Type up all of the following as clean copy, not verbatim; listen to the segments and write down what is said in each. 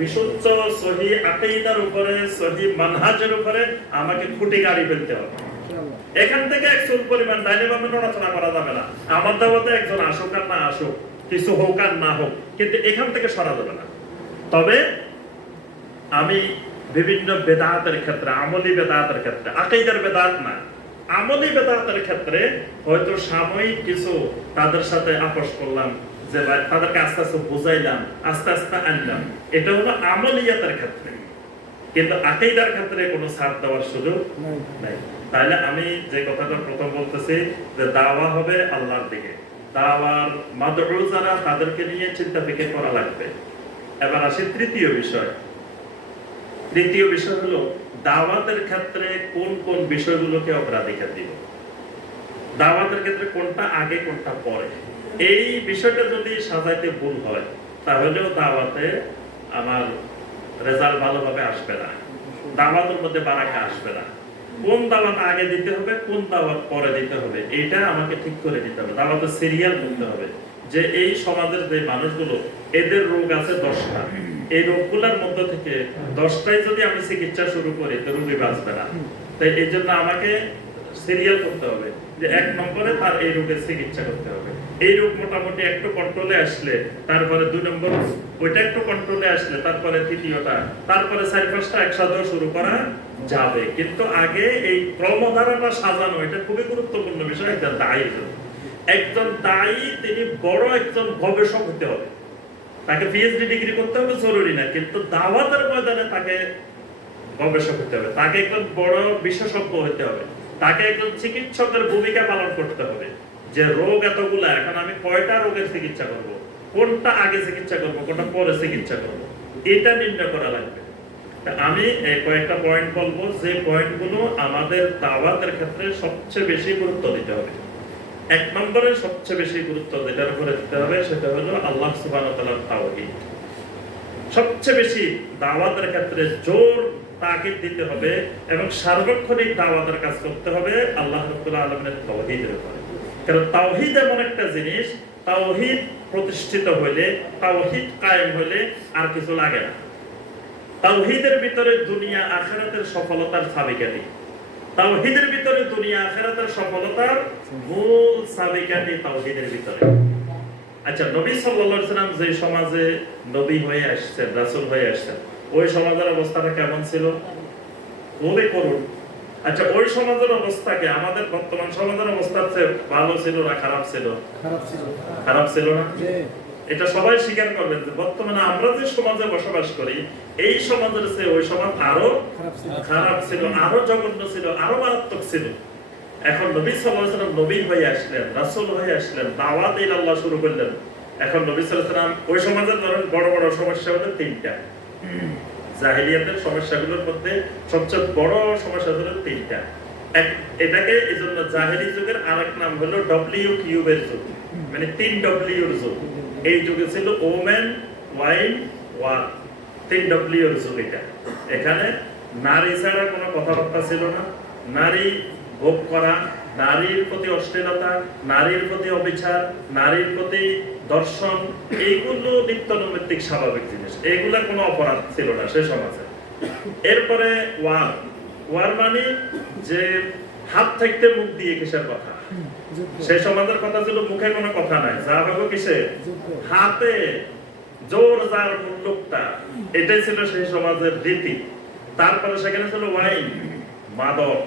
বিশুদ্ধ সহি আকীদার উপরে, সহি মানহাজের উপরে আমাকে খুঁটি গাড়ি ফেলতে হবে। এখান থেকে এক চুল পরিমাণ ডাইনে বামে নড়াচড়া করা যাবে না। আমার দাওয়াতে একজন আসুক আর না আসুক, কিছু হোক আর না হোক, কিন্তু এখান থেকে সরা যাবে না। তবে আমি বিভিন্ন বেদাতের ক্ষেত্রে, আমলি বেদাতের ক্ষেত্রে, আকীদার বেদাত না, আমলি বেদাতের ক্ষেত্রে হয়তো সাময়িক কিছু তাদের সাথে আপোষ করলাম, যে তাদেরকে আস্তে আস্তে বুঝাইলাম, আস্তে আস্তে আনলাম, এটা হলো আমলিয়াতের ক্ষেত্রে। কিন্তু আকীদার ক্ষেত্রে কোনো ছাড় দেওয়ার সুযোগ নাই। তাহলে আমি যে কথাটা প্রথম বলতেছি, যে দাওয়া হবে আল্লাহর দিকে, দাওয়ার মাদউ যারা, তাদেরকে নিয়ে চিন্তা ফিকির করা লাগবে। এবার আসি তৃতীয় বিষয়। তৃতীয় বিষয় হলো দাওয়াতের ক্ষেত্রে কোন কোন বিষয়গুলোকে অগ্রাধিকার দিব, দাওয়াতের ক্ষেত্রে কোনটা আগে কোনটা পরে। এই বিষয়টা যদি সাজাইতে ভুল হয়, তাহলেও দাওয়াতে আমার রেজাল্ট ভালোভাবে আসবে না, দাওয়াতের মধ্যে বারাকা আসবে না। কোন দাওয়াত আগে দিতে হবে, কোন দাওয়াত পরে দিতে হবে, এটা আমাকে ঠিক করে দিতে হবে। দাওয়াতের সিরিয়াল করতে হবে, যে এই সমাজের যে মানুষগুলো, এদের রোগ আছে 10টা, এই রোগগুলোর মধ্যে থেকে 10টাই যদি আমি চিকিৎসা শুরু করি, তো রোগী বাঁচবে না। তাই এই জন্য আমাকে সিরিয়াল করতে হবে, যে 1 নম্বরে তার এই রোগের চিকিৎসা করতে হবে। এই রোগ মোটামুটি একটু কন্ট্রোলে আসলে তারপরে 2 নম্বর, ওইটা একটু কন্ট্রোলে আসলে তারপরে তৃতীয়টা, তারপরে 4-5টা একসাথে শুরু করা যাবে। কিন্তু আগে এই ক্রমধারাটা সাজানো, এটা খুবই গুরুত্বপূর্ণ বিষয়। একজন দায়ী তিনি বড় একজন গবেষক হতে হবে, তাকে পিএইচডি ডিগ্রি করতে হবে জরুরি না, কিন্তু দাওয়াতের ময়দানে তাকে গবেষক হতে হবে, তাকে একজন বড় বিশেষজ্ঞ হতে হবে, তাকে একজন চিকিৎসকের ভূমিকা পালন করতে হবে। যে রোগ এতগুলা, এখন আমি কয়টা রোগের চিকিৎসা করব, কোনটা আগে চিকিৎসা করব, কোনটা পরে চিকিৎসা করব, এটা নির্ণয় করা লাগবে। আমি কয়েকটা পয়েন্ট বলবো, যে পয়েন্টগুলো আমাদের দাওয়াতের ক্ষেত্রে সবচেয়ে বেশি গুরুত্ব দিতে হবে। 1 নম্বরে সবচেয়ে বেশি গুরুত্ব যেটার উপরে দিতে হবে, সেটা হলো আল্লাহ সুবহানাহু ওয়া তাআলার তাওহীদ। সবচেয়ে বেশি দাওয়াতের ক্ষেত্রে জোর তাকিদ দিতে হবে এবং সার্বক্ষণিক দাওয়াতের কাজ করতে হবে আল্লাহ রাব্বুল আলামিনের তাওহীদের উপরে। কারণ তাওহীদ এমন একটা জিনিস, তাওহীদ প্রতিষ্ঠিত হইলে, তাওহীদ কায়েম হইলে আর কিছু লাগে না। তাওহীদের ভিতরে দুনিয়া আখিরাতের সফলতার চাবিকাঠি, তাওহীদের ভিতরে দুনিয়া আখিরাতের সফলতার মূল চাবিকাঠি তাওহীদের ভিতরে। আচ্ছা, নবী সাল্লাল্লাহু আলাইহি ওয়াসাল্লাম যে সমাজে নবী হয়ে আসছেন, রাসূল হয়ে আসছেন, ওই সমাজের অবস্থাটা কেমন ছিল? খুবই করুণ। আচ্ছা, ওই সমাজের অবস্থাকে আমাদের বর্তমান সমাজের অবস্থার চেয়ে ভালো ছিল না খারাপ ছিল? খারাপ ছিল না? এটা সবাই স্বীকার করবেন যে বর্তমানে আমরা যে সমাজে বসবাস করি, এই সমাজের চেয়ে ওই সমাজ আরো খারাপ ছিল, আরো জঘন্য ছিল, আরো মারাত্মক ছিল। এখন নবী সাল্লাল্লাহু আলাইহি ওয়াসাল্লাম নবী হয়ে আসলেন, রাসূল হয়ে আসলেন, দাওয়াত ইলাল্লাহ শুরু করলেন। এখন নবী সাল্লাল্লাহু আলাইহি ওয়াসাল্লাম ওই সমাজের ধরেন বড় বড় সমস্যা হলো 3টা। জাহেলিয়াতের সমস্যাগুলোর মধ্যে সবচেয়ে বড় সমস্যা হলো 3টা। এটাকে এজন্য জাহেলি যুগের আরেক নাম হলো WQ এর যুগ, মানে 3W এর যুগ। এই যুগে ছিল ওমেন, ওয়াইন, ওয়ার, 3W এর যুগ এটা। এখানে নারী ছাড়া কোনো কথাবার্তা ছিল না, নারী ভোগ করা, নারীর প্রতি অশ্লীলতা, নারীর প্রতি অবিচার, নারীর প্রতি দর্শন, এইগুলো নিত্য নৈমিত্তিক স্বাভাবিক জিনিস, এইগুলা কোনো অপরাধ ছিল না সে সমাজে। এরপরে ওয়ার, ওয়ার মানে যে হাত থাকতে মুখ দিয়ে কিসের কথা, সেই সমাজের কথা ছিল মুখে কোনো কথা নাই, যা হবে কিসে, হাতে, জোর যার মুল্লুকটা, এটাই ছিল সেই সমাজের রীতি। তারপরে সেখানে ছিল ওয়াইন, মাদক।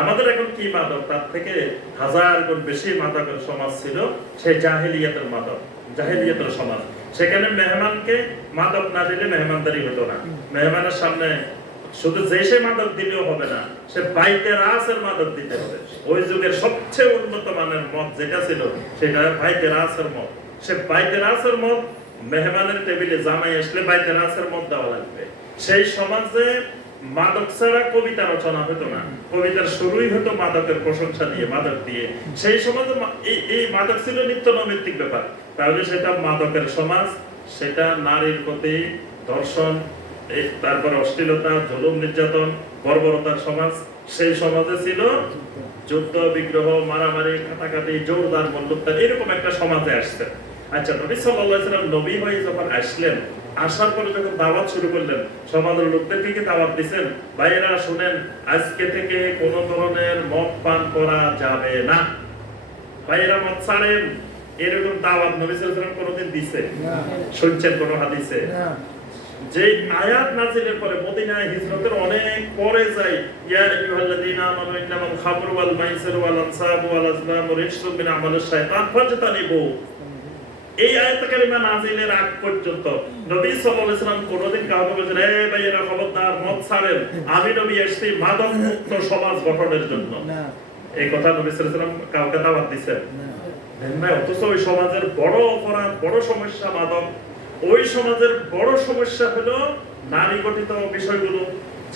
আমাদের এখন কি মাদক, তার থেকে 1000 গুণ বেশি মাদকের সমাজ ছিল সেই জাহেলিয়াতের মাদক, জাহেলিয়াতের সমাজ। সেখানে মেহমানকে মাদক না দিলে মেহমানদারি হতো না। মেহমানের সামনে শুধু যে সে মাদক দিলেও হবে না, সে বাইতে রাসের মাদক দিতে হবে। ওই যুগের সবচেয়ে উন্নত মানের মদ যেটা ছিল, সেটা বাইতে রাসের মদ। সে বাইতে রাসের মদ, মেহমানের টেবিলে জামাই আসলে বাইতে রাসের মদ দেওয়া লাগবে। সেই সমাজে মাদক ছাড়া কবিতা রচনা হতো না, কবিতার শুরুই হতো মাদকের প্রশংসা দিয়ে, মাদক দিয়ে। সেই সমাজে এই মাদক ছিল নিত্য নৈমিত্তিক ব্যাপার। তাহলে সেটা মাদকের সমাজ, সেটা নারীর প্রতি দর্শন, তারপরে অশ্লীলতা, জুলুম, নির্যাতন, বর্বরতার সমাজ। সেই সমাজে ছিল যুদ্ধ, বিগ্রহ, মারামারি, কাটাকাটি, জোরদার মল্লুকদার, এরকম একটা সমাজে আসছে। আচ্ছা, নবী সাল্লাল্লাহু আলাইহি ওয়াসাল্লাম নবী হয়ে যখন আসলেন, আসার পরে যখন দাওয়াত শুরু করলেন, সমাজের লোকদেরকে কি দাওয়াত দিচ্ছেন, ভাইয়েরা শুনেন আজকে থেকে কোন ধরনের মদ পান করা যাবে না, ভাইয়েরা মদ ছাড়েন, এরকম দাওয়াত নবী সাল্লাল্লাহু আলাইহি ওয়াসাল্লাম কোনদিন দিছে? শুনছেন কোন হাদিসে? যে আয়াত নাযিলের পরে মদিনায় হিজরতের অনেক পরে যায়, ইয়া আইয়ুহাল্লাযীনা আমানু ইন্নামাল খামরু ওয়াল মাইসিরু ওয়াল আনসাবু ওয়াল আজলামু রিজসুম মিন আমালিশ শাইতান ফাজতানিবু, এই আয়াত কারিমা নাযিলের আগ পর্যন্ত নবী সাল্লাল্লাহু আলাইহি ওয়াসাল্লাম কোনদিন কাউকে বলেছেন এই ভাইয়েরা খবরদার মদ ছাড়েন, আমি নবী এসেছি মাদক মুক্ত সমাজ গঠনের জন্য, এই কথা নবী সাল্লাল্লাহু আলাইহি ওয়াসাল্লাম কাউকে দাওয়াত দিয়েছেন না? অথচ ওই সমাজের বড় অপরাধ, বড় সমস্যা মাদক, ওই সমাজের বড় সমস্যা হলো নারী গঠিত বিষয়গুলো,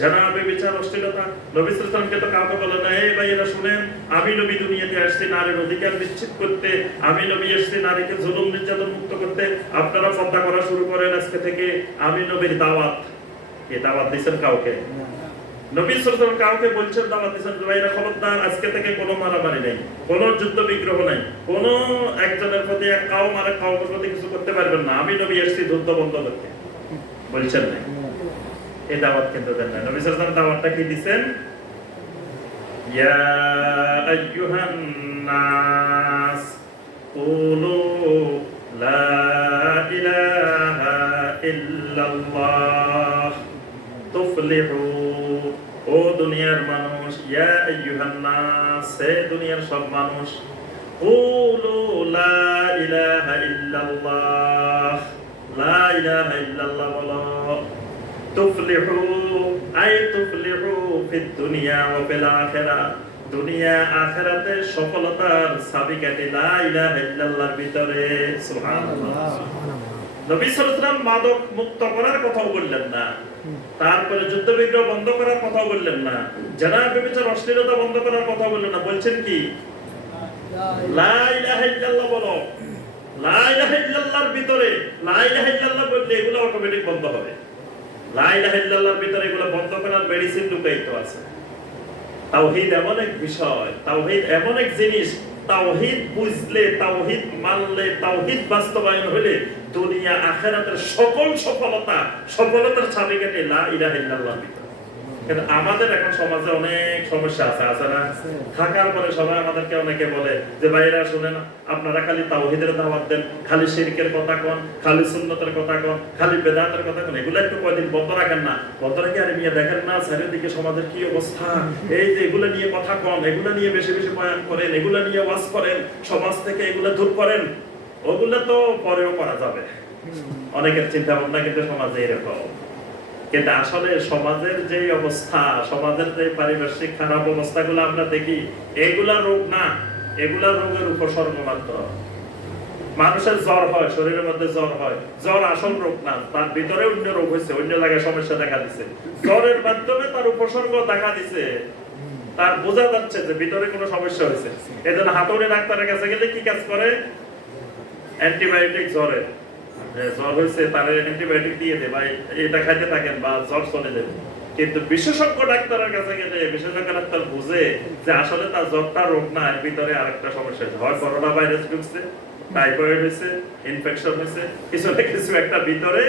জানাবে বিচার, অশ্লীলতা। নবী সাল্লাল্লাহু আলাইহি ওয়াসাল্লামকে তো কাউকে বলে না এই ভাইয়েরা শুনেন আমি নবী দুনিয়াতে আসছি নারীর অধিকার নিশ্চিত করতে, আমি নবী আসছি নারীকে জুলুম নির্যাতন মুক্ত করতে, আপনারা পর্দা করা শুরু করেন আজকে থেকে, আমি নবীর দাওয়াত। এই দাওয়াত দিয়েছেন কাউকে? নবী সাল্লাল্লাহু আলাইহি ওয়াসাল্লাম কাউকে বলছেন দাওয়াত দিয়েছেন ভাইয়েরা খবরদার আজকে থেকে কোনো মারামারি নাই, কোনো যুদ্ধ বিগ্রহ নাই, কোনো একজনের প্রতি এক কাউম আরেক কাউমের প্রতি কিছু করতে পারবেন না, আমি নবী আসছি যুদ্ধ বন্ধ করতে, বলছেন না? এই দাওয়াত কিন্তু দেন না। নবী সাল্লাল্লাহু আলাইহি ওয়াসাল্লাম দাওয়াতটা কি দিবেন? ইয়া আইয়ুহান নাস কুলু লা ইলাহা ইল্লাল্লাহ তুফলিহু, ও দুনিয়ার মানুষ, ইয়া আইয়ুহান নাস, হে দুনিয়ার সব মানুষ, কুলু লা ইলাহা ইল্লাল্লাহ, লা ইলাহা ইল্লাল্লাহ বলো, তুফলিহু আই তুফলিহু ফিদ দুনিয়া ওয়া ফিল আখিরাহ, দুনিয়া আখিরাতে সফলতার চাবিকাঠি লা ইলাহা ইল্লাল্লাহর ভিতরে। সুবহানাল্লাহ। নবী সাল্লাল্লাহু আলাইহি ওয়াসাল্লাম মাদক মুক্ত করার কথাও বললেন না, তারপরে যুদ্ধ বিগ্রহ বন্ধ করার কথাও বললেন না, জেনা ব্যভিচার অশ্লীলতা বন্ধ করার কথা বললেন না, বলছেন কি লা ইলাহা ইল্লাল্লাহ বলো, লা ইলাহা ইল্লাল্লাহর ভিতরে লা ইলাহা ইল্লাল্লাহ বললে এগুলো অটোমেটিক বন্ধ হবে। লা ইলাহা ইল্লাল্লাহর ভিতরে এগুলো বন্ধ করার মেডিসিন লুকায়িত আছে। তাওহীদ এমন এক বিষয়, তাওহীদ এমন এক জিনিস, তাওহীদ বুঝলে, তাওহীদ মানলে, তাওহীদ বাস্তবায়ন হলে দুনিয়া আখিরাতের সকল সফলতার চাবিকাঠি লা ইলাহা ইল্লাল্লাহ। কিন্তু আমাদের এখন সমাজে অনেক সমস্যা আছে না? থাকার পরে সবাই আমাদেরকে অনেকে বলে যে ভাইরা শুনেন আপনারা খালি তাওহীদের দাওয়াত দেন, খালি শিরকের কথা কোন, খালি সুন্নতের কথা কোন, খালি বেদাতের কথা কোন, এগুলো একটু কয়দিন বন্ধ রাখেন না? বন্ধ রেখে আরে মিয়া দেখেন না চারিদিকে সমাজের কি অবস্থা, এই যে এগুলো নিয়ে কথা কোন, এগুলো নিয়ে বেশি বেশি বয়ান করেন, এগুলো নিয়ে ওয়াজ করেন, সমাজ থেকে এগুলো দূর করেন, ওগুলো তো পরেও করা যাবে। অনেকের চিন্তা ভাবনা কিন্তু সমাজে এরকম। কিন্তু আসলে সমাজের যে অবস্থা, সমাজের যে পারিপার্শ্বিক খারাপ অবস্থাগুলো আমরা দেখি, এগুলা রোগ না, এগুলা রোগের উপসর্গ মাত্র। মানুষের জ্বর হয়, শরীরের মধ্যে জ্বর হয়, জ্বর আসল রোগ না, তার ভিতরে অন্য রোগ হয়েছে, অন্য জায়গায় সমস্যা দেখা দিছে, জ্বরের মাধ্যমে তার উপসর্গ দেখা দিছে, তার বোঝা যাচ্ছে যে ভিতরে কোনো সমস্যা হয়েছে। এজন্য হাতুড়ে ডাক্তারের কাছে গেলে কি কাজ করে? অ্যান্টিবায়োটিক জ্বরে, জ্বর হয়েছে তার অ্যান্টিবায়োটিক দিয়ে দে, বা এটা খাইতে থাকেন বা জ্বর চলে যাবে। কিন্তু বিশেষজ্ঞ ডাক্তারের কাছে গেলে বিশেষজ্ঞ ডাক্তার বুঝে যে আসলে তার জ্বরটা রোগ না, এর ভিতরে আরেকটা সমস্যা হয়েছে, হয় করোনা ভাইরাস ঢুকছে, টাইফয়েড হয়েছে, ইনফেকশন হয়েছে, কিছু না কিছু একটা ভিতরে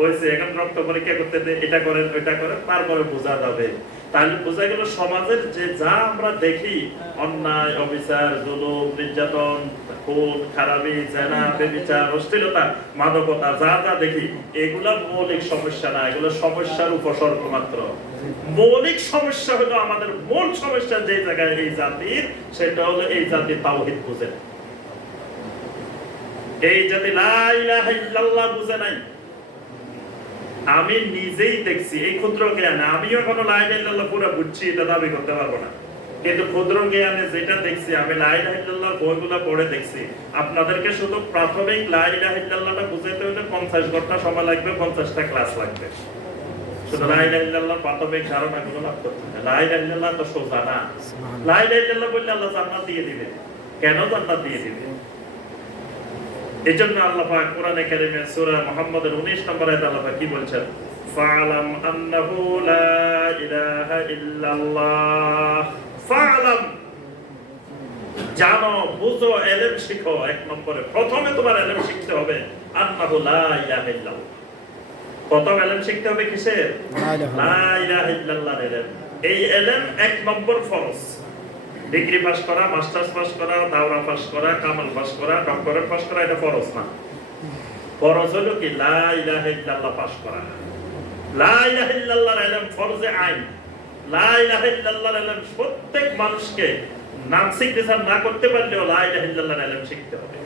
হয়েছে, এখন রক্ত পরীক্ষা করতে দে, এটা করেন ওইটা করেন, তারপরে বোঝা যাবে। তাহলে বোঝা গেল সমাজের যে যা আমরা দেখি, অন্যায়, অবিচার, জুলুম, নির্যাতন, খুন, খারাপি, জেনা, ব্যভিচার, অশ্লীলতা, মাদকতা, যা যা দেখি, এগুলা মৌলিক সমস্যা না, এগুলো সমস্যার উপসর্গ মাত্র। মৌলিক সমস্যা হলো আমাদের মূল সমস্যা যে জায়গায় এই জাতির, সেটা হলো এই জাতি তাওহীদ বুঝে না, এই জাতি লা ইলাহা ইল্লাল্লাহ বুঝে নাই। আমি নিজেই দেখছি এই ক্ষুদ্র জ্ঞানে, আমিও এখনো লা ইলাহা ইল্লাল্লাহ পুরো বুঝছি এটা দাবি করতে পারবো না, কিন্তু ক্ষুদ্র জ্ঞানে যেটা দেখছি, আমি লা ইলাহা ইল্লাল্লাহ বইগুলো পড়ে দেখছি। আপনাদেরকে শুধু প্রাথমিক লা ইলাহা ইল্লাল্লাহটা বুঝাইতে হলে 50 ঘন্টা সময় লাগবে, 50টা ক্লাস লাগবে, শুধু লা ইলাহা ইল্লাল্লাহর প্রাথমিক ধারণাগুলো লাভ করতে হবে। লা ইলাহা ইল্লাল্লাহ তো সোজা না। লা ইলাহা ইল্লাল্লাহ বললে আল্লাহ জান্নাত দিয়ে দিবে, কেন জান্নাত দিয়ে দিবে? এজন্য আল্লাহ পাক কোরআনে কারীমে সূরা মুহাম্মদের 19 নম্বর আয়াতে আল্লাহ পাক কি বলছেন? ফাআলাম আন্নাহু লা ইলাহা ইল্লাল্লাহ, ফাআলাম, জানো, বুঝো, ইলম শিখো। এক নম্বরে প্রথমে তোমার ইলম শিখতে হবে আন্নাহু লা ইলাহা ইল্লাল্লাহ, প্রথম ইলম শিখতে হবে কিসের? লা ইলাহা ইল্লাল্লাহর ইলম। এই ইলম এক নম্বর ফরজ। ডিগ্রি পাস করা, মাস্টার্স পাস করা, দাওরা পাস করা, কামাল পাস করা, ডক্টরেট পাস করা এটা ফরজ না। ফরজ হলো কি লা ইলাহা ইল্লাল্লাহ পাস করা। লা ইলাহা ইল্লাল্লাহর ইলম ফরজে আইন। লা ইলাহা ইল্লাল্লাহর ইলম প্রত্যেক মানুষকে নাম সিগনেচার না করতে পারলেও লা ইলাহা ইল্লাল্লাহর ইলম শিখতে হবে।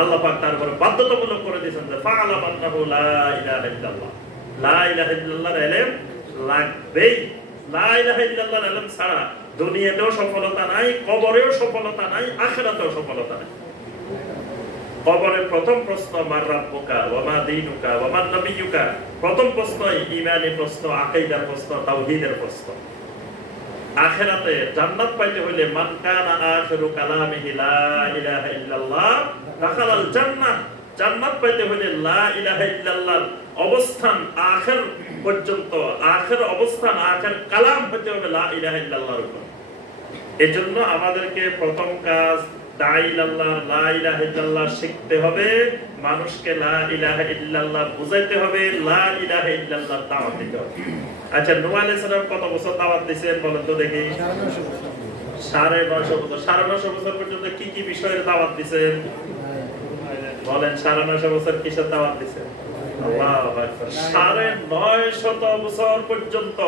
আল্লাহ পাক তার উপরে বাধ্যতামূলক করে দিয়েছেন যে ফাআলাম আন্নাহু লা ইলাহা ইল্লাল্লাহ। লা ইলাহা ইল্লাল্লাহর ইলম লাগবেই। লা ইলাহা ইল্লাল্লাহর ইলম ছাড়া দুনিয়াতেও সফলতা নাই, কবরেও সফলতা নাই, আখিরাতেও সফলতা নাই। কবরের প্রথম প্রশ্ন মার রাব্বুকা ওয়া মা দীনুকা ওয়া মান নাবিয়্যুকা, প্রথম প্রশ্নই ঈমানি প্রশ্ন, আকীদার প্রশ্ন, তাওহীদের প্রশ্ন। আখিরাতে জান্নাত পাইতে হইলে মান কানা আখিরু কালামিহি লা ইলাহা ইল্লাল্লাহ দাখালাল জান্নাহ। জান্নাত পাইতে হইলে লা ইলাহা ইল্লাল্লাহর অবস্থান আখির পর্যন্ত, আখির অবস্থান, আখির কালাম হতে হবে লা ইলাহা ইল্লাল্লাহর উপর। এজন্য আমাদেরকে প্রথম কাজ দাইলাল্লাহ লা ইলাহা ইল্লাল্লাহ শিখতে হবে, মানুষকে লা ইলাহা ইল্লাল্লাহ বুঝাইতে হবে, লা ইলাহা ইল্লাল্লাহ দাওয়াত দিতে হবে। আচ্ছা, নূহ আলাইহিস সালাম কত বছর দাওয়াত দিয়েছেন বলেন তো দেখি? 950 বছর। 950 বছর পর্যন্ত কি কি বিষয়ের দাওয়াত দিয়েছেন বলেন? 950 বছর কিসের দাওয়াত দিয়েছেন? আল্লাহু আকবার। 950 বছর পর্যন্ত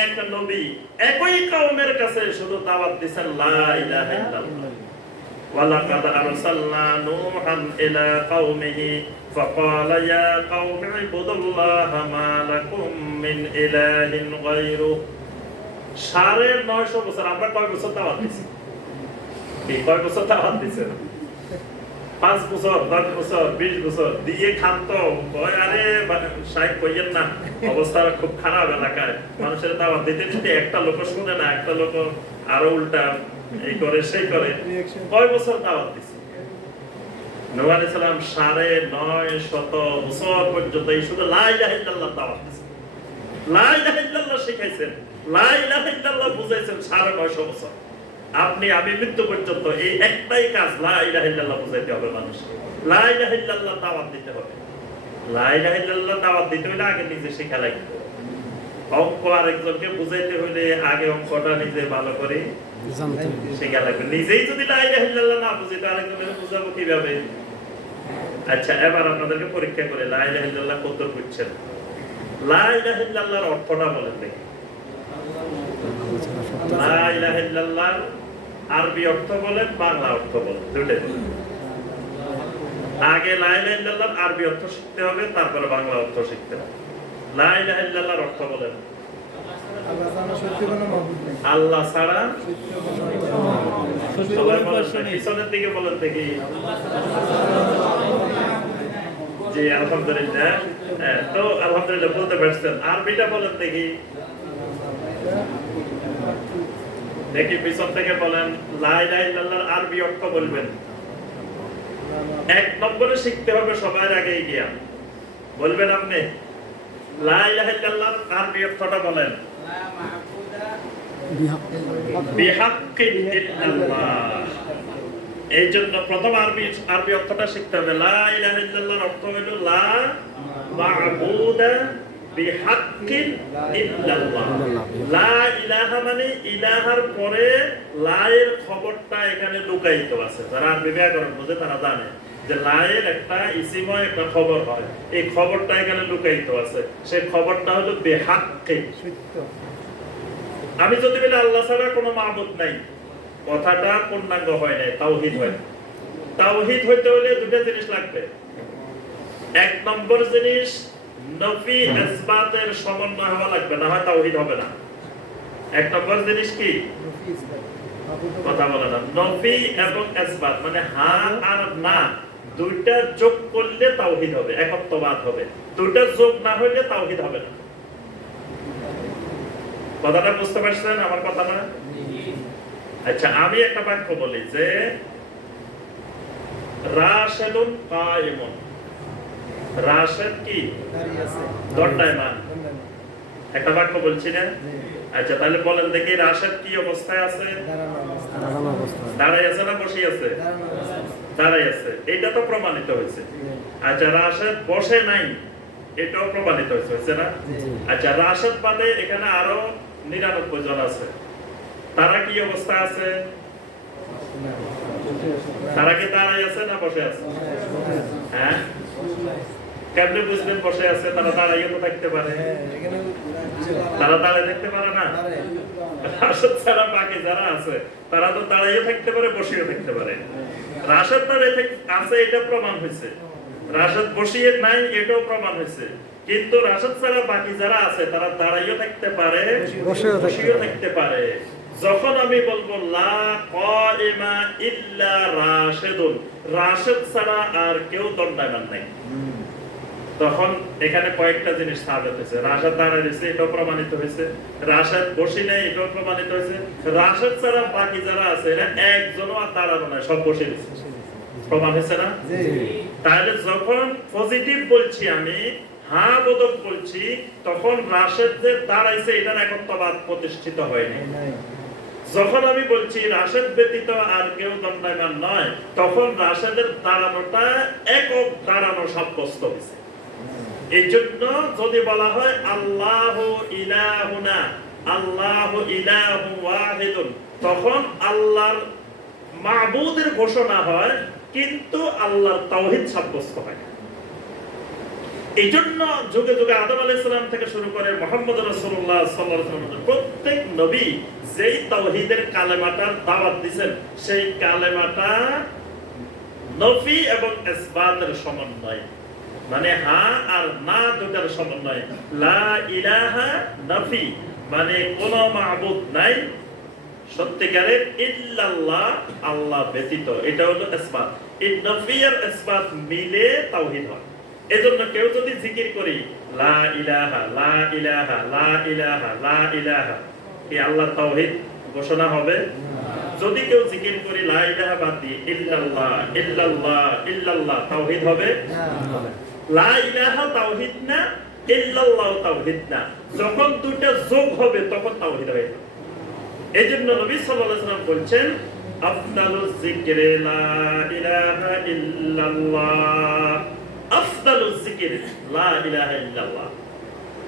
এক নবী একই কওমের কাছে শুধু দাওয়াত দিয়েছেন লা ইলাহা ইল্লাল্লাহ। ওয়ালাকাদ আরসালনা নূহান ইলা কওমিহি ফাকালা ইয়া কওমি ইবুদুল্লাহা মা লাকুম মিন ইলাহিন গায়রুহু। 950 বছর। আমরা কয় বছর দাওয়াত দিছি? এই কয় বছর দাওয়াত দিছেন? 5 বছর, 10 বছর, 20 বছর দিয়ে খান তো আরে সাহেব কইয়েন না, অবস্থা খুব খারাপ এলাকায়। মানুষের দাওয়াত দিতে দিতে একটা লোক শুনে না, একটা লোক আরো উল্টা এই করে সেই করে। কয় বছর দাওয়াত দিছে? নূহ আলাইহিস সালাম 950 বছর পর্যন্ত এই শুধু লা ইলাহা ইল্লাল্লাহ দাওয়াত দিছে, লা ইলাহা ইল্লাল্লাহ শিখাইছেন, লা ইলাহা ইল্লাল্লাহ বুঝাইছেন 950 বছর। আপনি আমি মৃত্যু পর্যন্ত এই একটাই কাজ, লা ইলাহা ইল্লাল্লাহ বুঝাইতে হবে মানুষকে, লা ইলাহা ইল্লাল্লাহ দাওয়াত দিতে হবে। লা ইলাহা ইল্লাল্লাহ দাওয়াত দিতে হলে আগে নিজে শেখা লাগবে। অঙ্ক আরেকজনকে বুঝাইতে হলে আগে অঙ্কটা নিজে ভালো করে শেখা লাগবে। নিজেই যদি লা ইলাহা ইল্লাল্লাহ না বুঝি তো আরেকজনকে বুঝাবো কিভাবে? আচ্ছা, এবার আপনাদেরকে পরীক্ষা করে লা ইলাহা ইল্লাল্লাহ কত বুঝছেন? লা ইলাহা ইল্লাল্লাহর অর্থটা বলেন দেখি। লা ইলাহা ইল্লাল্লাহর আরবি অর্থ বলেন, বাংলা অর্থ বলেন, দুটোই বলেন। আগে লা ইলাহা ইল্লাল্লাহর আরবি অর্থ শিখতে হবে, তারপরে বাংলা অর্থ শিখতে হবে। লা ইলাহা ইল্লাল্লাহর অর্থ বলেন। আল্লাহ ছাড়া সবাই বলেন, পিছনের দিকে বলেন দেখি। জি আলহামদুলিল্লাহ। তো আলহামদুলিল্লাহ বলতে পারছেন। আরবিটা বলেন দেখি। দেখি পিছন থেকে বলেন। লা ইলাহা ইল্লাল্লাহর আরবি অর্থ বলবেন। 1 নম্বরে শিখতে হবে সবার আগে গিয়া। বলবেন আপনি লা ইলাহা ইল্লাল্লাহর আরবি অর্থটা বলেন। বিহাক্কিন ইল্লাল্লাহ। এই জন্য প্রথম আরবি অর্থটা শিখতে হবে। লা ইলাহা ইল্লাল্লাহর অর্থ হলো লা মা'বুদা বিহাক্কিন ইল্লাল্লাহ। লা ইলাহা মানে ইলাহার পরে লা এর খবরটা এখানে লুকায়িত আছে। যারা আরবি ব্যাকরণ বোঝে তারা জানে যে লা এর একটা ইসিম হয়, একটা খবর হয়, এই খবরটা এখানে লুকায়িত আছে। সেই খবরটা হলো বিহাক্কিন, সত্য। আমি যদি বলি আল্লাহ ছাড়া কোনো মাবুদ নাই, কথাটা পূর্ণাঙ্গ হয় নাই, তাওহীদ হয়। তাওহীদ হইতে হলে দুটো জিনিস লাগবে। 1 নম্বর জিনিস নফি ইসবাতের সমন্বয় হওয়া লাগবে, না হয় তাওহীদ হবে না। 1 নম্বর জিনিস কি? কথা বলে না। নফি এবং ইসবাত মানে হ্যাঁ আর না দুইটা যোগ করলে তাওহীদ হবে, একত্ববাদ হবে। দুইটা যোগ না হইলে তাওহীদ হবে না। কথাটা বুঝতে পারছেন আমার কথাটা? আচ্ছা, আমি একটা বাক্য বলি যে রাশিদুন কায়েমুন। রাশিদ কি? দণ্ডায়মান। একটা বাক্য বলছি না? আচ্ছা, তাহলে বলেন দেখি রাশিদ কি অবস্থায় আছে? দাঁড়ায় আছে না বসে আছে? দাঁড়ায় আছে। এটা তো প্রমাণিত হয়েছে। আচ্ছা, রাশিদ বসে নাই, এটাও প্রমাণিত হয়েছে না? আচ্ছা, রাশেদ বাদে এখানে আরো 99 জন আছে, তারা কি অবস্থা আছে? তারা কি দাঁড়াই আছে না বসে আছে? হ্যাঁ, কেমনে বুঝবেন বসে আছে? তারা দাঁড়াইও তো থাকতে পারে, তারা দাঁড়ায় থাকতে পারে না। রাশেদ ছাড়া বাকি যারা আছে তারা তো দাঁড়াইও থাকতে পারে, বসেও থাকতে পারে। রাশেদ দাঁড়িয়ে আছে এটা প্রমাণ হয়েছে, রাশেদ বসিয়ে নাই এটাও প্রমাণ হয়েছে, কিন্তু রাশেদ ছাড়া বাকি যারা আছে তারা দাঁড়াইও থাকতে পারে, বসেও থাকতে পারে। যখন আমি বলবো লা কাইমা ইল্লা রাশিদুন, রাশেদ ছাড়া আর কেউ দণ্ডায়মান নাই, তখন এখানে কয়েকটা জিনিস সাবিত হয়েছে। রাশেদ দাঁড়ায় রয়েছে এটাও প্রমাণিত হয়েছে, রাশেদ বসে নেই এটাও প্রমাণিত হয়েছে, রাশেদ ছাড়া বাকি যারা আছে এরা একজনও আর দাঁড়ানো নাই, সব বসে রয়েছে, প্রমাণ হয়েছে না? তাহলে যখন পজিটিভ বলছি আমি, হ্যাঁ বোধক বলছি, তখন রাশেদ যে দাঁড়াইছে এটার একত্ববাদ প্রতিষ্ঠিত হয়নি। যখন আমি বলছি রাশেদ ব্যতীত আর কেউ দণ্ডায়মান নয়, তখন রাশেদের দাঁড়ানোটা একক দাঁড়ানো সাব্যস্ত হয়েছে। এই জন্য যদি বলা হয় আল্লাহু ইলাহুনা, আল্লাহু ইলাহু ওয়াহিদুন, তখন আল্লাহর মাবুদের ঘোষণা হয়, কিন্তু আল্লাহর তাওহীদ সাব্যস্ত হয়। এই জন্য যুগে যুগে আদম আলাইহিস সালাম থেকে শুরু করে মুহাম্মদ রাসূলুল্লাহ সাল্লাল্লাহু আলাইহি ওয়াসাল্লাম প্রত্যেক নবী যেই তাওহীদের কালেমাটার দাওয়াত দিবেন, সেই কালেমাটা নফি এবং ইসবাতের সমন্বয়, মানে হ্যাঁ আর না দুটার সমন্বয়। লা ইলাহা নফি মানে কোনো মাবুদ নাই সত্যিকারের, ইল্লাল্লাহ আল্লাহ ব্যতীত, এটা হলো ইসবাত। এই নফি আর ইসবাত মিলে তাওহীদ হয়। এজন্য কেউ যদি জিকির করি লা ইলাহা লা ইলাহা লা ইলাহা লা ইলাহা, কি আল্লাহর তাওহীদ ঘোষণা হবে? যদি কেউ জিকির করি লা ইলাহা বাদ দিয়ে ইল্লাল্লাহ ইল্লাল্লাহ ইল্লাল্লাহ, তাওহীদ হবে? লা ইলাহা তাওহীদ না, ইল্লাল্লাহ তাওহীদ না। যখন দুটো যোগ হবে তখন তাওহীদ হয়ে যাবে। এজন্য নবী সাল্লাল্লাহু আলাইহি ওয়াসাল্লাম বলেন আফদালুজ যিকরি লা ইলাহা ইল্লাল্লাহ, আফদালুজ যিকর লা ইলাহা ইল্লাল্লাহ।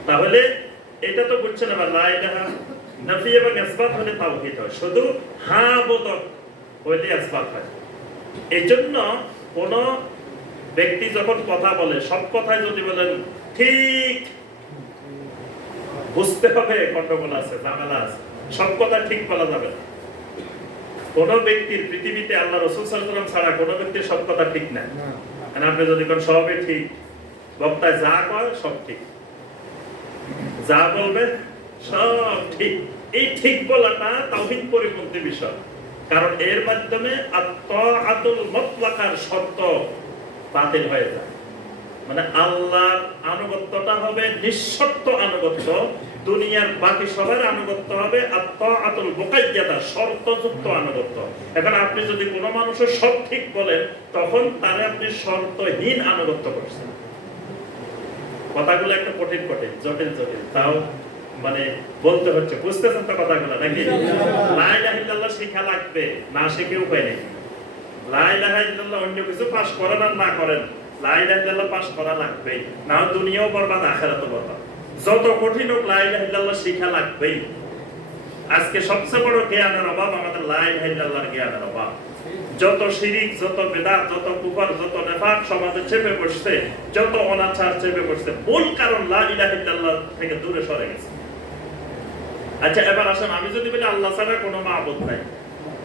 তাহলে এটা তো বুঝছেন, আবার লা ইলাহা নফি এবং ইসবাত হলে তাওহীদ হয়, শুধু হ্যাঁ বোধক হইলে ইসবাত হয়। এজন্য কোন ব্যক্তি যখন কথা বলে, সব কথাই যদি বলেন ঠিক, বুঝতে হবে গন্ডগোল আছে, ঝামেলা আছে, সব কথা ঠিক বলা যাবে না। কোন ব্যক্তির পৃথিবীতে আল্লাহ রাসূল সাল্লাল্লাহু আলাইহি ওয়াসাল্লাম ছাড়া কোন ব্যক্তির সব কথা ঠিক না। মানে আপনি যদি কোন সবই ঠিক, বক্তা যা কয় সব ঠিক, যা বলবে সব ঠিক, এই ঠিক বলাটা তাওহীদ পরিপন্থী বিষয়। কারণ এর মাধ্যমে আত-তাআতুল মুতলাকার শর্ত বাতিল হয়ে যায়। মানে আল্লাহর আনুগত্যটা হবে নিঃশর্ত আনুগত্য, দুনিয়ার বাকি সবার আনুগত্য হবে আত-তাআতুল মুকাইয়াদা, শর্তযুক্ত আনুগত্য। এখন আপনি যদি কোনো মানুষের সব ঠিক বলেন, তখন তারে আপনি শর্তহীন আনুগত্য করছেন। কথাগুলো একটা কঠিন কঠিন, জটিল জটিল, তাও মানে বলতে হচ্ছে, বুঝতেছেন তো কথাগুলো নাকি? লা ইলাহা ইল্লাল্লাহ শিখা লাগবে, না শিখে উপায় নেই। লা ইলাহা ইল্লাল্লাহ অন্য কিছু পাস করেন আর না করেন, লা ইলাহা ইল্লাল্লাহ পাস করা লাগবে, না দুনিয়াও বরবাদ আখিরাতও বরবাদ। যত কঠিন হোক লা ইলাহা ইল্লাল্লাহ শিখা লাগবেই। আজকে সবচেয়ে বড় জ্ঞানের অভাব আমাদের লা ইলাহা ইল্লাল্লাহর জ্ঞানের অভাব। যত শিরিক, যত বিদআত, যত কুফর, যত নিফাক সমাজে চেপে বসছে, যত অনাচার চেপে বসছে, মূল কারণ লা ইলাহা ইল্লাল্লাহ থেকে দূরে সরে গেছে। আচ্ছা, এবার আসেন, আমি যদি বলি আল্লাহ ছাড়া কোনো মাবুদ নাই,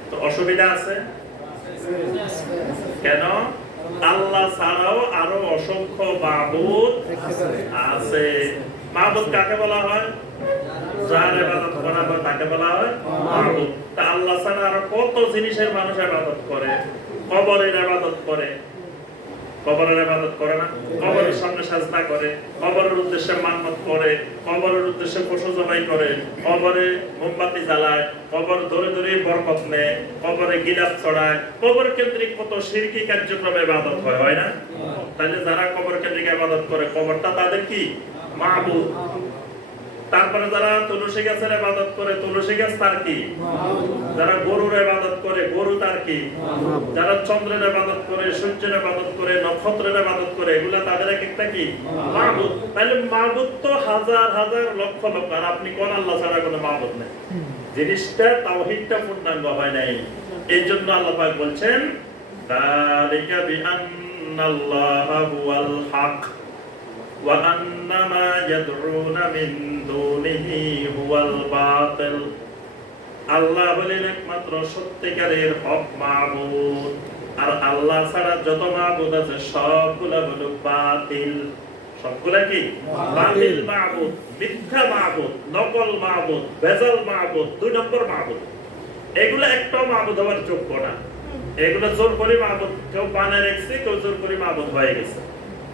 তো অসুবিধা আছে? কেন? আল্লাহ ছাড়াও আরো অসংখ্য মাবুদ আছে। মাবুদ কাকে বলা হয়? যার ইবাদত করা হয় তাকে বলা হয় মাবুদ। তা আল্লাহ ছাড়া আরো কত জিনিসের মানুষ ইবাদত করে। কবরের ইবাদত করে, কবরের ইবাদত করে না? কবরের সামনে সাজদা করে, কবরের উদ্দেশ্যে মান্নত করে, কবরের উদ্দেশ্যে পশু জবাই করে, কবরে মোমবাতি জ্বালায়, কবর ধরে ধরে বরকত নেয়, কবরে গিলাফ চড়ায়, কবর কেন্দ্রিক কত শিরকি কার্যক্রমে ইবাদত হয়, হয় না? তাহলে যারা কবর কেন্দ্রিক ইবাদত করে, কবরটা তাদের কি? মাবুদ। তারপরে যারা তুলসী গাছের ইবাদত করে, তুলসী গাছ তার কি? যারা গরুর ইবাদত করে, গরু তার কি? যারা চন্দ্রের ইবাদত করে, সূর্যের ইবাদত করে, নক্ষত্রের ইবাদত করে, এগুলা তাদের এক একটা কি? মাবুদ। তাহলে মাবুদ তো হাজার হাজার লক্ষ লক্ষ, আর আপনি কোন আল্লাহ ছাড়া কোনো মাবুদ নেই। জিনিসটা তাওহীদটা পূর্ণাঙ্গ হয় নাই। এই জন্য আল্লাহ পাক বলছেন যালিকা বিআন্নাল্লাহা হুয়াল হক ওয়া আন্না মা ইয়াদউনা মিন দুনিহি হুয়াল বাতিল। আল্লাহ হলেন একমাত্র সত্যিকারের হক মাবুদ, আর আল্লাহ ছাড়া যত মাবুদ আছে সবগুলা হলো বাতিল। সবগুলা কি? বাতিল মাবুদ, মিথ্যা মাবুদ, নকল মাবুদ, ভেজাল মাবুদ, 2 নম্বর মাবুদ। এগুলা একটাও মাবুদ হওয়ার যোগ্য না। এগুলো জোর করে মাবুদ, কেউ বানায় রেখেছে, কেউ জোর করে মাবুদ হয়ে গেছে।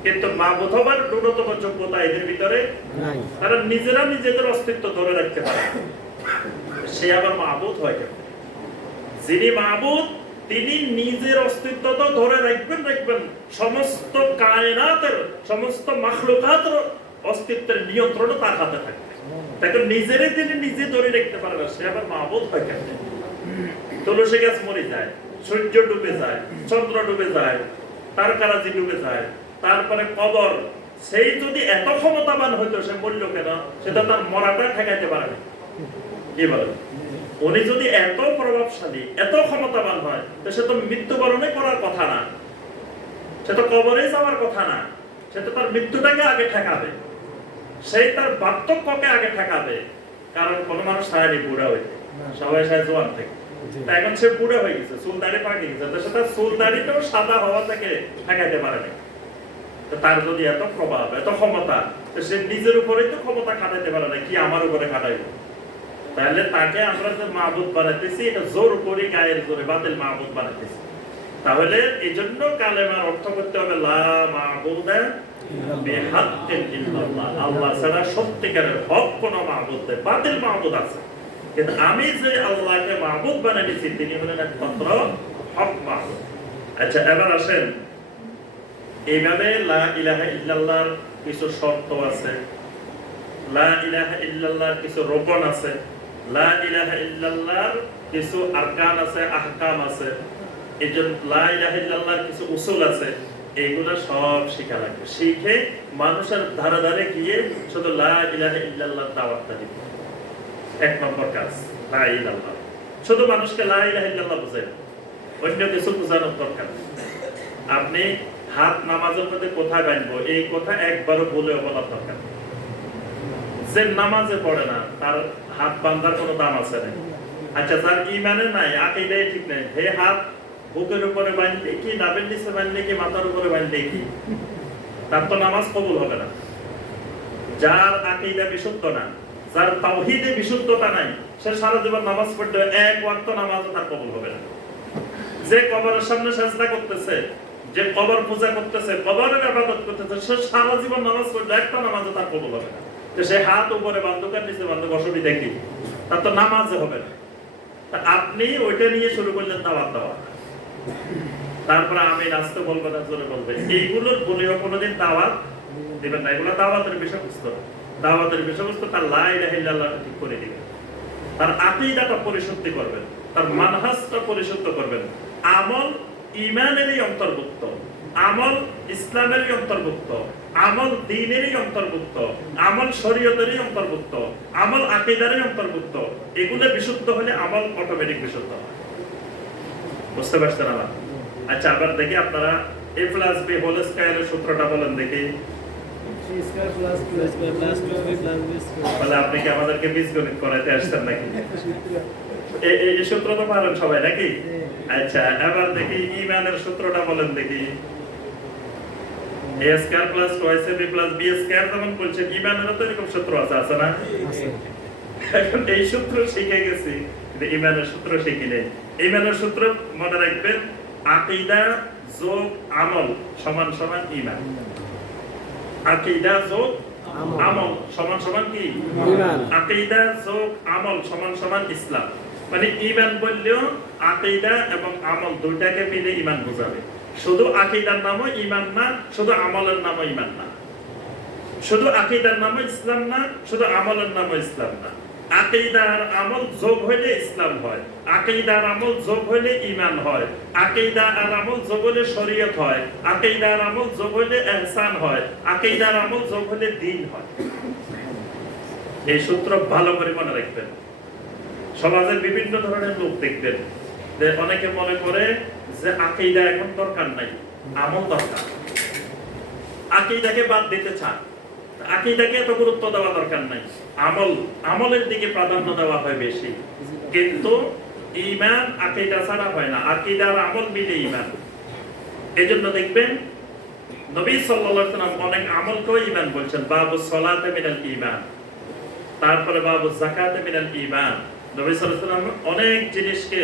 কিন্তু মাবুদ হবার ন্যূনতম যোগ্যতা এদের ভিতরে নাই। তারা নিজেরা নিজেদের অস্তিত্ব ধরে রাখতে পারে, সে আবার মাবুদ হয় কেন? যিনি মাবুদ তিনি নিজের অস্তিত্ব তো ধরে রাখবেন, সমস্ত কায়নাতের, সমস্ত মাখলুকাতের অস্তিত্বের নিয়ন্ত্রণ তার হাতে থাকবে। তাকে নিজেরই তিনি নিজে ধরে রাখতে পারবে, সে আবার মাবুদ হয় কেন? তুলসী গাছ মরে যায়, সূর্য ডুবে যায়, চন্দ্র ডুবে যায়, তারকারাজি ডুবে যায়, তারপরে কবর, সেই যদি এত ক্ষমতাবান হইতো সে মরল কেন? সেটা তার মরাটা ঠেকাইতে পারে না। কি বলে? উনি যদি এত প্রভাবশালী, এত ক্ষমতাবান হয়, তো সে তো মৃত্যুবরণে করার কথা না, সে তো কবরে যাওয়ার কথা না, সে তো তার মৃত্যুটাকে আগে ঠেকাবে, সেই তার বার্ধক্যকে আগে ঠেকাবে। কারণ কোন মানুষ সারানি বুড়া হইতে, সবাই সারা জোয়ান থেকে, তা এখন সে বুড়া হয়ে গেছে, চুল দাড়ি পাকে গেছে, তো সেটা চুল দাড়িটাও সাদা হওয়া থেকে ঠেকাইতে পারে না। তার যদি এত প্রভাব, এত ক্ষমতা, তো সে নিজের উপরেই তো ক্ষমতা খাটাইতে পারে না, কি আমার উপরে খাটাইবে? তাহলে তাকে আমরা যে মাবুদ বানাইতেছি, এটা জোর করে, গায়ের জোরে বাতিল মাবুদ বানাইতেছি। তাহলে এই জন্য কালেমার অর্থ করতে হবে লা মাবুদা বিহাক্কিন ইল্লাল্লাহ, আল্লাহ ছাড়া সত্যিকারের হক কোন মাবুদ নেই, বাতিল মাবুদ আছে, কিন্তু আমি যে আল্লাহকে মাবুদ বানাইছি তিনি হলেন একমাত্র হক মাবুদ। আচ্ছা, এবার আসেন, এইভাবে লা ইলাহা ইল্লাল্লাহর কিছু শর্ত আছে, লা ইলাহা ইল্লাল্লাহর কিছু রোকন আছে, লা ইলাহা ইল্লাল্লাহর কিছু আরকান আছে, আহকাম আছে, এইজন্য লা ইলাহা ইল্লাল্লাহর কিছু উসুল আছে। এইগুলা সব শিখা লাগবে। শিখে মানুষের ধারে ধারে গিয়ে শুধু লা ইলাহা ইল্লাল্লাহর দাওয়াতটা দিতে, 1 নম্বর কাজ লা ইলাহা। শুধু মানুষকে লা ইলাহা ইল্লাল্লাহ বুঝাই, অন্য কিছু বোঝানোর দরকার। আপনি হাত নামাজের মধ্যে কোথায় বাঁধবো, এই কথা একবারও বলে বলার দরকার। যে নামাজে পড়ে না তার হাত বাঁধার কোনো দাম আছে না। আচ্ছা, যার ইমানে নাই, আকীদায় ঠিক নাই, হে হাত বুকের উপরে বাঁধলে কি, নাভির নিচে বাঁধলে কি, মাথার উপরে বাঁধলে কি, তার তো নামাজ কবুল হবে না। যার আকীদা বিশুদ্ধ না, যার তাওহীদে বিশুদ্ধতা নাই, সে সারা জীবন নামাজ পড়লে 1 ওয়াক্ত নামাজও তার কবুল হবে না। যে কবরের সামনে সিজদা করতেছে, যে কবর পূজা করতেছে, কবরের ইবাদত করতেছে, সে সারা জীবন নামাজ পড়লে একটা নামাজও তার কবুল হবে না। তো সে হাত উপরে বাঁধুক আর নিচে বাঁধুক, অসুবিধা কি? তার তো নামাজে হবে না। আপনি ওইটা নিয়ে শুরু করলেন দাওয়াত দেওয়া, তারপরে আমি নাচতে বলবো না, জোরে বলবে, এইগুলোর বলিও কোনোদিন দাওয়াত দিবেন না। এগুলো দাওয়াতের বিষয়বস্তু, দাওয়াতের বিষয়বস্তু তার লা ইলাহা ইল্লাল্লাহ ঠিক করে দিবেন, তার আকীদাটা পরিশুদ্ধি করবেন, তার মানহাজটা পরিশুদ্ধ করবেন। আমল ঈমানেরই অন্তর্ভুক্ত, আমল ইসলামেরই অন্তর্ভুক্ত, আমল দ্বীনেরই অন্তর্ভুক্ত, আমল শরীয়তেরই অন্তর্ভুক্ত, আমল আকীদারই অন্তর্ভুক্ত। এগুলো বিশুদ্ধ হলে আমল অটোমেটিক বিশুদ্ধ হয়। বুঝতে পারছেন আমার? আচ্ছা, আবার দেখি আপনারা a plus b হোল স্কয়ারের সূত্রটা বলেন দেখি। তাহলে আপনি কি আমাদেরকে বীজগণিত করাইতে আসছেন নাকি? এই সূত্র তো পারেন সবাই নাকি? আচ্ছা, এবার দেখি ঈমানের সূত্রটা বলেন দেখি। a square plus 2ab plus b square যেমন বলছেন, ঈমানেরও তো এরকম সূত্র আছে না? এখন এই সূত্র শিখে গেছি, কিন্তু ঈমানের সূত্র শিখি নেই। ঈমানের সূত্র মনে রাখবেন, আকীদা যোগ আমল সমান সমান ঈমান। আকীদা যোগ আমল সমান সমান কি? ঈমান। আকীদা যোগ আমল সমান সমান ইসলাম। মানে ঈমান বললেও আকীদা এবং আমল দুইটাকে মিলে ঈমান বোঝাবে। শুধু আকীদার নামও ঈমান না, শুধু আমলের নামও ঈমান না। শুধু আকীদার নামে ইসলাম না, শুধু আমলের নামে ইসলাম না। আকীদা আর আমল যোগ হইলে ইসলাম হয়, আকীদা আর আমল যোগ হইলে ঈমান হয়, আকীদা আর আমল যোগ হইলে শরীয়ত হয়, আকীদা আর আমল যোগ হইলে ইহসান হয়, আকীদা আর আমল যোগ হইলে দ্বীন হয়। এই সূত্র ভালো করে মনে রাখবেন। সমাজে বিভিন্ন ধরনের লোক দেখবেন যে অনেকে মনে করে যে আকীদা এখন দরকার নাই, আমল দরকার। আকীদাকে বাদ দিতে চান, আকীদাকে এত গুরুত্ব দেওয়া দরকার নাই, আমলের দিকে প্রাধান্য দেওয়া হয় বেশি। কিন্তু ঈমান আকীদা ছাড়া হয় না, আকীদা আর আমল মিলে ঈমান। এজন্য দেখবেন নবী সাল্লাল্লাহু আলাইহি ওয়াসাল্লাম অনেক আমলকেও ঈমান বলছেন। বাবুস সালাতে মিনাল ঈমান, তারপরে বাবুস যাকাতে মিনাল ঈমান। নবী সাল্লাল্লাহু আলাইহি ওয়াসাল্লাম অনেক জিনিসকে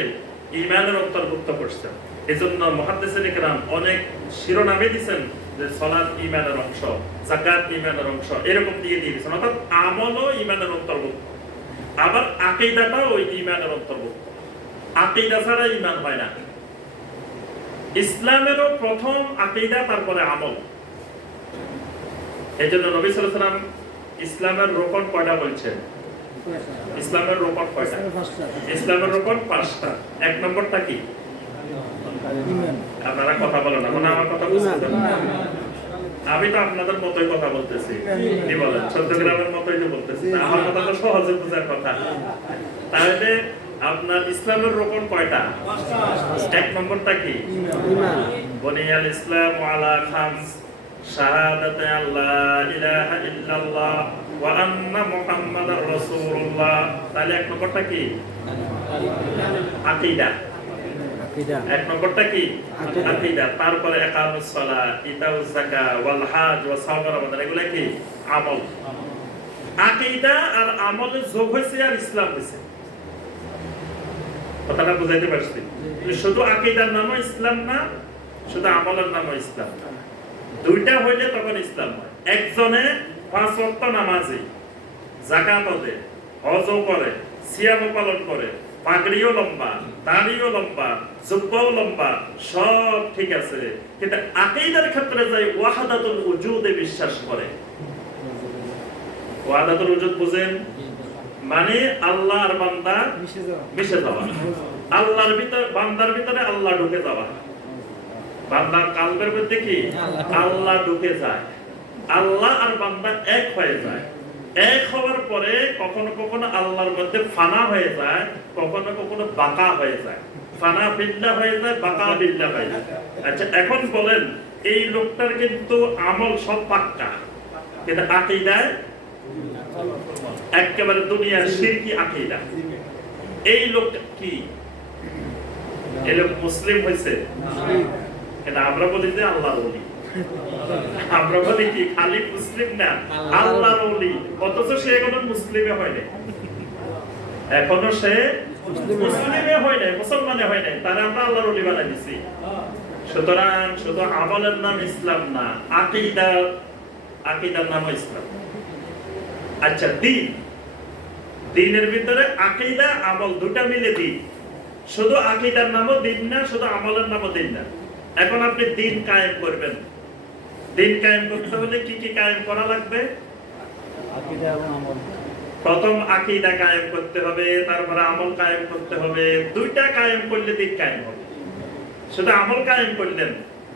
ঈমানের অন্তর্ভুক্ত করছেন। এজন্য মুহাদ্দিসিনে কেরাম অনেক শিরোনামে দিয়েছেন যে সালাত ঈমানের অংশ, যাকাত ঈমানের অংশ, এরকম দিয়ে দিয়েছেন। অর্থাৎ আমলও ঈমানের অন্তর্ভুক্ত, আবার আকীদাটাও ওই ঈমানের অন্তর্ভুক্ত। আকীদা ছাড়া ঈমান হয় না। ইসলামেরও প্রথম আকীদা, তারপরে আমল। এজন্য নবী সাল্লাল্লাহু আলাইহি ওয়াসাল্লাম ইসলামের রোকন কয়টা বলছেন? ইসলামের রোকন কয়টা? ইসলামের রোকন 5টা। এক নম্বরটা কি? আপনারা কথা বলেন না, মানে আমার কথা বুঝতে না। আমি তো আপনাদের মতোই কথা বলতেছি, কি বলেন? চট্টগ্রামের মতোই তো বলতেছি, আমার কথা তো সহজে বোঝার কথা। তাহলে আপনার ইসলামের রোকন কয়টা? এক নম্বরটা কি? বুনিয়াল ইসলামু আলা খামস, শাহাদাতে আল্লা ইলাহা ইল্লাল্লাহ ওয়া আন্না মুহাম্মাদার রাসূলুল্লাহ। তাহলে এক নম্বরটা কি? আকীদা। এক নম্বরটা কি? আকীদা। তারপরে ইকামুস সালাত, ইতাউজ যাকাত, ওয়াল হজ ওয়া সাওম রমাদান, এগুলা কি? আমল। আকীদা আর আমলে যোগ হইছে আর ইসলাম হইছে। কথাটা বুঝাইতে পারছি? শুধু আকীদার নামও ইসলাম না, শুধু আমলের নামও ইসলাম না। দুইটা হইলে তখন ইসলাম হয়। একজনে 5 ওয়াক্ত নামাজি, যাকাতও দেয়, হজও করে, সিয়ামও পালন করে, পাগড়িও লম্বা, দাড়িও লম্বা, জুব্বাও লম্বা, সব ঠিক আছে, কিন্তু আকীদার ক্ষেত্রে যাই ওয়াহাদাতুল উজুদে বিশ্বাস করে। ওয়াহাদাতুল উজুদ বুঝেন? মানে আল্লাহ আর বান্দা মিশে যাওয়া, আল্লাহর ভিতরে বান্দার ভিতরে আল্লাহ ঢুকে যাওয়া, বান্দার কলবের মধ্যে কি আল্লাহ ঢুকে যায়, আল্লাহ আর বান্দা এক হয়ে যায়। এক হওয়ার পরে কখনো কখনো আল্লাহর মধ্যে ফানা হয়ে যায়, কখনো কখনো বাকা হয়ে যায়। ফানা বিল্লাহ হয়ে যায়, বাকা বিল্লাহ হয়ে যায়। আচ্ছা, এখন বলেন এই লোকটার কিন্তু আমল সব পাক্কা, কিন্তু আকীদায় একেবারে দুনিয়ার শিরকি আকীদা। এই লোকটা কি? এই লোক মুসলিম হয়েছে? এটা আমরা বলি যে আল্লাহর ওলি। আমরা বলি কি খালি মুসলিম না, আল্লাহর ওলি। অথচ সে এখনো মুসলিমে হয় নাই, এখনো সে মুসলিমে হয় নাই, মুসলমানে হয় নাই, তারা আমরা আল্লাহর ওলি বানাই দিছি। সুতরাং শুধু আমলের নাম ইসলাম না, আকীদার নাম ইসলাম। আচ্ছা, দ্বীনের ভিতরে আকীদা আমল দুটা মিলে দ্বীন। শুধু আকীদার নামও দ্বীন না, শুধু আমলের নামও দ্বীন না। এখন আপনি দ্বীন কায়েম করবেন, দ্বীন কায়েম করতে হলে কি কি কায়েম করা লাগবে? আকীদা এবং আমল। প্রথম আকীদা কায়েম করতে হবে, তারপরে আমল কায়েম করতে হবে। দুইটা কায়েম করলে দ্বীন কায়েম হবে। শুধু আমল কায়েম করলেন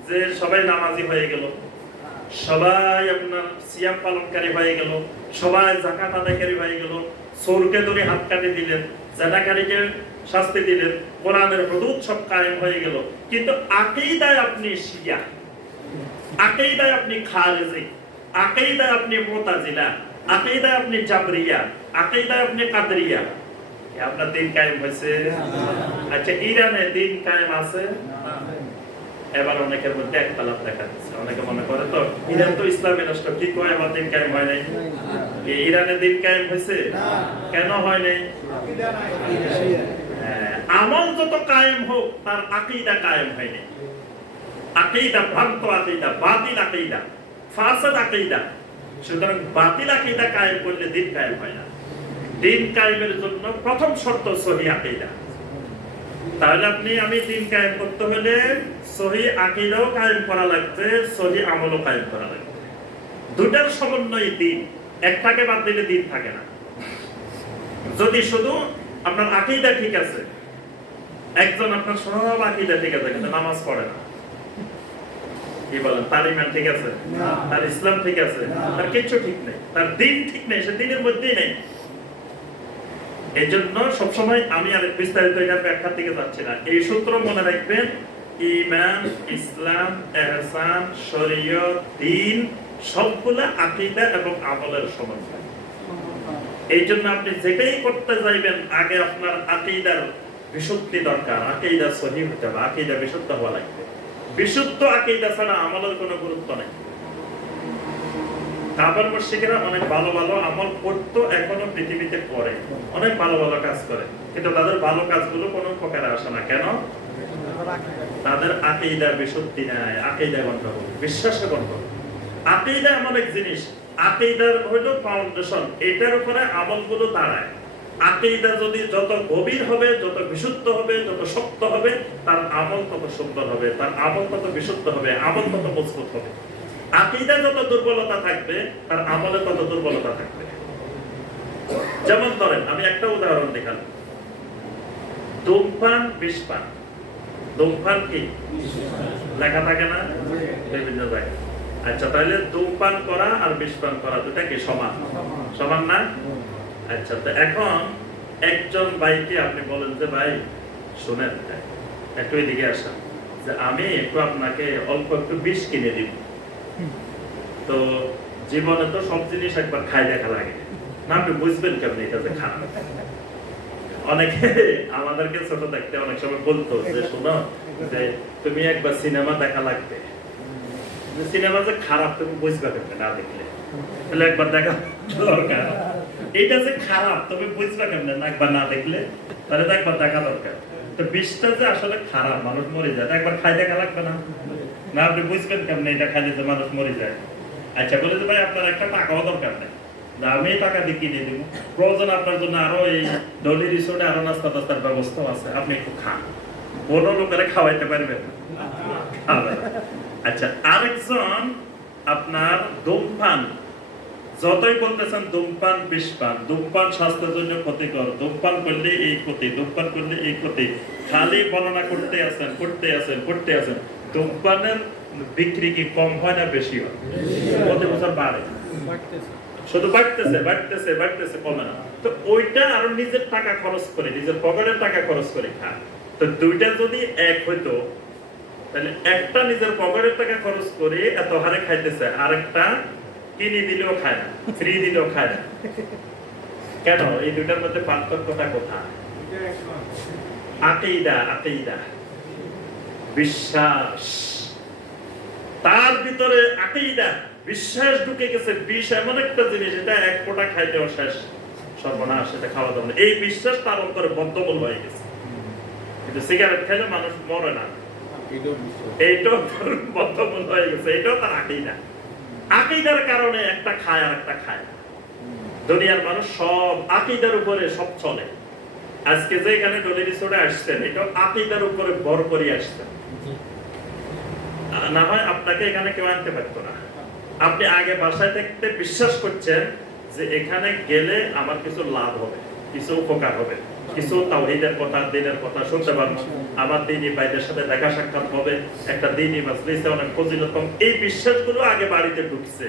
যে সবাই নামাজি হয়ে গেল, সবাই আপনার সিয়াম পালনকারী হয়ে গেল, সবাই যাকাত আদায়কারী হয়ে গেল, চোরকে ধরে হাত কাটে দিলেন, জানাকারীকে শাস্তি দিলেন, কোরআনের হুদুদ সব কায়েম হয়ে গেল, কিন্তু আকীদায় আপনি শিয়া, আকীদায় আপনি খারেজি, আকীদায় আপনি মুতাজিলা, আকীদায় আপনি জাবরিয়া, আকীদায় আপনি কাদরিয়া, আপনার দ্বীন কায়েম হয়েছে? আচ্ছা, ইরানে দ্বীন কায়েম আছে? এবার অনেকের মধ্যে একতলাপ দেখা যাচ্ছে। অনেকে মনে করে তো ইরান তো ইসলামী রাষ্ট্র, কি কয় আমার দ্বীন কায়েম হয় নাই? ইরানে দ্বীন কায়েম হয়েছে? কেন হয় নাই? আমল যত কায়েম হোক, তার আকীদা কায়েম হয় নাই। আকীদা ভ্রান্ত আকীদা, বাতিল আকীদা, ফাসাদ আকীদা। সুতরাং বাতিল আকীদা কায়েম করলে দ্বীন কায়েম হয় না। দ্বীন কায়েমের জন্য প্রথম শর্ত সহিহ আকীদা। তাহলে আমি দ্বীন কায়েম করতে হলে সহিহ আকীদাও কায়েম করা লাগবে, সহিহ আমলও কায়েম করা লাগবে। দুটার সমন্বয় দিন, একটাকে বাদ দিলে দিন থাকে না। যদি শুধু আপনার আকীদা ঠিক আছে, একজন আপনার সব আকীদা ঠিক আছে কিন্তু নামাজ পড়ে না, কি বলেন, তার ঈমান ঠিক আছে, তার ইসলাম ঠিক আছে, তার কিছু ঠিক নেই, তার দিন ঠিক নেই, সে দিনের মধ্যেই নেই। এই জন্য সবসময় আমি আর বিস্তারিত এটার ব্যাখ্যার দিকে যাচ্ছি না, এই সূত্র মনে রাখবেন, ঈমান, ইসলাম, ইহসান, শরীয়ত, দ্বীন সবগুলা আকীদা এবং আমলের সমন্বয়। এই জন্য আপনি যেটাই করতে যাইবেন আগে আপনার আকীদার বিশুদ্ধি দরকার, আকীদা সহিহ হতে হবে, আকীদা বিশুদ্ধ হওয়া লাগবে। বিশুদ্ধ আকীদা ছাড়া আমলের কোনো গুরুত্ব নেই। কাবার মুশরিকরা অনেক ভালো ভালো আমল করতো, এখনো পৃথিবীতে করে, অনেক ভালো ভালো কাজ করে, কিন্তু তাদের ভালো কাজগুলো কোনো উপকারে আসে না। কেন? তাদের আকীদা বিশুদ্ধি নাই, আকীদা গন্ডগোল, বিশ্বাসে গন্ডগোল। আকীদা এমন এক জিনিস, আকীদার হলো ফাউন্ডেশন, এটার উপরে আমলগুলো দাঁড়ায়। আকীদা যদি যত গভীর হবে, যত বিশুদ্ধ হবে, যত শক্ত হবে, তার আমল তত সুন্দর হবে, তার আমল তত বিশুদ্ধ হবে, আমল তত মজবুত হবে। আকীদা যত দুর্বলতা থাকবে, তার আমলে তত দুর্বলতা থাকবে। যেমন ধরেন, আমি একটা উদাহরণ দেখালাম, ধূমপান, বিষপান। ধূমপান কি লেখা থাকে না বিভিন্ন জায়গায়? আচ্ছা, তাহলে ধূমপান করা আর বিষপান করা দুটা কি সমান? সমান না? আচ্ছা, তো এখন একজন ভাইকে আপনি বলেন যে ভাই শুনেন, একটু এদিকে আসেন, যে আমি একটু আপনাকে অল্প একটু বিষ কিনে দিব। তো জীবনে তো সব জিনিস একবার খাই দেখা লাগে না, আপনি বুঝবেন কেমন এটা যে খারাপ। অনেকে আমাদেরকে ছোট থাকতে অনেক সময় বলতো যে শোনো, যে তুমি একবার সিনেমা দেখা লাগবে, সিনেমা যে খারাপ তুমি বুঝবে কেমন না দেখলে, তাহলে একবার দেখা দরকার। এটা যে খারাপ তুমি বুঝবে কেমন না একবার না দেখলে, তাহলে তো একবার দেখা দরকার। তো বিষটা যে আসলে খারাপ, মানুষ মরে যায়, একবার খাই দেখা লাগবে না? না, আপনি বুঝবেন কেমন এটা খাইলে যে মানুষ মরে যায়? আচ্ছা, বলে যে ভাই আপনার একটা টাকাও দরকার নেই, আমি টাকা দিয়ে কিনে দেবো, প্রয়োজন আপনার জন্য আরো এই ডলি রিসোর্টে আরো নাস্তা টাস্তার ব্যবস্থা আছে, আপনি একটু খান। কোন লোকের খাওয়াইতে পারবেন? আচ্ছা, আরেকজন আপনার ধূমপান, যতই বলতেছেন ধূমপান বিষপান, ধূমপান স্বাস্থ্যের জন্য ক্ষতিকর, ধূমপান করলে এই ক্ষতি, ধূমপান করলে এই ক্ষতি, খালি বর্ণনা করতে আছেন করতে আছেন করতে আছেন। ধূমপানের বিক্রি কি কম হয় না বেশি হয়? প্রতি বছর বাড়ে, শুধু বাড়তেছে বাড়তেছে বাড়তেছে, কমে না। তো ওইটা আরো নিজের টাকা খরচ করে, নিজের পকেটের টাকা খরচ করে খায়। তো দুইটা যদি এক হইতো, তাহলে একটা নিজের পকেটের টাকা খরচ করে এত হারে খাইতেছে, আরেকটা কিনে দিলেও খায় না, ফ্রি দিলেও খায় না। কেন? এই দুইটার মধ্যে পার্থক্যটা কোথায়? আকীদা, আকীদা, বিশ্বাস। তার ভিতরে আকীদা, বিশ্বাস ঢুকে গেছে। বিষ এমন একটা জিনিস, এটা এক ফোঁটা খাইতেও শেষ, সর্বনাশ, সেটা খাওয়া যাবে না। এই বিশ্বাস তার অন্তরে বদ্ধমূল হয়ে গেছে। কিন্তু সিগারেট খাইলে মানুষ মরে না, এইটাও বদ্ধমূল হয়ে গেছে, এটাও তার আকীদা। আকীদার কারণে একটা খায় আর একটা খায় না। দুনিয়ার মানুষ সব আকীদার উপরে সব চলে। আজকে যে এখানে ডলি রিসোর্টে আসছেন, এটা আকীদার উপরে ভর করে আসছেন, না হয় আপনাকে এখানে কেউ আনতে পারতো না। আপনি আগে বাসায় থাকতে বিশ্বাস করছেন যে এখানে গেলে আমার কিছু লাভ হবে, কিছু উপকার হবে, কিছু তাওহীদের কথা, দ্বীনের কথা শুনতে পারবো, আমার দ্বীনী ভাইদের সাথে দেখা সাক্ষাৎ হবে, একটা দ্বীনী মাজলিসে অনেক ফজিলত। এই বিশ্বাসগুলো আগে বাড়িতে ঢুকছে,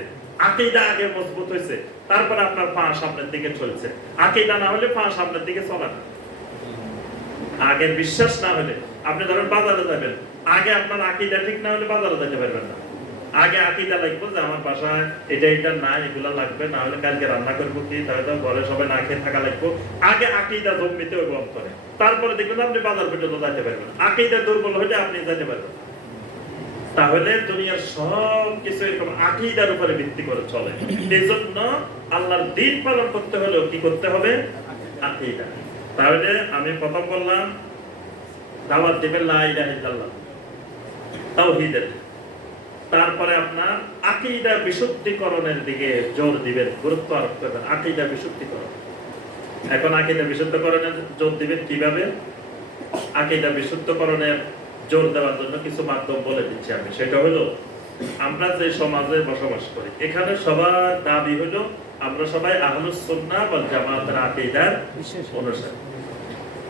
আকীদা আগে মজবুত হয়েছে, তারপরে আপনার পা সামনের দিকে চলছে। আকীদা না হলে পা সামনের দিকে চলে না। আগে বিশ্বাস না হলে, আপনি ধরেন বাজারে যাবেন, আগে আপনার আকীদা ঠিক না হলে বাজারে যেতে পারবেন না। আগে আকীদা লাগবে যে আমার বাসায় এটা এটা না, এগুলা লাগবে, না হলে কালকে রান্না করবো কি, তাহলে ঘরে সবাই না খেয়ে থাকা লাগবে। আগে আকীদা জন্মিতে হবে অন্তরে, তারপরে দেখবেন আপনি বাজার পর্যন্ত যেতে পারবেন। আকীদা দুর্বল হলে আপনি যেতে পারবেন। তাহলে দুনিয়ার সব কিছু এরকম আকীদার উপরে ভিত্তি করে চলে। এই জন্য আল্লাহর দ্বীন পালন করতে হলেও কি করতে হবে? আকীদা। তাহলে আমি প্রথম বললাম দাওয়াত দিবেন লা ইলাহা ইল্লাল্লাহ, তাওহীদের। তারপরে আপনার আকীদা বিশুদ্ধিকরণের দিকে জোর দিবেন, গুরুত্ব আরোপ করবেন, আকীদা বিশুদ্ধিকরণ। এখন আকীদা বিশুদ্ধকরণের জোর দিবেন কিভাবে? আকীদা বিশুদ্ধকরণের জোর দেওয়ার জন্য কিছু মাধ্যম বলে দিচ্ছি আমি। সেটা হলো আমরা যে সমাজে বসবাস করি এখানে সবার দাবি হলো আমরা সবাই আহলুস সুন্নাহ ওয়াল জামাতের আকীদার অনুসারী।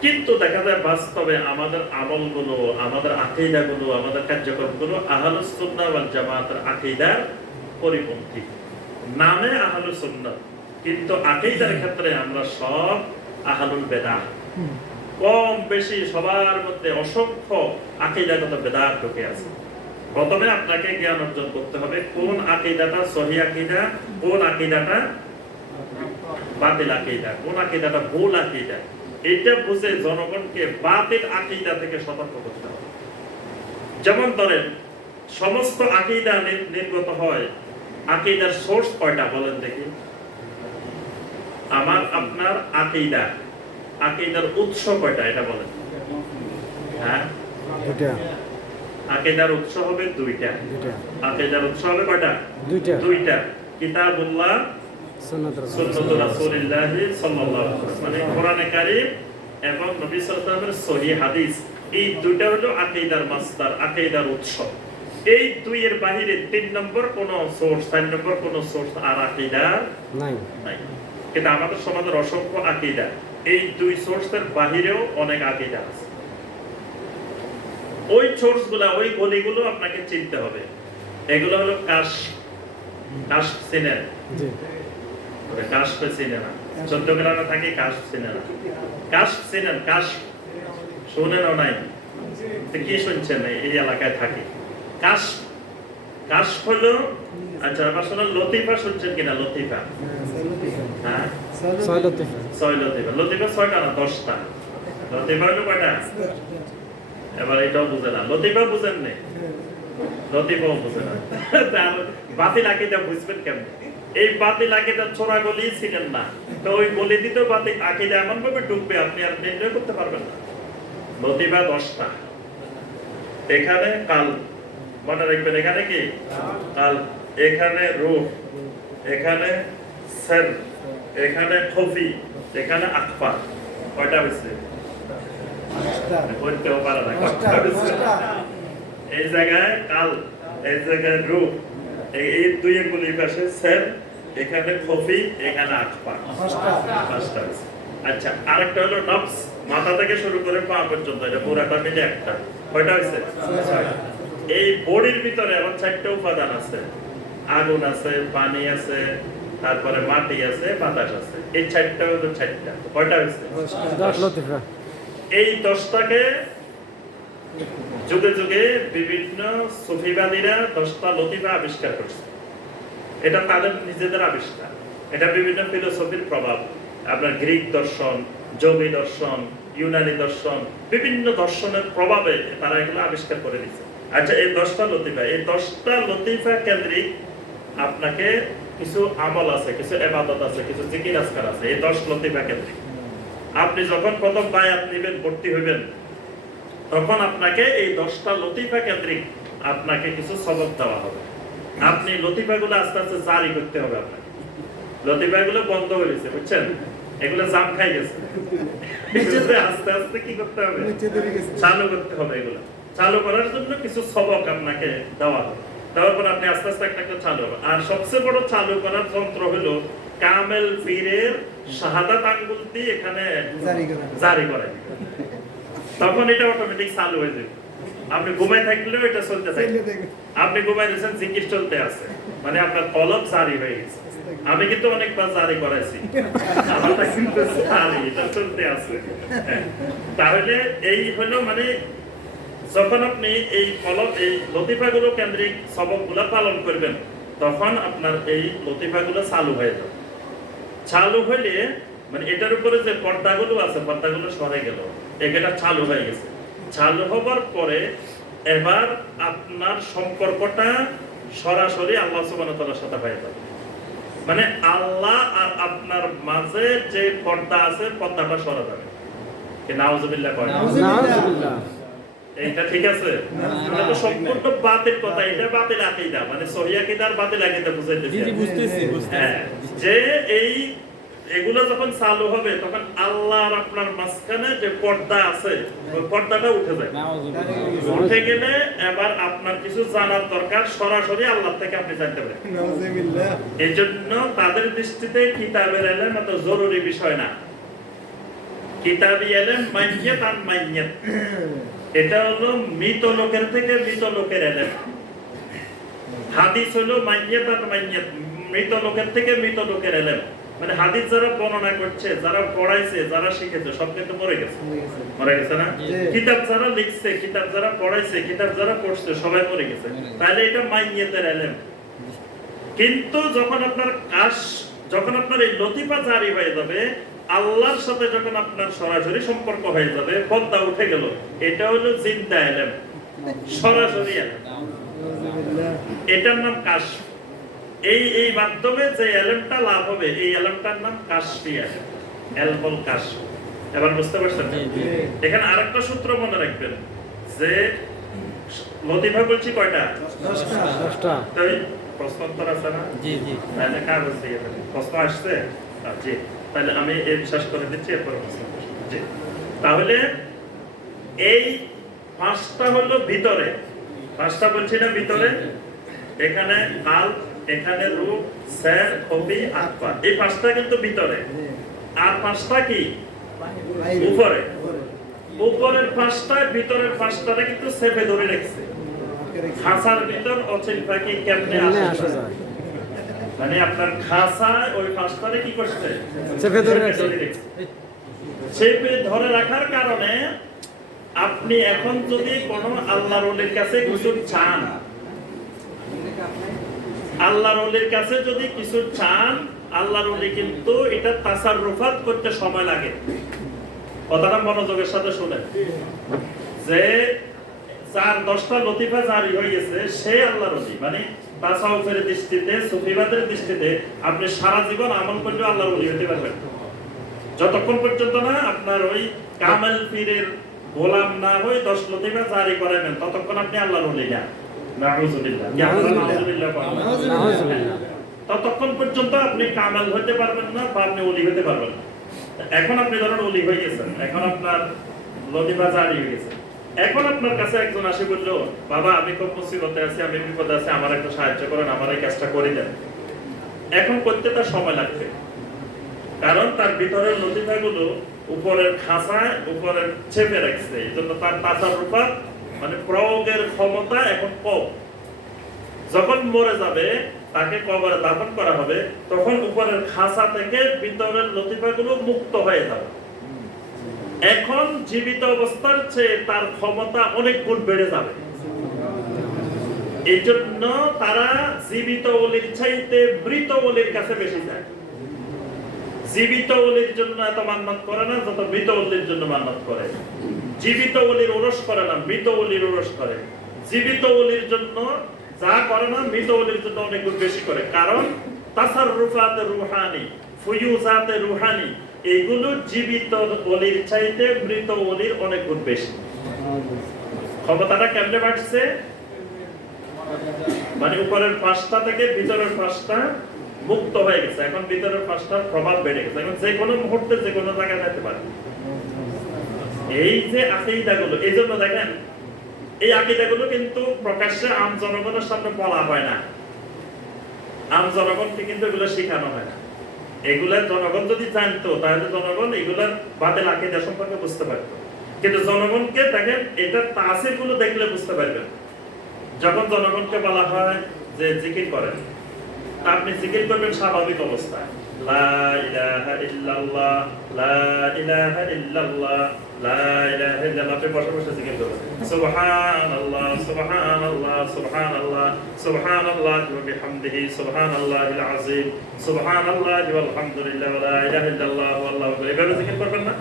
কিন্তু দেখা যায় বাস্তবে আমাদের আমলগুলো, আমাদের আকীদাগুলো, আমাদের কার্যক্রমগুলো আহলুস সুন্নাহ ওয়াল জামাতের আকীদার পরিপন্থী। নামে আহলুস সুন্নাহ, কিন্তু আকীদার ক্ষেত্রে আমরা সব আহলুল বিদআহ। কম বেশি সবার মধ্যে অসংখ্য আকীদাগত বিদআত ঢুকে আছে। প্রথমে আপনাকে জ্ঞান অর্জন করতে হবে কোন আকীদাটা সহিহ আকীদা, কোন আকীদাটা বাতিল আকীদা, কোন আকীদাটা ভুল আকীদা। এটা বুঝে জনগণকে বাতিল আকীদা থেকে সতর্ক করতে হবে। যেমন ধরেন সমস্ত আকীদা নির্গত হয়, আকীদার সোর্স কয়টা বলেন দেখি? আমার আপনার আকীদা, আকীদার উৎস কয়টা এটা বলেন? হ্যাঁ, দুইটা। আকীদার উৎস হবে দুইটা। আকীদার উৎস হবে কয়টা? দুইটা। কিতাবুল্লাহ, সুন্নাতুর রাসূলুল্লাহ সাল্লাল্লাহু আলাইহি ওয়াসাল্লাম, মানে কোরআনে কারীম এবং নবী সাল্লাল্লাহু আলাইহি ওয়াসাল্লামের সহিহ হাদিস। এই দুইটা হলো আকীদার মাসদার, আকীদার উৎস। এই দুইয়ের বাইরে তিন নম্বর কোন সোর্স, চার নম্বর কোন সোর্স আর আকীদার নাই। কিন্তু আমাদের সমাজের অসংখ্য আকীদা, এই দুই সোর্সের বাহিরেও অনেক আকীদা আছে। ওই সোর্সগুলো, ওই গলিগুলো আপনাকে চিনতে হবে। এগুলো হলো কাশফ চিনেন? কাশফ চিনে না, চট্টগ্রামে থাকি, কাশফ চিনে না। কাশফ চিনেন? কাশফ শুনেনও নাই? কি শুনছেন? এই এলাকায় থাকি। কাশফ হলো, আচ্ছা আবার শোনেন, লতিফা শুনছেন কিনা? লতিফা, হ্যাঁ, ছয় লতিফা। লতিফা 6টা না 10টা? লতিফা হলো কয়টা? এবার এটাও বুঝে না। লতিফা বুঝেন না? লতিফাও বুঝে না। বাতিল আকীদা বুঝবেন কেমন? এই বাতিল আকীদা ছোড়া গলি ছিলেন না, তো ওই গলি দিতেও বাতিল আকীদা এমন ভাবে ঢুকবে আপনি আর নির্ণয় করতে পারবেন না। লতিফা 10টা। এখানে কাল, মনে রাখবেন, এখানে কি কাল, এখানে রূহ, এখানে সের, এখানে খফি, এখানে আকফা। কয়টা হয়েছে? এই জায়গায় কাল, এই জায়গায় রূহ, এই দুই গুলির পাশে সের, এখানে খফি, এখানে আকফা। 5টা। আচ্ছা, আরেকটা হলো নফস, মাথা থেকে শুরু করে পা পর্যন্ত, এটা পুরাটা মিলে একটা। কয়টা হয়েছে? 6টা। এই বডির ভিতরে আবার 4টা উপাদান আছে। আগুন আছে, পানি আছে, তারপরে মাটি আছে, বাতাস আছে। এই 4টা হলো 4টা। কয়টা হয়েছে? 10। এই 10টাকে যুগে যুগে বিভিন্ন সুফিবাদীরা 10টা লতিফা আবিষ্কার করছে। এটা তাদের নিজেদের আবিষ্কার। এটা বিভিন্ন ফিলোসফির প্রভাব। আপনার গ্রিক দর্শন, যোগী দর্শন, ইউনানি দর্শন, বিভিন্ন দর্শনের প্রভাবে তারা এগুলো আবিষ্কার করে দিচ্ছে। আচ্ছা, এই 10টা লতিফা, এই 10টা লতিফা কেন্দ্রিক আপনাকে কিছু আমল আছে, কিছু ইবাদত আছে, কিছু জিকির আজকার আছে। এই 10 লতিফা কেন্দ্রিক আপনি যখন প্রথম বায়াত নেবেন, ভর্তি হইবেন, তখন আপনাকে এই 10টা লতিফা কেন্দ্রিক আপনাকে কিছু সবক দেওয়া হবে। আপনি লতিফাগুলো আস্তে আস্তে জারি করতে হবে। আপনাকে লতিফাগুলো বন্ধ হয়েছে, বুঝছেন? এগুলো জাম খাই গেছে। আস্তে আস্তে কি করতে হবে? চালু করতে হবে। এগুলো চালু করার জন্য কিছু সবক আপনাকে দেওয়া হবে। দেওয়ার পর আপনি আস্তে আস্তে একটা চালু হবে। আর সবচেয়ে বড় চালু করার যন্ত্র হলো কামেল পীরের শাহাদাত আঙ্গুল দিয়ে এখানে জারি করা। তখন এটা অটোমেটিক চালু হয়ে যাবে। আপনি ঘুমায় থাকলেও এটা চলতে থাকবে। আপনি ঘুমায় দিয়েছেন, জিকির চলতে আছে, মানে আপনার কলম জারি হয়ে গেছে। আমি কিন্তু অনেকবার জারি করাইছি, আমারটা কিন্তু জারি, এটা চলতে আছে। তাহলে এই হলো, মানে যখন আপনি এই কলম, এই লতিফাগুলো কেন্দ্রিক সবকগুলো পালন করবেন, তখন আপনার এই লতিফাগুলো চালু হয়ে যাবে। চালু হলে মানে এটার উপরে যে পর্দাগুলো আছে, পর্দাগুলো সরে গেল, এটা চালু হয়ে গেছে। চালু হবার পরে এবার আপনার সম্পর্কটা সরাসরি আল্লাহ সুবহানাহু ওয়া তাআলার সাথে হয়ে যাবে। মানে আল্লাহ আর আপনার মাঝে যে পর্দা আছে, পর্দাটা সরে যাবে। কি নাউজুবিল্লাহ কয়? নাউজুবিল্লাহ। এইটা ঠিক আছে? এটা তো সম্পূর্ণ বাতিল কথা। এটা বাতিল আকীদা, মানে সহিহ আকীদার বাতিল আকীদা বুঝাইতেছি। জি বুঝতেছি। হ্যাঁ, যে এই এগুলো যখন চালু হবে তখন আল্লাহ আর আপনার মাঝখানে যে পর্দা আছে ওই পর্দাটা উঠে যায়। উঠে গেলে এবার আপনার কিছু জানার দরকার, সরাসরি আল্লাহ থেকে আপনি জানতে পারেন। এই জন্য তাদের দৃষ্টিতে কিতাবের এলেম এত জরুরি বিষয় না। কিতাবি এলেম মাইয়াত আর মাইয়াত, এটা হলো মৃত লোকের থেকে মৃত লোকের এলেম। হাদিস হলো মাইয়াত আর মাইয়াত, মৃত লোকের থেকে মৃত লোকের এলেম। মানে হাদিস যারা বর্ণনা করছে, যারা পড়াইছে, যারা শিখেছে, সব কিন্তু মরে গেছে, মরে গেছে না? কিতাব যারা লিখছে, কিতাব যারা পড়াইছে, কিতাব যারা পড়ছে, সবাই মরে গেছে। তাহলে এটা মাইয়াতের এলেম। কিন্তু যখন আপনার এই লতিফা জারি হয়ে যাবে, আল্লাহর সাথে যখন আপনার সরাসরি সম্পর্ক হয়ে যাবে, পর্দা উঠে গেল, এটা হলো জিন্দা এলেম, সরাসরি এলেম। এটার নাম কাশফ। এই মাধ্যমে যে এলেমটা লাভ হবে, এই এলেমটার নাম কাশফি এলেম, এলমুল কাশফ। এবার বুঝতে পারছেন? এখানে আরেকটা সূত্র মনে রাখবেন যে লতিফা বলছি কয়টা? 10টা। তাই প্রশ্ন উত্তর আছে না? জি জি। তাহলে কার আছে প্রশ্ন আসছে? জি, তাহলে আমি এই বিশ্বাস করে দিচ্ছি, এরপর প্রশ্ন। জি, তাহলে এই পাঁচটা হলো ভিতরে, পাঁচটা বলছি না ভিতরে, এখানে কাল, এখানে রূপ, স্যার, কবি, আত্মা, এই পাঁচটা কিন্তু ভিতরে। আর পাঁচটা কি উপরে? উপরের পাঁচটা, ভিতরের পাঁচটারে কিন্তু সেপে ধরে রেখেছে। খাঁচার ভিতর অচিন পাখি কেমনে আসে? মানে আপনার খাঁচায় ওই পাঁচটারে কি করছে? চেপে ধরে রাখছে। চেপে ধরে রাখার কারণে আপনি এখন যদি কোন আল্লাহর ওলির কাছে কিছু চান, আল্লাহর ওলির কাছে যদি কিছু চান, আল্লাহর ওলি কিন্তু এটা তাসাররুফাত করতে সময় লাগে। কথাটা মনোযোগের সাথে শুনেন, যে যার 10টা লতিফা জারি হয়ে গেছে সে আল্লাহর ওলি। মানে তাসাউফের দৃষ্টিতে, সুফিবাদের দৃষ্টিতে আপনি সারা জীবন আমল করলেও আল্লাহর ওলি হতে পারবেন, যতক্ষণ পর্যন্ত না আপনার ওই কামেল পীরের গোলাম না হয়ে 10 লতিফা জারি করাবেন, ততক্ষণ আপনি আল্লাহর ওলি না। নাউযুবিল্লাহ, ততক্ষণ পর্যন্ত আপনি কামেল হতে পারবেন না, বা আপনি ওলি হতে পারবেন না। এখন আপনি ধরুন ওলি হয়ে গেছেন, এখন আপনার লতিফা জারি হয়ে গেছে, এখন আপনার কাছে একজন আসে বললো, বাবা আমি খুব মুসিবতে আছি, আমি বিপদে আছি, আমার একটা সাহায্য করেন, আমার এই কাজটা করে দেন। এখন করতে তার সময় লাগবে, কারণ তার ভিতরের লতিফাগুলো উপরের খাঁচায়, উপরের চেপে রাখছে। এই জন্য তার তাসাররুফাত মানে প্রয়োগের ক্ষমতা এখন কম। যখন মরে যাবে, তাকে কবরে দাফন করা হবে, তখন উপরের খাঁচা থেকে ভিতরের লতিফাগুলো মুক্ত হয়ে যাবে। এখন জীবিত অবস্থার চেয়ে তার ক্ষমতা অনেক গুণ বেড়ে যাবে। এই জন্য তারা জীবিত ওলির চাইতে মৃত ওলির কাছে বেশি যায়। জীবিত ওলির জন্য এত মান্নাত করে না যত মৃত ওলির জন্য মান্নাত করে। জীবিত ওলির ওরস করে না, মৃত ওলির ওরস করে। জীবিত ওলির জন্য যা করে না, মৃত ওলির জন্য অনেক গুণ বেশি করে। কারণ তাসাররুফাতে রুহানি, ফুয়ুজাতে রুহানি, এইগুলো জীবিত ওলির চাইতে মৃত ওলির অনেক গুণ বেশি। ক্ষমতাটা কেমনে বাড়ছে? মানে উপরের পাঁচটা থেকে ভিতরের পাঁচটা মুক্ত হয়ে গেছে, এখন ভিতরের পাঁচটার প্রভাব বেড়ে গেছে, এখন যে কোনো মুহূর্তে যে কোনো জায়গায় যেতে পারে। এই যে আকীদাগুলো, এই জন্য দেখেন এই আকীদাগুলো কিন্তু প্রকাশ্যে আম জনগণের সামনে বলা হয় না, আম জনগণকে কিন্তু এগুলো শেখানো হয় না। এগুলা জনগণ যদি জানতো তাহলে জনগণ এগুলার বাতিল আকীদা সম্পর্কে বুঝতে পারতো। কিন্তু জনগণকে দেখেন এটা তাসির গুলো দেখলে বুঝতে পারবেন। যখন জনগণকে বলা হয় যে জিকির করেন, আপনি জিকির করবেন স্বাভাবিক অবস্থায়, লা ইলাহা ইল্লাল্লাহ, লা ইলাহা ইল্লাল্লাহ, লা ইলাহা ইল্লাল্লাহ, আপনি বসে বসে জিকির করবেন, সুবহানাল্লাহ সুবহানাল্লাহ সুবহানাল্লাহ সুবহানাল্লাহি ওয়া বিহামদিহি সুবহানাল্লাহিল আযীম সুবহানাল্লাহি ওয়াল হামদুলিল্লাহ ওয়া লা ইলাহা ইল্লাল্লাহ ওয়াল্লাহু আকবার। এভাবে জিকির করবেন না?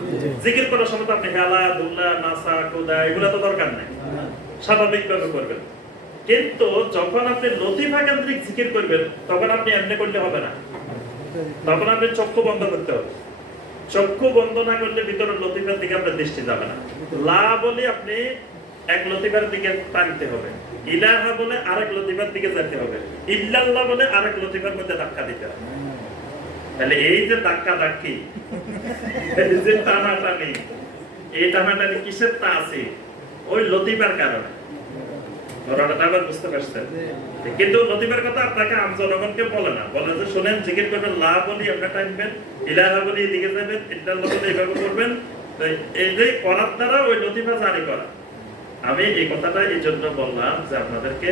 জিকির করার সময় আপনি হেলা দুল্লা নাসা কুদা এগুলো তো দরকার নেই, স্বাভাবিকভাবে করবেন। কিন্তু যখন আপনি লতিফা কেন্দ্রিক জিকির করবেন, তখন আপনি এমনি করলে হবে না, তখন আপনি চক্ষু বন্ধ করতে হবে। চক্ষু বন্ধ না করলে ভিতরের লতিফার দিকে আপনার দৃষ্টি যাবে না। লা বলে আপনি এক লতিফার দিকে টানতে হবে, ইলাহা বলে আরেক লতিফার দিকে যেতে হবে, ইল্লাল্লাহ বলে আরেক লতিফার মধ্যে ধাক্কা দিতে হবে। তাহলে এই যে ধাক্কা ধাক্কি, এই যে টানাটানি, এই টানাটানি কিসের তা আছে? ওই লতিফার কারণে। ঘটনাটা আবার বুঝতে পারছেন? কিন্তু লতিফার কথা আপনাকে আম জনগণকে বলে না, বলে যে শোনেন, জিকির করবেন, লা বলি আপনার টাইমবেন, ইলাহা বলি এদিকে যাবেন, ইন্টারল্লাহ বলি এইভাবে করবেন। এই যে করার দ্বারা ওই লতিফা জারি করা। আমি এই কথাটা এই জন্য বললাম যে আপনাদেরকে,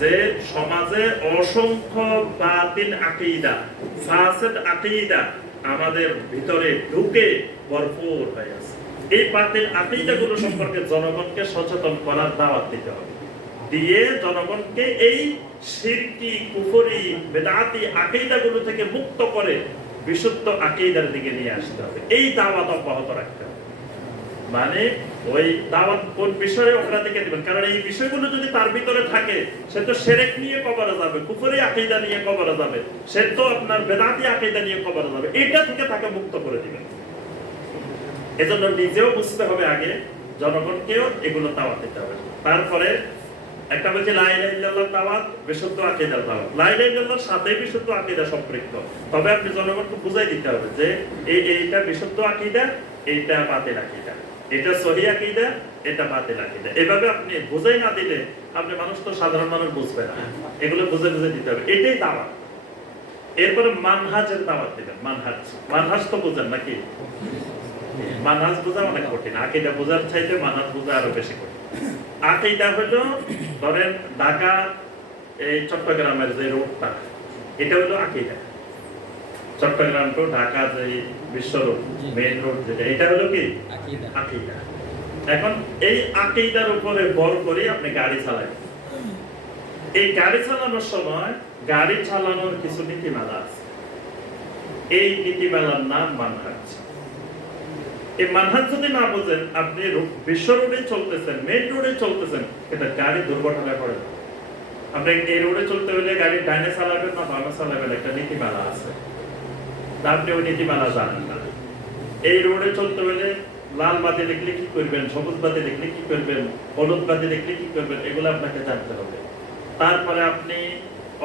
যে সমাজে অসংখ্য বাতিল আকীদা, ফাসিদ আকীদা আমাদের ভিতরে ঢুকে ভরপুর হয়ে আছে। এই বাতিল আকীদাগুলো সম্পর্কে জনগণকে সচেতন করার দাওয়াত দিতে হবে, দিয়ে জনগণকে এই শিরকি, কুফরি, বেদাতি আকীদাগুলো থেকে মুক্ত করে বিশুদ্ধ আকীদার দিকে নিয়ে আসতে হবে। এই দাওয়াত অব্যাহত রাখতে হবে। মানে ওই দাওয়াত কোন বিষয়ে অগ্রাধিকার দিবেন, কারণ এই বিষয়গুলো যদি তার ভিতরে থাকে, সে তো শিরক নিয়ে কবরে যাবে, কুফরি আকীদা নিয়ে কবরে যাবে, সে তো আপনার বেদাতি আকীদা নিয়ে কবরে যাবে। এটা থেকে তাকে মুক্ত করে দিবেন। এজন্য নিজেও বুঝতে হবে আগে, জনগণকেও এগুলো দাওয়াত দিতে হবে। তারপরে একটা বলছে লা ইলাহা ইল্লাল্লাহ দাওয়াত, বিশুদ্ধ আকীদার দাওয়াত। লা ইলাহা ইল্লাল্লাহর সাথে বিশুদ্ধ আকীদা সম্পৃক্ত। তবে আপনি জনগণকে বুঝাই দিতে হবে যে এইটা বিশুদ্ধ আকীদা, এইটা বাতিল আকীদা, এটা সহিহ আকীদা, এটা বাতিল আকীদা। এভাবে আপনি বুঝাই না দিলে আপনি, মানুষ তো সাধারণ মানুষ বুঝবে না, এগুলো বুঝে বুঝে দিতে হবে। এটাই দাওয়াত। এরপরে মানহাজের দাওয়াত দিবেন। মানহাজ তো বুঝেন নাকি? মানহাজ বোঝা অনেক কঠিন, আকীদা বোঝার চাইতে মানহাজ বোঝা আরো বেশি কঠিন। আকীদা হলো, ধরেন ঢাকা এই চট্টগ্রামের যে রোডটা, এটা হলো আকীদা। চট্টগ্রাম টু ঢাকা যে বিশ্ব রোড, মেইন রোড যেটা, এটা হলো কি আকীদা। এখন এই আকীদার উপরে ভর করে আপনি গাড়ি চালাবেন। এই গাড়ি চালানোর সময় গাড়ি চালানোর কিছু নীতিমালা আছে। এই নীতিমালার নাম মানহাজ। এই মানহাজ যদি না বোঝেন, আপনি বিশ্ব রোডে চলতেছেন, মেইন রোডে চলতেছেন, এটা গাড়ি দুর্ঘটনায় পড়ে। আপনি এই রোডে চলতে হলে গাড়ি ডাইনে চালাবেন না বামে চালাবেন, একটা নীতিমালা আছে। আপনি ওই নীতিমালা জানেন না। এই রোডে চলতে হলে লাল বাতি দেখলে কি করবেন, সবুজ বাতি দেখলে কি করবেন, হলুদ বাতি দেখলে কি করবেন, এগুলো আপনাকে জানতে হবে। তারপরে আপনি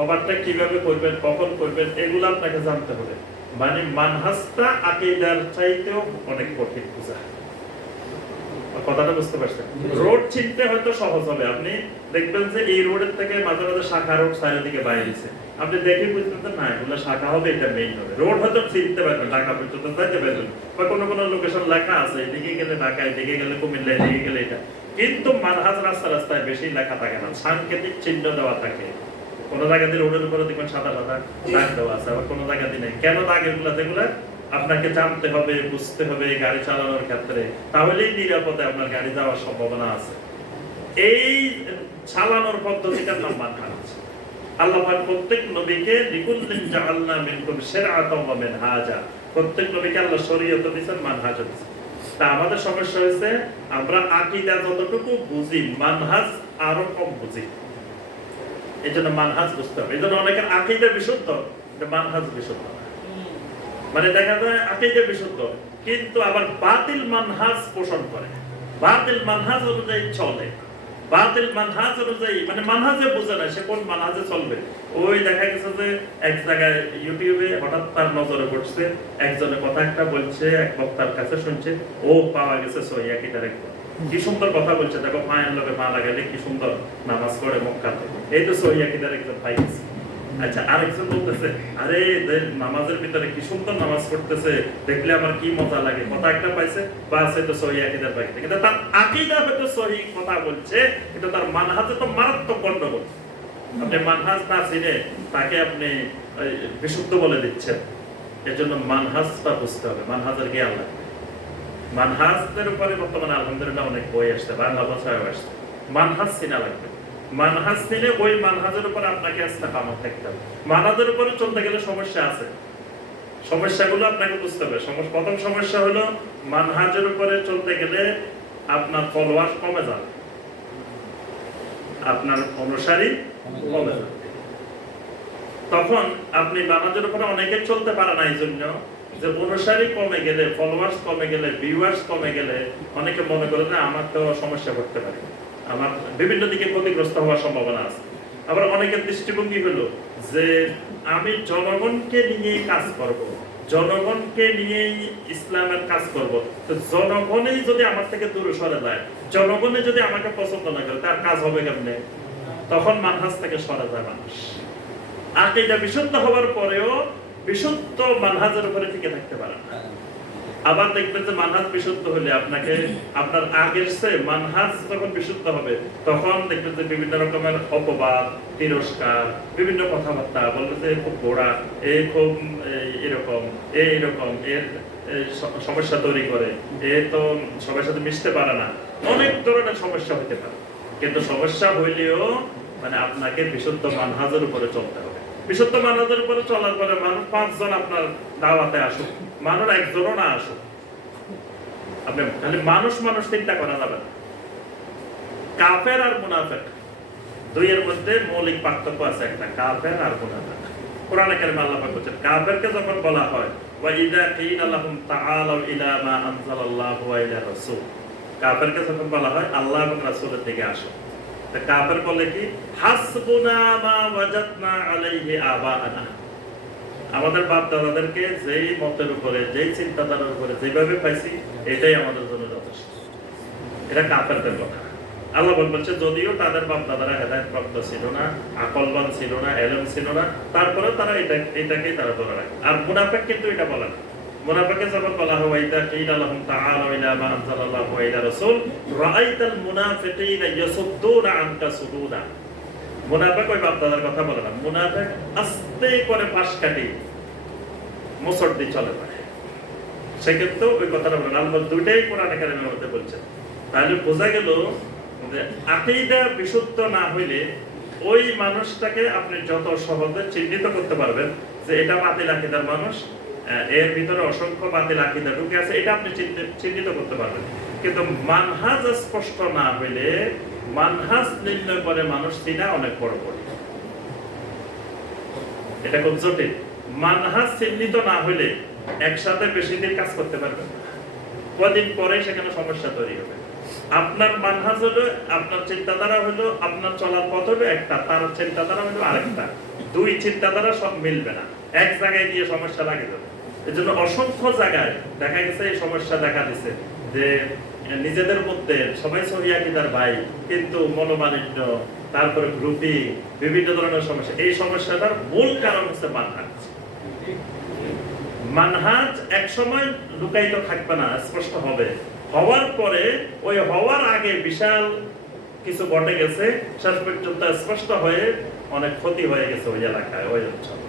ওভারটেক কিভাবে করবেন, কখন করবেন, এগুলো আপনাকে জানতে হবে। মানে মানহাজটা আকীদার চাইতেও অনেক কঠিন বোঝা। কথাটা বুঝতে পারছেন? রোড চিনতে হয়তো সহজ হবে। আপনি দেখবেন যে এই রোডের থেকে মাঝে মাঝে শাখা রোড চারিদিকে বাইরেছে, আপনি দেখে বুঝতেন না এগুলো শাখা হবে, এটা মেইন হবে। রোড হয়তো চিনতে পারবেন, ঢাকা পর্যন্ত যাইতে পারবেন, বা কোনো কোনো লোকেশন লেখা আছে, এদিকে গেলে ঢাকা, এদিকে গেলে কুমিল্লা, এদিকে গেলে এটা। কিন্তু মানহাজ রাস্তায় বেশি লেখা থাকে না, সাংকেতিক চিহ্ন দেওয়া থাকে। কোন জায়গাতে রোডের উপরে দেখবেন সাদা সাদা দাগ দেওয়া আছে, আবার কোন জায়গাতে নেই। কেন দাগ? এগুলো যেগুলো আপনাকে জানতে হবে, বুঝতে হবে গাড়ি চালানোর ক্ষেত্রে, তাহলেই নিরাপদে আপনার গাড়ি যাওয়ার সম্ভাবনা আছে। এই চালানোর পদ্ধতিটার নাম মানহাজ। আল্লাহ পাক প্রত্যেক নবীকে লিকুল্লিন জাআলনা মিনকুম শিরআতাও ওয়া মিনহাজা, প্রত্যেক নবীকে আল্লাহ শরীয়ত দিয়েছেন, মানহাজ দিয়েছেন। তা আমাদের সমস্যা হয়েছে, আমরা আকীদা যতটুকু বুঝি, মানহাজ আরো কম বুঝি। এজন্য মানহাজ বুঝতে হবে। এজন্য অনেকের আকীদা বিশুদ্ধ, মানহাজ বিশুদ্ধ না। মানে দেখা যায় আকীদা বিশুদ্ধ, কিন্তু আবার বাতিল মানহাজ পোষণ করে, বাতিল মানহাজ অনুযায়ী চলে, বাতিল মানহাজ অনুযায়ী, মানে মানহাজে বোঝে না সে কোন মানহাজে চলবে। ওই দেখা গেছে যে এক জায়গায় ইউটিউবে হঠাৎ তার নজরে পড়ছে, একজনের কথা একটা বলছে, এক বক্তার কাছে শুনছে, ও পাওয়া গেছে সহিহ আকীদার একজন, কি সুন্দর কথা বলছে, দেখো পায়ের লগে পা লাগালে কি সুন্দর নামাজ পড়ে মক্কাতে, এই তো সহিহ আকীদার একজন পাই গেছে। আচ্ছা, আরেকজন বলতেছে, আরে নামাজের ভিতরে কি সুন্দর নামাজ পড়তেছে, দেখলে আমার কি মজা লাগে, কথা একটা পাইছে, বাস এই তো সহিহ আকীদার পাইছে। কিন্তু তার আকীদা হয়তো সহিহ কথা বলছে, কিন্তু তার মানহাজে তো মারাত্মক গন্ডগোল। আপনি মানহাজ না চিনে তাকে আপনি বিশুদ্ধ বলে দিচ্ছেন। এর জন্য মানহাজটা বুঝতে হবে, মানহাজের জ্ঞান লাগবে। মানহাজের উপরে বর্তমানে আলহামদুলিল্লাহ অনেক বই আসছে, বাংলা ভাষায় আসছে। মানহাজ চিনা লাগবে। মানহাজ নিলে ওই মানহাজের উপরে আপনাকে ইস্তেকামত থাকতে হবে। মানহাজের উপরে চলতে গেলে সমস্যা আছে, সমস্যাগুলো আপনাকে বুঝতে হবে। প্রথম সমস্যা হলো, মানহাজের উপরে চলতে গেলে আপনার ফলোয়ার কমে যাবে, আপনার অনুসারী কমে যাবে। তখন আপনি মানহাজের উপরে অনেকে চলতে পারে না, এই জন্য যে অনুসারী কমে গেলে, ফলোয়ার্স কমে গেলে, ভিউয়ার্স কমে গেলে অনেকে মনে করে না আমার তো সমস্যা করতে পারে, আমার বিভিন্ন দিকে ক্ষতিগ্রস্ত হওয়ার সম্ভাবনা আছে। আবার অনেকের দৃষ্টিভঙ্গি হলো যে আমি জনগণকে নিয়ে কাজ করব, জনগণকে নিয়েই ইসলামের কাজ করব। তো জনগণই যদি আমার থেকে দূরে সরে যায়, জনগণে যদি আমাকে পছন্দ না করে, তার কাজ হবে কেমনে? তখন মানহাজ থেকে সরে যায় মানুষ। আকীদা বিশুদ্ধ হওয়ার পরেও বিশুদ্ধ মানহাজের উপরে টিকে থাকতে পারে না। আবার দেখবেন যে মানহাজ বিশুদ্ধ হলে আপনাকে আপনার আগের চেয়ে মানহাজ যখন বিশুদ্ধ হবে, তখন দেখবেন যে বিভিন্ন রকমের অপবাদ, তিরস্কার, বিভিন্ন কথাবার্তা বলবে যে খুব গোড়া, এই খুব এরকম, এইরকম, এর সমস্যা তৈরি করে, এ তো সবার সাথে মিশতে পারে না, অনেক ধরনের সমস্যা হতে পারে। কিন্তু সমস্যা হইলেও মানে আপনাকে বিশুদ্ধ মানহাজের উপরে চলতে হবে। বিশুদ্ধ মানহাজের উপরে চলার পরে মানুষ 5 জন আপনার দাওয়াতে আসুক, মানুষ একজনও না আসুক, আপনি খালি মানুষ চিন্তা করা যাবে না। কাফের আর মুনাফিক দুইয়ের মধ্যে মৌলিক পার্থক্য আছে একটা, কাফের আর মুনাফিক। কোরআনে কারিমে আল্লাহ পাক বলেন, কাফেরকে যখন বলা হয় ওয়া ইযা কিলা লাহুম তাআলাউ ইলা মা আনজালাল্লাহু ওয়া ইলা রাসূল, কাফেরকে যখন বলা হয় আল্লাহ এবং রাসূলের দিকে আসো, তো কাফের বলে কি, হাসবুনা মা ওয়াজাদনা আলাইহি আবাআনা, আমাদের বাপ দাদাদেরকে যেই মতের উপরে, যেই চিন্তাধারার উপরে যেভাবে পাইছি, এটাই আমাদের জন্য যথেষ্ট। এটা কাফেরদের কথা। আল্লাহ বলছে যদিও তাদের বাপ দাদারা হেদায়েতপ্রাপ্ত ছিল না, আকলবান ছিল না, ইলম ছিল না, তারপরেও তারা এটাকেই তারা ধরে রাখে। আর মুনাফিক কিন্তু এটা বলে না। মুনাফিককে যখন বলা হয় ওয়াইদা কিলা লাহুম তাআলাউ ইলা মা আনজালাল্লাহু ওয়া ইলা রাসূল রাআইতাল মুনাফিকিনা ইয়াসুদ্দুনা আনকা সুদুদা, মুনাফিক ওই বাপ দাদার কথা বলে না। মুনাফিক আস্তে করে পাশ কাটি মোচড় দিয়ে চলে পারে, সেক্ষেত্রে ওই কথাটা বলেন। আল্লাহ দুইটাই কোরআনে কারিমের মধ্যে বলছেন। তাহলে বোঝা গেল যে আকীদা বিশুদ্ধ না হইলে ওই মানুষটাকে আপনি যত সহজে চিহ্নিত করতে পারবেন যে এটা বাতিল আকীদার মানুষ, এর ভিতরে অসংখ্য বাতিল আকীদা ঢুকে আছে, এটা আপনি চিহ্নিত করতে পারবেন। কিন্তু মানহাজ স্পষ্ট না হইলে মানহাজ নির্ণয় করে মানুষ চিনা অনেক বড় বড়, এটা খুব জটিল। মানহাজ চিহ্নিত না হইলে একসাথে বেশি দিন কাজ করতে পারবেন, কদিন পরে সেখানে সমস্যা তৈরি হবে। আপনার মানহাজ হলো, আপনার চিন্তাধারা হলো, আপনার চলার পথ হলো একটা, তার চিন্তাধারা হলো আরেকটা, দুই চিন্তাধারা সব মিলবে না, এক জায়গায় গিয়ে সমস্যা লাগে যাবে। এজন্য অসংখ্য জায়গায় দেখা গেছে এই সমস্যা দেখা দিছে যে নিজেদের মধ্যে সবাই সহি আকীদার ভাই, কিন্তু মনোমালিন্য, তারপরে গ্রুপিং, বিভিন্ন ধরনের সমস্যা। এই সমস্যাটার মূল কারণ হচ্ছে মানহাজ। মানহাজ এক সময় লুকায়িত থাকবে না, স্পষ্ট হবে। হওয়ার পরে ওই হওয়ার আগে বিশাল কিছু ঘটে গেছে, শেষ পর্যন্ত স্পষ্ট হয়ে অনেক ক্ষতি হয়ে গেছে ওই এলাকায়, ওই অঞ্চলে।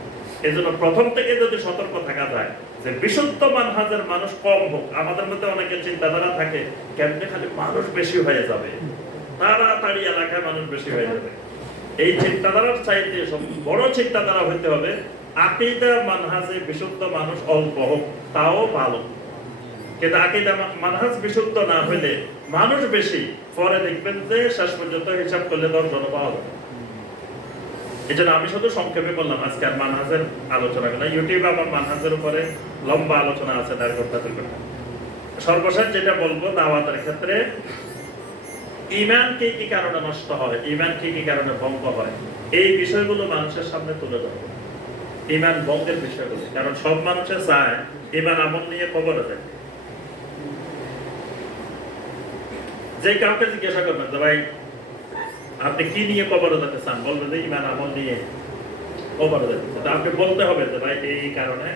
এই জন্য প্রথম থেকে যদি সতর্ক থাকা যায় যে বিশুদ্ধ মানহাজের মানুষ কম হোক। আমাদের মধ্যে অনেকের চিন্তাধারা থাকে কেমনে খালি মানুষ বেশি হয়ে যাবে, তাড়াতাড়ি এলাকায় মানুষ বেশি হয়ে যাবে। এই চিন্তাধারার চাইতে বড় চিন্তাধারা হইতে হবে আকীদা মানহাজে বিশুদ্ধ মানুষ অল্প হোক, তাও ভালো। কিন্তু আকীদা মানহাজ বিশুদ্ধ না হইলে মানুষ বেশি, পরে দেখবেন যে শেষ পর্যন্ত হিসাব করলে 10 জন পাওয়া যাবে। এই জন্য আমি শুধু সংক্ষেপে বললাম আজকে আর মানহাজের আলোচনা করি না। ইউটিউবে আমার মানহাজের উপরে লম্বা আলোচনা আছে, 1.5 ঘন্টা 2 ঘন্টা। সর্বশেষ যেটা বলবো দাওয়াতের ক্ষেত্রে, ঈমান কি কারণে নষ্ট হয়, ঈমান কি কারণে ভঙ্গ হয়, এই বিষয়গুলো মানুষের সামনে তুলে ধরবো। ঈমান ভঙ্গের বিষয়গুলো, কারণ সব মানুষে চায় ঈমান আমল নিয়ে কবরে যায়। যে কাউকে জিজ্ঞাসা করবেন যে ভাই আপনি কি নিয়ে কবরে যেতে চান, বলবেন যে ঈমান আমল নিয়ে কবরে যেতে চান। আপনি বলতে হবে যে ভাই এই কারণে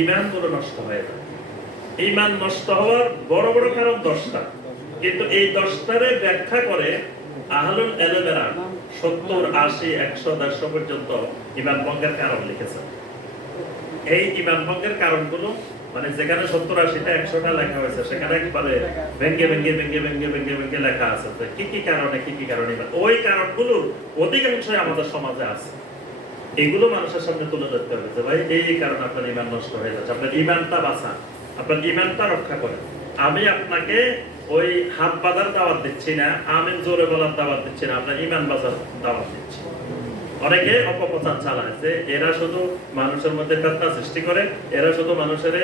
ঈমান গুলো নষ্ট হয়ে যায়। ঈমান নষ্ট হওয়ার বড় বড় কারণ 10টা, কিন্তু এই 10টারে ব্যাখ্যা করে আহলুল ইলমেরা 70, 80, 100, 150 পর্যন্ত ঈমান ভঙ্গের কারণ লিখেছে। এই ঈমান ভঙ্গের কারণগুলো মানে যেখানে 70, 80টা 100টা লেখা হয়েছে, সেখানে একবারে ভেঙ্গে লেখা আছে যে কি কারণে ওই কারণগুলোর অধিকাংশই আমাদের সমাজে আছে। এগুলো মানুষের সামনে তুলে ধরতে হবে যে ভাই এই কারণে আপনার ঈমান নষ্ট হয়ে যাচ্ছে, আপনার ঈমানটা বাঁচান, আপনার ঈমানটা রক্ষা করেন। আমি আপনাকে ওই হাত বাঁধার দাওয়াত দিচ্ছি না, আমিন জোরে বলার দাওয়াত দিচ্ছি না, আপনার ঈমান বাঁচার দাওয়াত দিচ্ছি। অনেকে অপপ্রচার চালায় যে এরা শুধু মানুষের মধ্যে ফিতনা সৃষ্টি করে, এরা শুধু মানুষের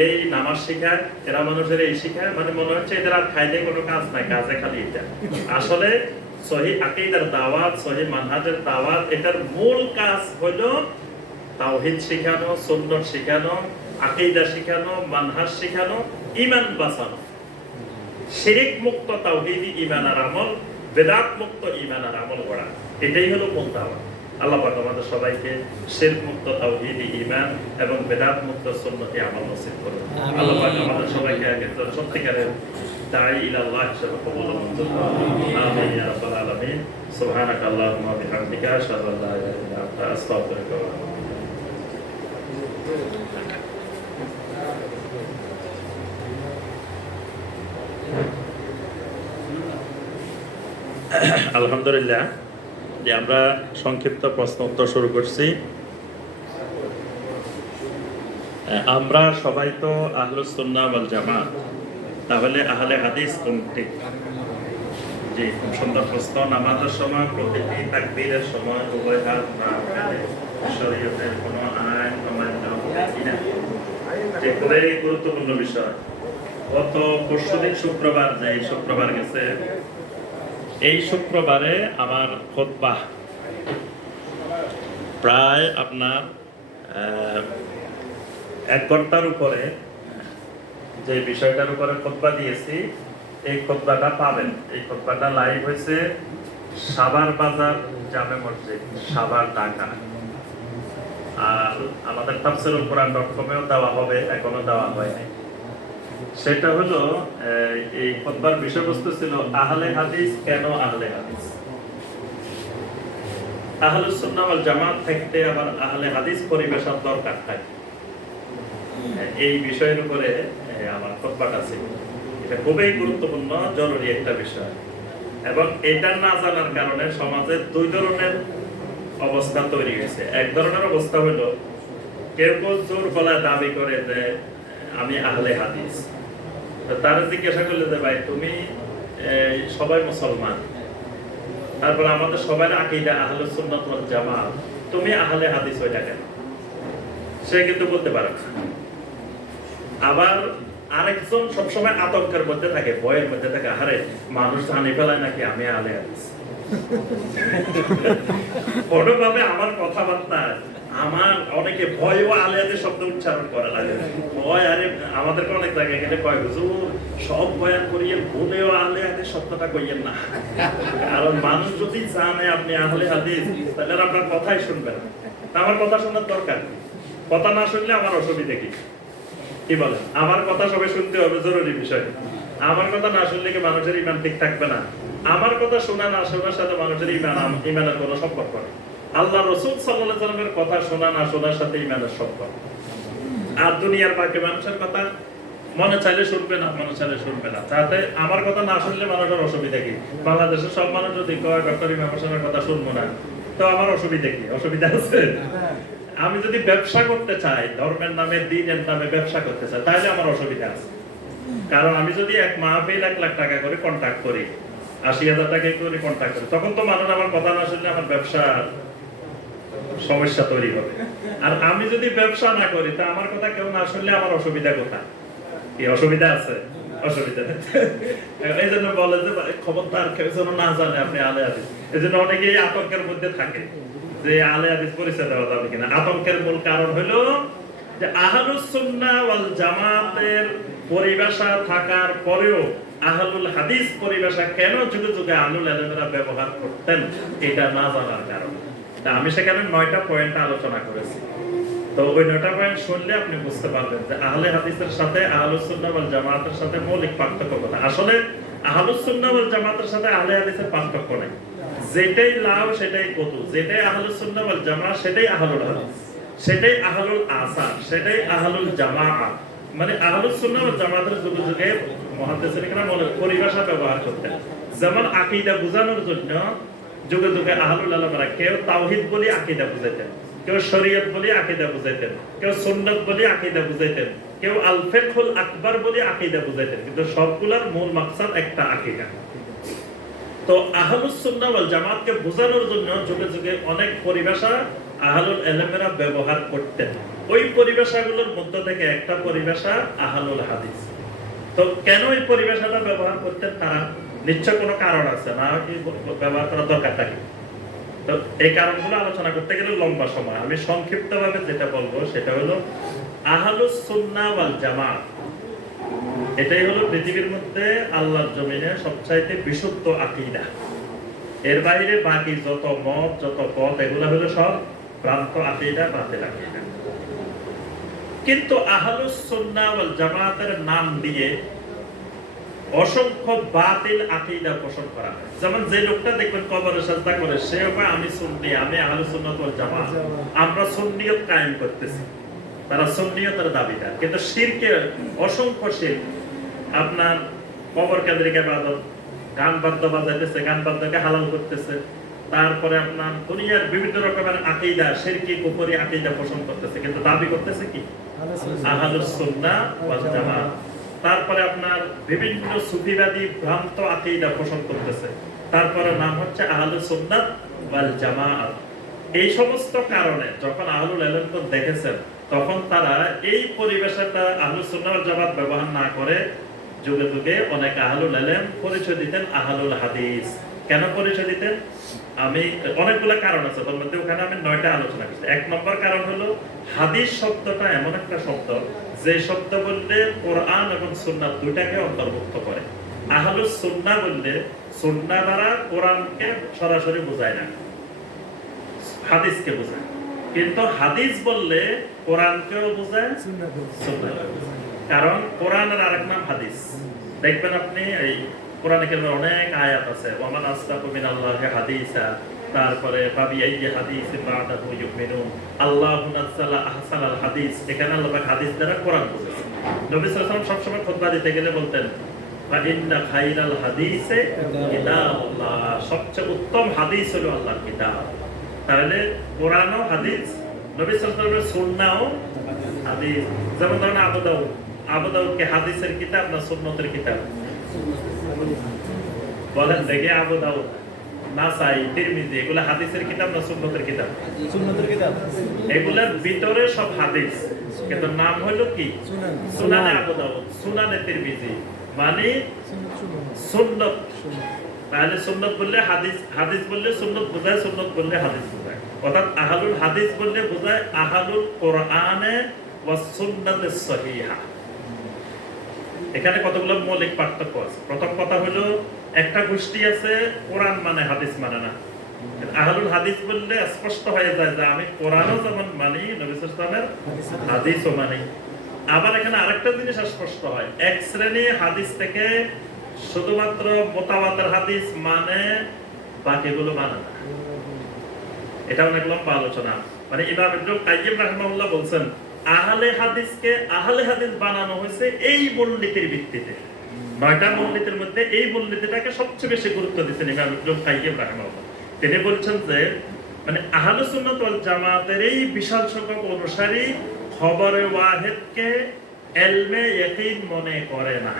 এই নামাজ শিখায়, এরা মানুষের এই শিখায়, মানে মনে হচ্ছে এদের আর খাইলে কোনো কাজ নাই, কাজে খালি এটা। আসলে সহিহ আকীদার দাওয়াত, সহিহ মানহাজের দাওয়াত, এটার মূল কাজ হলো তাওহীদ শিখানো, সুন্নাত শিখানো, আকীদা শিখানো, মানহাজ শিখানো, ঈমান বাঁচানো, শিরক মুক্ত তাওহীদি ঈমান আর আমল, বিদআত মুক্ত ঈমান আর আমল গড়া, এটাই হলো মূল দাওয়াত। আল্লাহ পাক আমাদের সবাইকে শিরক মুক্ত তাওহীদি ঈমান এবং বিদআত মুক্ত সুন্নতি আমল নসিব করুন। আল্লাহ পাক আমাদের সবাইকে একজন সত্যিকারের দাঈ ইলাল্লাহ হিসেবে কবুল ও মঞ্জুর করুন। আমিন ইয়া রাব্বাল আলামিন। সুবহানাকা আল্লাহুম্মা ওয়া বিহামদিকা আশহাদু আল্লা ইলাহা ইল্লা আনতা আস্তাগফিরুকা ওয়া আতুবু ইলাইক। আলহামদুলিল্লাহ, যে আমরা সংক্ষিপ্ত প্রশ্ন উত্তর শুরু করছি। আমরা সবাই তো আহলুস সুন্নাহ ওয়াল জামাত, তাহলে আহলে হাদিস কোনটি? জি, খুব সুন্দর প্রশ্ন। নামাজের সময় প্রতিটি তাকবীরের সময় উভয় হাত না ফেলে শরীয়তের কোনো আইন অমান্য কিনা? যে খুবই গুরুত্বপূর্ণ বিষয়। গত পরশুদিন শুক্রবার, যে শুক্রবার গেছে, এই শুক্রবারে আমার খুতবা প্রায় আপনার 1 ঘন্টার উপরে, যে বিষয়টার উপরে খুতবা দিয়েছি, এই খুতবাটা পাবেন। এই খুতবাটা লাইভ হয়েছে সাভার বাজার জামে মসজিদ, সাভার, ঢাকা। আর আমাদের tafsirulquran.com-এও দেওয়া হবে, এখনো দেওয়া হয়নি। সেটা হলো, এই খুতবার বিষয়বস্তু ছিল আহলে হাদিস কেন আহলে হাদিস। আহলুস সুন্নাহ ওয়াল জামাত থাকতে আবার আহলে হাদিস পরিবেশন দরকার থাকে, এই বিষয়ের উপরে আমার খুতবাটা ছিল। এটা খুবই গুরুত্বপূর্ণ, জরুরি একটা বিষয়। এবং এটা না জানার কারণে সমাজে 2 ধরনের অবস্থা তৈরি হয়েছে। এক ধরনের অবস্থা হলো, কেউ কেউ জোর গলায় দাবি করে যে আমি আহলে হাদিস। তারা জিজ্ঞাসা করলে যে ভাই তুমি সবাই মুসলমান, তারপর আমাদের সবার আকীদা আহলুস সুন্নাহ ওয়াল জামাত, তুমি আহলে হাদিস হইলা কেন? সে কিন্তু বলতে পারে না। আবার আরেকজন সবসময় আতঙ্কের মধ্যে থাকে, ভয়ের মধ্যে থাকে, আরে মানুষ জানি ফেলায় নাকি আমি আহলে হাদিস। কোনোভাবে আমার কথাবার্তা, আমার অনেকে ভয় ও আহলে হাদিস শব্দ উচ্চারণ করা লাগে। ভয়, আরে আমাদেরকে অনেক জায়গায় গেলে কয় হুজুর সব বয়ান করিয়ে ভুলেও আহলে হাদিস শব্দটা কইয়েন না, কারণ মানুষ যদি জানে আপনি আহলে হাদিস তাহলে আপনার কথাই শুনবে না। আমার কথা শোনার দরকার, কথা না শুনলে আমার অসুবিধা কি? কি বলেন? আমার কথা সবাই শুনতে হবে, জরুরি বিষয়। আমার কথা না শুনলে কি মানুষের ঈমান ঠিক থাকবে না? আমার কথা শোনা না শোনার সাথে মানুষের ঈমানের কোনো সম্পর্ক নেই। আল্লাহ রাসূল সাল্লাল্লাহু আলাইহি ওয়াসাল্লামের কথা শোনা না শোনার সাথে ঈমানের সম্পর্ক। আর দুনিয়ার বাকি মানুষের কথা মনে চাইলে শুনবে না, মনে চাইলে শুনবে না। তাতে আমার কথা না শুনলে মানুষের অসুবিধা কি? বাংলাদেশের সব মানুষ যদি কয় ডক্টর ইমাম হোসেনের কথা শুনবো না, তো আমার অসুবিধা কি? অসুবিধা আছে? আমি যদি ব্যবসা করতে চাই, ধর্মের নামে, দ্বীনের নামে ব্যবসা করতে চাই, তাহলে আমার অসুবিধা আছে। কারণ আমি যদি এক মাহফিল 1 লাখ টাকা করে কন্ট্রাক্ট করি, 80,000 টাকা করে কন্ট্রাক্ট করি, তখন তো মানুষ আমার কথা না শুনলে আমার ব্যবসা সমস্যা তৈরি হবে। আর আমি যদি ব্যবসা না করি, তা আমার কথা কেউ না শুনলে আমার অসুবিধা কোথায়? কি অসুবিধা আছে? অসুবিধা নেই। এই জন্য বলে যে খবরদার কেউ যেন না জানে আপনি আহলে হাদিস। এই জন্য অনেকেই আতঙ্কের মধ্যে থাকে যে আহলে হাদিস পরিচয় দেওয়া যাবে কিনা। আতঙ্কের মূল কারণ হলো যে আহলুস সুন্নাহ ওয়াল জামাতের পরিভাষা থাকার পরেও আহলুল হাদিস পরিভাষা কেন যুগে যুগে আহলুল ইলমেরা ব্যবহার করতেন, এটা না জানার কারণে। আমি সেখানে 9টা পয়েন্ট আলোচনা করেছি। তো ওই 9টা পয়েন্ট শুনলে আপনি বুঝতে পারবেন যে আহলে হাদিসের সাথে আহলুস সুন্নাহ ওয়াল জামাতের সাথে মৌলিক পার্থক্য কোথায়। আসলে আহলুস সুন্নাহ ওয়াল জামাতের সাথে আহলে হাদিসের পার্থক্য নেই। যেটাই লাভ সেটাই কতু, যেটাই আহলুস সুন্নাহ ওয়াল জামাত সেটাই আহলুল হাদিস, সেটাই আহলুল আসার, সেটাই আহলুল জামাআত। মানে আহলুস সুন্নাহ ওয়াল জামাতের যুগে যুগে মুহাদ্দিসিন কেরাম পরিভাষা ব্যবহার করতেন। যেমন আকীদা বোঝানোর জন্য যুগে যুগে আহলুল ইলমেরা কেউ তাওহীদ বলে আকীদা বুঝাইতেন, কেউ শরীয়ত বলে আকীদা বুঝাইতেন, কেউ সুন্নাত বলে আকীদা বুঝাইতেন, কেউ আল ফিকহুল আকবার বলে আকীদা বুঝাইতেন, কিন্তু সবগুলোর মূল মাকসাদ একটা আকীদা। তো আহলুস সুন্নাহ ওয়াল জামাতকে বোঝানোর জন্য যুগে যুগে অনেক পরিভাষা আহলুল ইলমেরা ব্যবহার করতেন। ওই পরিভাষাগুলোর মধ্য থেকে একটা পরিভাষা আহলুল হাদিস। তো কেন এই পরিভাষাটা ব্যবহার করতেন তারা? নিশ্চয় কোনো কারণ আছে, না কি ব্যবহার করার দরকার থাকে? তো এই কারণগুলো আলোচনা করতে গেলে লম্বা সময়। আমি সংক্ষিপ্তভাবে যেটা বলবো সেটা হলো আহলুস সুন্নাহ ওয়াল জামাত, এটাই হলো পৃথিবীর মধ্যে আল্লাহর জমিনে সবচাইতে বিশুদ্ধ আকীদা। এর বাইরে বাকি যত মত, যত পথ, এগুলো হলো সব ভ্রান্ত আকীদা, বাতিল আকীদা। কিন্তু আহলুস সুন্নাহ ওয়াল জামাতের নাম দিয়ে অসংখ্য বাতিল আকীদা পোষণ করা হয়। যেমন যে লোকটা দেখবেন কবরে সাজদা করে, সে কয় আমি সুন্নি, আমি আহলুস সুন্নাহ ওয়াল জামাত, আমরা সুন্নিয়ত কায়েম করতেছি। তারা সুন্নিয়তের দাবিদার, কিন্তু শিরকের অসংখ্য শিরক। আপনার কবর কেন্দ্রিক ইবাদত, গান বাদ্য বাজাইতেছে, গান বাদ্যকে হালাল করতেছে। তারপরে আপনার দুনিয়ার বিভিন্ন রকমের আকীদা, শিরকি কুফরি আকীদা পোষণ করতেছে, কিন্তু দাবি করতেছে কি আহলুস সুন্নাহ ওয়াল জামাত। তারপরে আপনার বিভিন্ন সুফিবাদী ভ্রান্ত আকীদা পোষণ করতেছে, তারপরে নাম হচ্ছে আহলুস সুন্নাহ ওয়াল জামাত। এই সমস্ত কারণে যখন আহলুল ইলম দেখেছেন, তখন তারা এই পরিবেশটা আহলুস সুন্নাহ ওয়াল জামাত ব্যবহার না করে যুগে যুগে অনেক আহলুল ইলম পরিচয় দিতেন আহলুল হাদিস। কেন পরিচয় দিতেন? আমি অনেকগুলো কারণ আছে, তার মধ্যে ওখানে আমি 9টা আলোচনা করছি। 1 নম্বর কারণ হলো হাদিস শব্দটা এমন একটা শব্দ যে শব্দ বললে কোরআন এবং সুন্নাহ দুইটাকে অন্তর্ভুক্ত করে। আহলুস সুন্নাহ বললে সুন্নাহ দ্বারা কোরআনকে সরাসরি বোঝায় না, হাদিসকে বোঝায়। কিন্তু হাদিস বললে কোরআনকেও বোঝায়, সুন্নাহকেও বোঝায়। কারণ কোরআনের আরেক নাম হাদিস। দেখবেন আপনি এই কোরআনে কারিমের অনেক আয়াত আছে, ওয়ামান আসদাকু মিনাল্লাহি হাদিসা, তারপরে ফাবিআইয়ি হাদিসিন বা'দাহু ইউমিনুন, আল্লাহু নাযালা আহসানাল হাদিস। এখানে আল্লাহ পাক হাদিস দ্বারা কোরআন বুঝাচ্ছেন। নবী সাল্লাল্লাহু আলাইহি ওয়াসাল্লাম সবসময় খুতবা দিতে গেলে বলতেন ফা ইন্না খায়রাল হাদিসে কিতাবুল্লাহ, সবচেয়ে উত্তম হাদিস হলো আল্লাহর কিতাব। তাহলে কোরআনও হাদিস, নবী সাল্লাল্লাহু আলাইহি ওয়াসাল্লামের সুন্নাহও হাদিস। যেমন ধরেন আবু দাউদ কি হাদিসের কিতাব না সুন্নতের কিতাব? বলেন দেখে। আবু দাউদ, নাসাই, তিরমিজি, এগুলো হাদিসের কিতাব না সুন্নতের কিতাব? সুন্নতের কিতাব। এগুলোর ভিতরে সব হাদিস, কিন্তু নাম হলো কি সুনানে আবু দাউদ, সুনানে তিরমিজি, মানে সুন্নত। তাহলে সুন্নত বললে হাদিস, হাদিস বললে সুন্নত বোঝায়, সুন্নত বললে হাদিস বোঝায়। অর্থাৎ আহলুল হাদিস বললে বোঝায় আহলুল কোরআনে ওয়া সুন্নাতিস সহিহা। এখানে কতগুলো মৌলিক পার্থক্য আছে। প্রথম কথা হলো একটা গোষ্ঠী আছে কোরআন মানে হাদিস মানে না। আহলুল হাদিস বললে স্পষ্ট হয়ে যায় যে আমি কোরআনও যেমন মানি, নবী সাল্লাল্লাহু আলাইহি ওয়াসাল্লামের হাদিসও মানি। আবার এখানে আরেকটা জিনিস স্পষ্ট হয়, এক শ্রেণী হাদিস থেকে শুধুমাত্র মুতাওয়াতির হাদিস মানে, বাকিগুলো মানে না। এটা অনেক লম্বা আলোচনা। মানে ইমাম ইবনে কাইয়িম রাহিমাহুল্লাহ বলছেন আহলে হাদিসকে আহলে হাদিস বানানো হয়েছে এই মূলনীতির ভিত্তিতে। 9টা মূলনীতির মধ্যে এই মূলনীতিটাকে সবচেয়ে বেশি গুরুত্ব দিয়েছেন ইমাম ইবনে কাইয়িম রাহিমাহুল্লাহ। তিনি বলছেন যে মানে আহলুস সুন্নাত ওয়াল জামাতের এই বিশাল সংখ্যক অনুসারী খবরে ওয়াহিদকে ইলমে ইয়াকিন মনে করে না।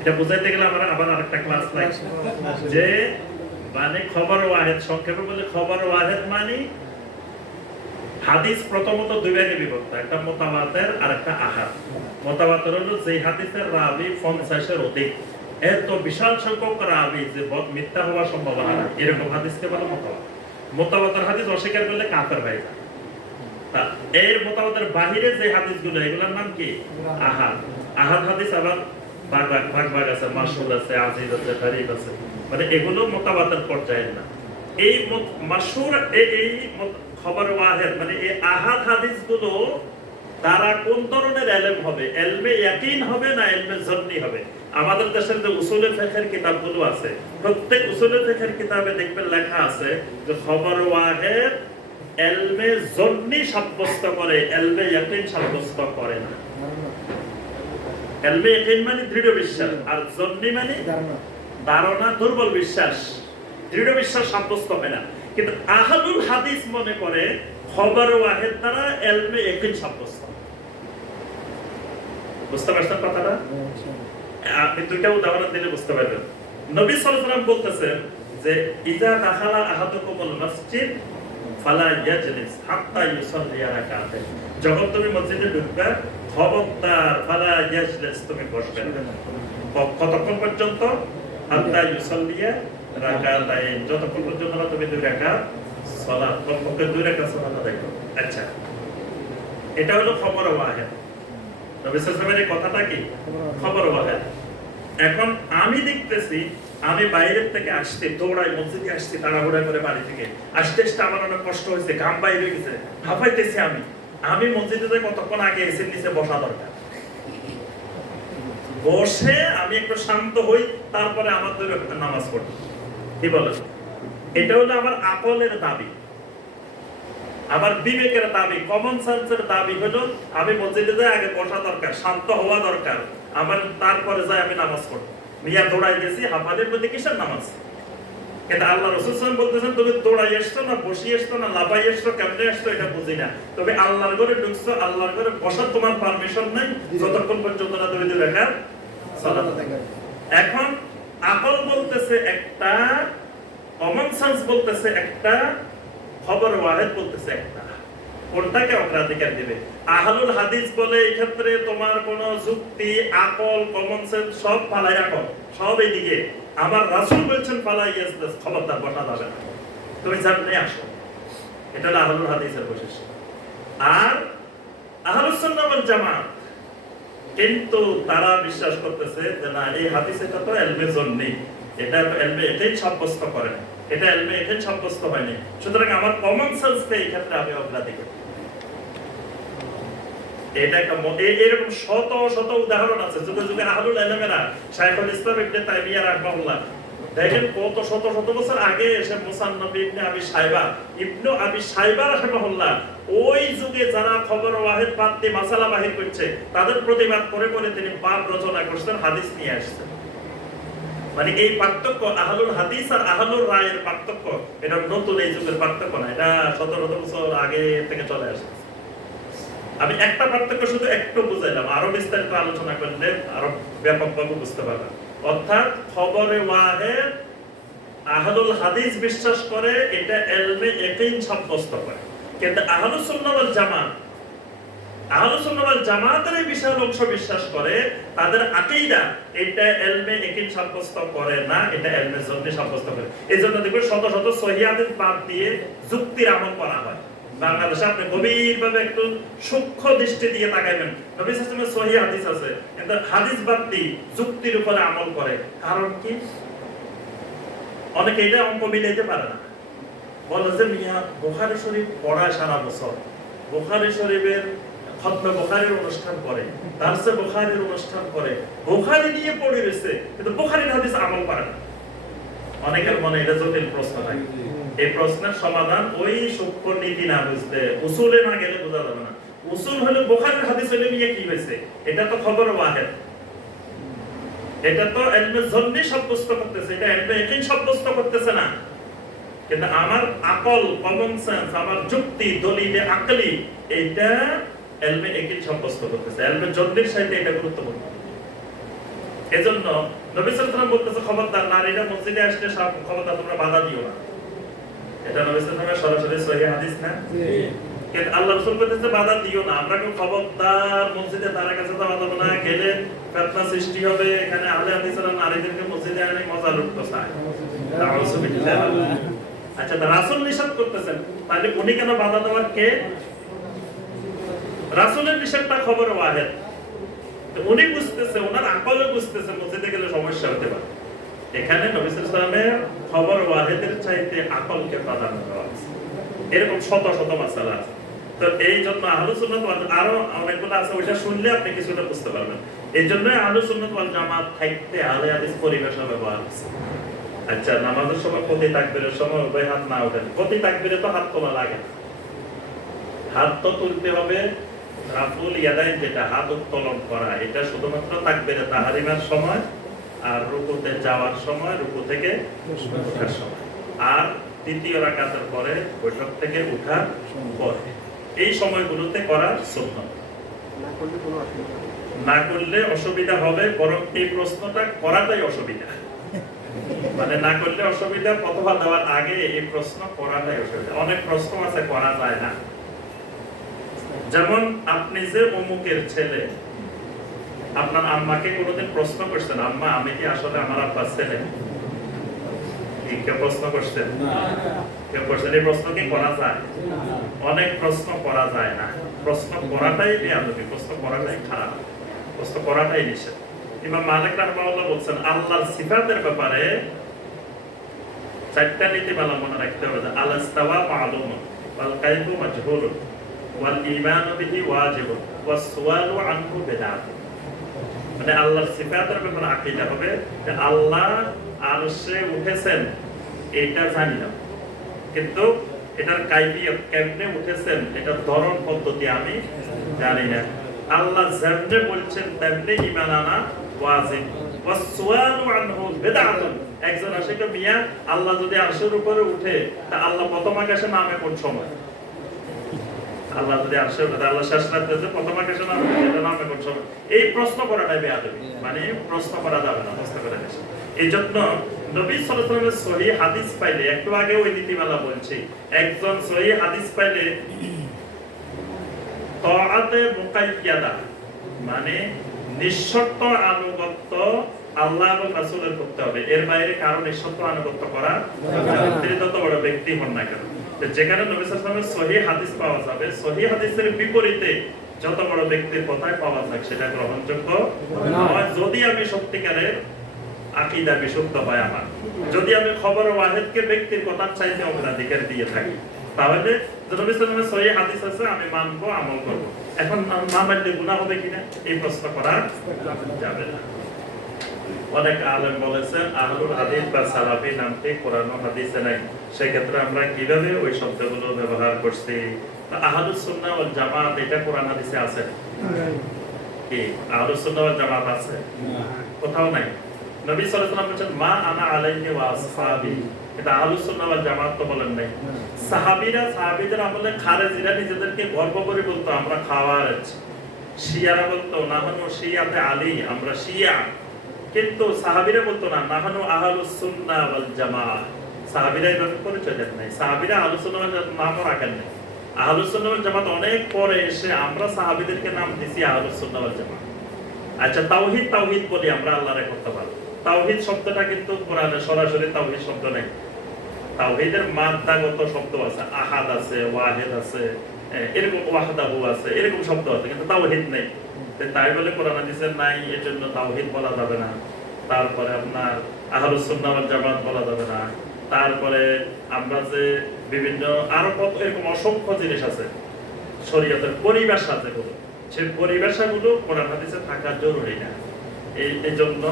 এটা বুঝাইতে গেলে আমরা আবার আরেকটা ক্লাস লাগবে, যে মানে খবর ওয়াহিদ, সংক্ষেপে বলে খবর ওয়াহিদ মানে হাদিস প্রথমত দুই ভাগে বিভক্ত, একটা মুতাওয়াতির আর একটা আহাদ। মুতাওয়াতির হলো যে হাদিসের রাবী 50 এর অধিক, এত বিশাল সংখ্যক রাবী যে মিথ্যা হওয়ার সম্ভাবনা নাই, এরকম হাদিসকে বলে মুতাওয়াতির। মুতাওয়াতির হাদিস অস্বীকার করলে কাফের হয়ে যায়। তা এর মুতাওয়াতির বাহিরে যে হাদিসগুলো, এগুলোর নাম কি আহাদ। আহাদ হাদিস আবার ভাগ আছে, মাশহুর আছে, আজিজ আছে, গরীব আছে, মানে এগুলো মুতাওয়াতির পর্যায়ের না। এই মাশহুর এই খবর ওয়াহিদ মানে এই আহাদ হাদিসগুলো তারা কোন ধরনের ইলম হবে? ইলমে ইয়াকিন হবে না ইলমে যন্নি হবে? আমাদের দেশের যে উসুলে ফিকহের কিতাবগুলো আছে, প্রত্যেক উসুলে ফিকহের কিতাবে দেখবেন লেখা আছে যে খবর ওয়াহিদ ইলমে যন্নি সাব্যস্ত করে, ইলমে ইয়াকিন সাব্যস্ত করে না। ইলমে ইয়াকিন মানে দৃঢ় বিশ্বাস, আর যন্নি মানে ধারণা, দুর্বল বিশ্বাস। দৃঢ় বিশ্বাস সাব্যস্ত হয় না। কিন্তু আহলুল হাদিস মনে করে খবর ওয়াহিদ দ্বারা ইলমে ইয়াকিন সাব্যস্ত। বুঝতে পারছেন কথাটা? আপনি দুইটা উদাহরণ দিলে বুঝতে পারবেন। নবী সাল্লাল্লাহু আলাইহি ওয়াসাল্লাম বলতেছেন যে ইজা দাখালা আহাদুকুমুল মসজিদ ফালা ইয়াজলিস হাত্তা ইউসাল্লি রাকাতাইন, যখন তুমি মসজিদে ঢুকবে খবরদার ফালা ইয়াজলিস, তুমি বসবে না। কতক্ষণ পর্যন্ত? হাত্তা ইউসাল্লি রাকাতাইন, যতক্ষণ পর্যন্ত তুমি 2 রাকাত সালাত, কমপক্ষে 2 রাকাত সালাত আদায় করো। আচ্ছা, এটা হলো খবর ওয়াহিদ। নবী সাল্লাল্লাহু আলাইহি ওয়াসাল্লামের এই কথাটা কি খবর ওয়াহিদ। এখন আমি দেখতেছি, আমি বাইরের থেকে আসছি, দৌড়াই মসজিদে আসছি, তাড়াহুড়া করে বাড়ি থেকে আসতে আসতে আমার অনেক কষ্ট হয়েছে, ঘাম বাইরে হয়ে গেছে, হাঁপাইতেছি। আমি মসজিদে কতক্ষণ আগে এসে নিচে বসা দরকার, বসে আমি একটু শান্ত হই, তারপরে আমার 2 রাকাত নামাজ পড়ব। কি বলে? এটা হলো আমার আকলের দাবি, আমার বিবেকের দাবি, কমন সেন্সের দাবি হলো আমি মসজিদে যাই, আগে বসা দরকার, শান্ত হওয়া দরকার, আমার তারপরে যাই আমি নামাজ পড়ব। মিয়া দৌড়াই গেছি, হাফাজের মধ্যে কিসের নামাজ? কিন্তু আল্লাহ রাসূল সাল্লাল্লাহু আলাইহি ওয়াসাল্লাম বলতেছেন, তুমি দৌড়াই আসছো না বসি আসছো না লাফাই আসছো, কেমনে আসছো এটা বুঝি না, তবে আল্লাহর ঘরে ঢুকছো, আল্লাহর ঘরে বসার তোমার পারমিশন নাই যতক্ষণ পর্যন্ত না তুমি 2 রাকাত সালাত। এখন আকল বলতেছে একটা, কমন সেন্স বলতেছে একটা, খবর ওয়াহিদ বলতেছে একটা। কোনটাকে অগ্রাধিকার দিবে? আহলুল হাদিস বলে এই ক্ষেত্রে তোমার কোন যুক্তি, আকল, কমন সেন্স সব ফালাই রাখো, সব এইদিকে। আমার রাসূল বলছেন ফালাই ইয়াসদাস, খবরদার বসা যাবে না, তুমি জানলে আসো। এটা হলো আহলুল হাদিসের বৈশিষ্ট্য। আর আহলুস সুন্নাহ ওয়াল জামাত কিন্তু তারা বিশ্বাস করতেছে যে না, এই হাদিস এটা তো ইলমে জন্নি, এটা তো ইলমে এটাই সাব্যস্ত করে, এটা ইলমে এটাই সাব্যস্ত হয়নি, সুতরাং আমার কমন সেন্সকে এই ক্ষেত্রে আমি অগ্রাধিকার। এটা একটা এরকম শত শত উদাহরণ আছে। যুগে যুগে আহলুল ইলমেরা, শাইখুল ইসলাম ইবনে তাইমিয়া রাহিমাহুল্লাহ, দেখেন কত শত শত বছর আগে এসে মুসান্নাফ ইবনে আবি শাইবা রাহিমাহুল্লাহ ওই যুগে যারা খবর ওয়াহিদ বাদ দিয়ে মাসালা বাহির করছে তাদের প্রতিবাদ করে করে তিনি বাব রচনা করছেন, হাদিস নিয়ে আসছেন। মানে এই পার্থক্য আহলুল হাদিস আর আহলুর রায়ের পার্থক্য, এটা নতুন এই যুগের পার্থক্য না, এটা 1700 বছর আগে থেকে চলে আসছে। আমি একটা পার্থক্য শুধু একটু বুঝাইলাম, আরো বিস্তারিত আলোচনা করলে আরো ব্যাপকভাবে বুঝতে পারবেন। অর্থাৎ খবরে ওয়াহিদ আহলুল হাদিস বিশ্বাস করে, এটা ইলমে ইয়াকিন সাব্যস্ত করে। কিন্তু আহলুস সুন্নাহ ওয়াল জামাতের এই বিশাল অংশ বিশ্বাস করে, তাদের আকীদা এটা ইলমে ইয়াকিন সাব্যস্ত করে না, এটা ইলমে জন্নি সাব্যস্ত করে। এজন্য দেখবেন শত শত সহিহ হাদিস বাদ দিয়ে যুক্তির আমল করা হয়। বাংলাদেশে আপনি গভীরভাবে একটু সূক্ষ্ম দৃষ্টি দিয়ে তাকাইবেন, নবী সাল্লাল্লাহু আলাইহি ওয়াসাল্লামের সহিহ হাদিস আছে, কিন্তু হাদিস বাদ দিয়ে যুক্তির উপরে আমল করে। কারণ কি? অনেকে এটা অঙ্ক মিলাইতে পারে না, বলে যে মিয়া বুখারী শরীফ পড়ায় সারা বছর, বুখারী শরীফের খতমে বুখারীর অনুষ্ঠান করে, দারসে বুখারীর অনুষ্ঠান করে, বুখারী নিয়ে পড়ে রয়েছে, কিন্তু বুখারীর হাদিস আমল করে না। অনেকের মনে এটা জটিল প্রশ্ন থাকে। এই প্রশ্নের সমাধান ওই সূক্ষ্ম নীতি না বুঝতে, উসুলে না গেলে বোঝা যাবে না। উসুল হলো বুখারীর হাদিস হলে নিয়ে কি হয়েছে, এটা তো খবর ওয়াহিদ, এটা তো ইলমে জন্নি সাব্যস্ত করতেছে, এটা ইলমে ইয়াকিন সাব্যস্ত করতেছে না। কিন্তু আমার আকল, কমন সেন্স, আমার যুক্তি, দলিলে আকলি, এটা ইলমে ইয়াকিন সাব্যস্ত করতেছে। ইলমে জন্নির সাথে এটা গুরুত্বপূর্ণ। এজন্য নবী সাল্লাল্লাহু আলাইহি ওয়াসাল্লাম বলতেছে, খবরদার নারীরা মসজিদে আসলে খবরদার তোমরা বাধা দিও না। এটা নবী সাল্লাল্লাহু আলাইহি ওয়াসাল্লামের সরাসরি সহিহ হাদিস না? কিন্তু আল্লাহ রাসূল বলতেছে বাধা দিও না। আমরা কেউ খবরদার মসজিদে তার কাছে যাওয়া যাবে না, গেলে ফিতনা সৃষ্টি হবে, এখানে আহলে হাদিসরা নারীদেরকে মসজিদে আনে মজা লুটতে চায়। নাউযুবিল্লাহ। আচ্ছা, রাসূল নিষেধ করতেছেন, তাহলে উনি কেন বাধা দেওয়ার কে? রাসূলের নিষেধটা খবর ওয়াহিদ, উনি বুঝতেছে, ওনার আকলে বুঝতেছে মসজিদে গেলে সমস্যা হতে পারে। এখানে নবী সাল্লাল্লাহু আলাইহি ওয়াসাল্লামের খবর ওয়াহিদের চাইতে আকলকে প্রাধান্য দেওয়া আছে। এরকম শত শত মাসালা আছে। তো এই জন্য আহলুস সুন্নাহ ওয়াল আরো অনেকগুলো আছে, ওইটা শুনলে আপনি কিছুটা বুঝতে পারবেন। এই জন্য আহলুস সুন্নাহ ওয়াল জামাত থাকতে আহলে হাদিস পরিভাষা ব্যবহার করছে। আচ্ছা, নামাজের সময় প্রতি তাকবীরের সময় উভয় হাত না ওঠেন, প্রতি তাকবীরে তো হাত তোলা লাগে, হাত তো তুলতে হবে। রাফুল ইয়াদাইন, যেটা হাত উত্তোলন করা, এটা শুধুমাত্র তাকবীরে তাহরিমার সময় আর রুকুতে যাওয়ার সময়, রুকু থেকে ওঠার সময়, আর দ্বিতীয় রাকাতের পরে বৈঠক থেকে ওঠার পরে, এই সময়গুলোতে করা সুন্নাত। না করলে অসুবিধা হবে, বরং এই প্রশ্নটা করাটাই অসুবিধা। মানে না করলে অসুবিধা, ফতোয়া দেওয়ার আগে এই প্রশ্ন করাটাই অসুবিধা। অনেক প্রশ্ন আছে করা যায় না, যেমন আপনি যে অমুকের ছেলে, আপনার আম্মাকে কোনোদিন প্রশ্ন করছেন, আম্মা আমি কি আসলে আমার আব্বার ছেলে? কেউ প্রশ্ন করছেন? কেউ করছেন? এই প্রশ্ন কি করা যায়? অনেক প্রশ্ন করা যায় না। প্রশ্ন করাটাই বেয়াদবি, প্রশ্ন করাটাই খারাপ, প্রশ্ন করাটাই নিষেধ। ইমাম মালিক রাহমাহুল্লাহ বলছেন আল্লাহর সিফাতের ব্যাপারে চারটা নীতিমালা মনে রাখতে হবে। আল ইস্তিওয়া মা'লুম ওয়াল কাইফু মাজহুল ওয়াল ঈমানু বিহি ওয়াজিব ওয়াস সুআলু আনহু বিদআত। মানে আল্লাহর সিফাতের ব্যাপারে আকীদা হবে যে আল্লাহ আরশে উঠেছেন এটা জানি না, কিন্তু এটার কাইফিয়ত কেমনে উঠেছেন এটার ধরন পদ্ধতি আমি জানি না। আল্লাহ যেমনে বলছেন তেমনি ঈমান আনা ওয়াজিব ওয়াস সুআলু আনহু বিদআত। একজন আসে তো মিয়া আল্লাহ যদি আরশের উপরে উঠে তা আল্লাহ প্রথম আকাশে নামে কোন সময়? আল্লাহ যদি আরশে উঠে আল্লাহ শেষ রাতে যে প্রথম আকাশে নামে এটা নামে কোন সময়? এই প্রশ্ন করাটাই বেয়াদবি, মানে প্রশ্ন করা যাবে না, প্রশ্ন করা যাবে। এই জন্য নবী সাল্লাল্লাহু আলাইহি ওয়াসাল্লামের সহিহ হাদিস পাইলে, একটু আগে ওই নীতিমালা বলছি, একজন সহিহ হাদিস পাইলে তাআতে মুকাইয়াদা মানে নিঃশর্ত আনুগত্য আল্লাহ এবং রাসূলের করতে হবে, এর বাইরে কারো নিঃশর্ত আনুগত্য করা যাবে না, তিনি যত বড় ব্যক্তি হন না কেন। যেখানে নবী সাল্লাল্লাহু আলাইহি ওয়াসাল্লামের সহিহ হাদিস পাওয়া যাবে, সহিহ হাদিসের বিপরীতে যত বড় ব্যক্তির কথাই পাওয়া যাক সেটা গ্রহণযোগ্য নয়, যদি আমি সত্যিকারের আকীদা বিশুদ্ধ হয় আমার, যদি আমি খবর ওয়াহিদকে ব্যক্তির কথার চাইতে অগ্রাধিকার দিয়ে থাকি, তাহলে নবী সাল্লাল্লাহু আলাইহি ওয়াসাল্লামের সহিহ হাদিস আছে আমি মানব, আমল করব। এখন না মানলে গুনাহ হবে কিনা এই প্রশ্ন করা যাবে না। অনেক আলেম বলেছেন আহলুল হাদিস বা সালাফি নামটি কোরআন ও হাদিসে নাই, সেক্ষেত্রে আমরা কিভাবে ওই শব্দগুলো ব্যবহার করছি? আহলুস সুন্নাহ ওয়াল জামাত এটা কোরআন হাদিসে আছে কি? আহলুস সুন্নাহ ওয়াল জামাত আছে? কোথাও নাই। নবী সাল্লাল্লাহু আলাইহি ওয়াসাল্লাম বলেছেন মা আনা আলাইহি ওয়া আসহাবি, এটা আহলুস সুন্নাহ ওয়াল জামাত তো বলেন নাই। সাহাবীদের আমলে খারেজিরা নিজেদেরকে গর্ব করে বলতো আমরা খাওয়ারিজ, শিয়ারা বলতো নাহনু শিয়াতে আলী, আমরা শিয়া, কিন্তু সাহাবীরা বলতো না নাহনু আহলুস সুন্নাহ ওয়াল জামাত। সাহাবীরা এইভাবে পরিচয় দেন নাই, সাহাবীরা আহলুস সুন্নাহ ওয়াল জামাত নামও রাখেন নাই। আহলুস সুন্নাহ ওয়াল জামাত অনেক পরে এসে আমরা সাহাবীদেরকে নাম দিছি আহলুস সুন্নাহ ওয়াল জামাত। আচ্ছা তাওহীদ বলি আমরা আল্লাহর একত্ব পালন। তাওহীদ শব্দটা কিন্তু কোরআনে সরাসরি তাওহীদ শব্দ নেই, তাওহীদের মাদ্দাগত শব্দ আছে, আহাদ আছে, ওয়াহিদ আছে, এরকম ওয়াহদাহু আছে, এরকম শব্দ আছে, কিন্তু তাওহীদ নেই। তাই বলে কোরআন হাদিসে নাই এজন্য তাওহীদ বলা যাবে না। তারপরে আপনার আহলুস সুন্নাহ ওয়াল জামাত বলা যাবে না। তারপরে আমরা যে বিভিন্ন আরো কত এরকম অসংখ্য জিনিস আছে শরীয়তের পরিভাষা যেগুলো, সেই পরিভাষাগুলো কোরআন হাদিসে থাকা জরুরি না। এই জন্য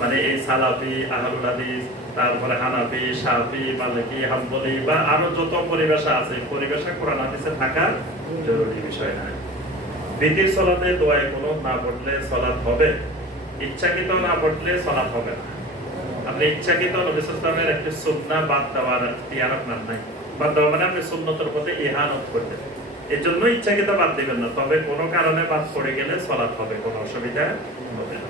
মানে এই সালাফি, আহলুল হাদিস, তারপরে হানাফি, শাফি, মালিকি, হাম্বলি বা আরো যত পরিভাষা আছে পরিভাষা কোরআন হাদিসে থাকা জরুরি বিষয় না। বিতির সালাতে দোয়ায়ে কুনুত না পড়লে সালাত হবে, ইচ্ছাকৃত না পড়লে সালাত হবে না। আপনি ইচ্ছাকৃত নবী সাল্লাল্লাহু আলাইহি ওয়াসাল্লামের একটি সুন্নাহ বাদ দেওয়ার ইখতিয়ার আপনার নাই, বাদ দেওয়া মানে আপনি সুন্নতের প্রতি ইহানত করতেন, এর জন্য ইচ্ছাকৃত বাদ দিবেন না। তবে কোনো কারণে বাদ পড়ে গেলে সালাত হবে, কোনো অসুবিধা হবে না।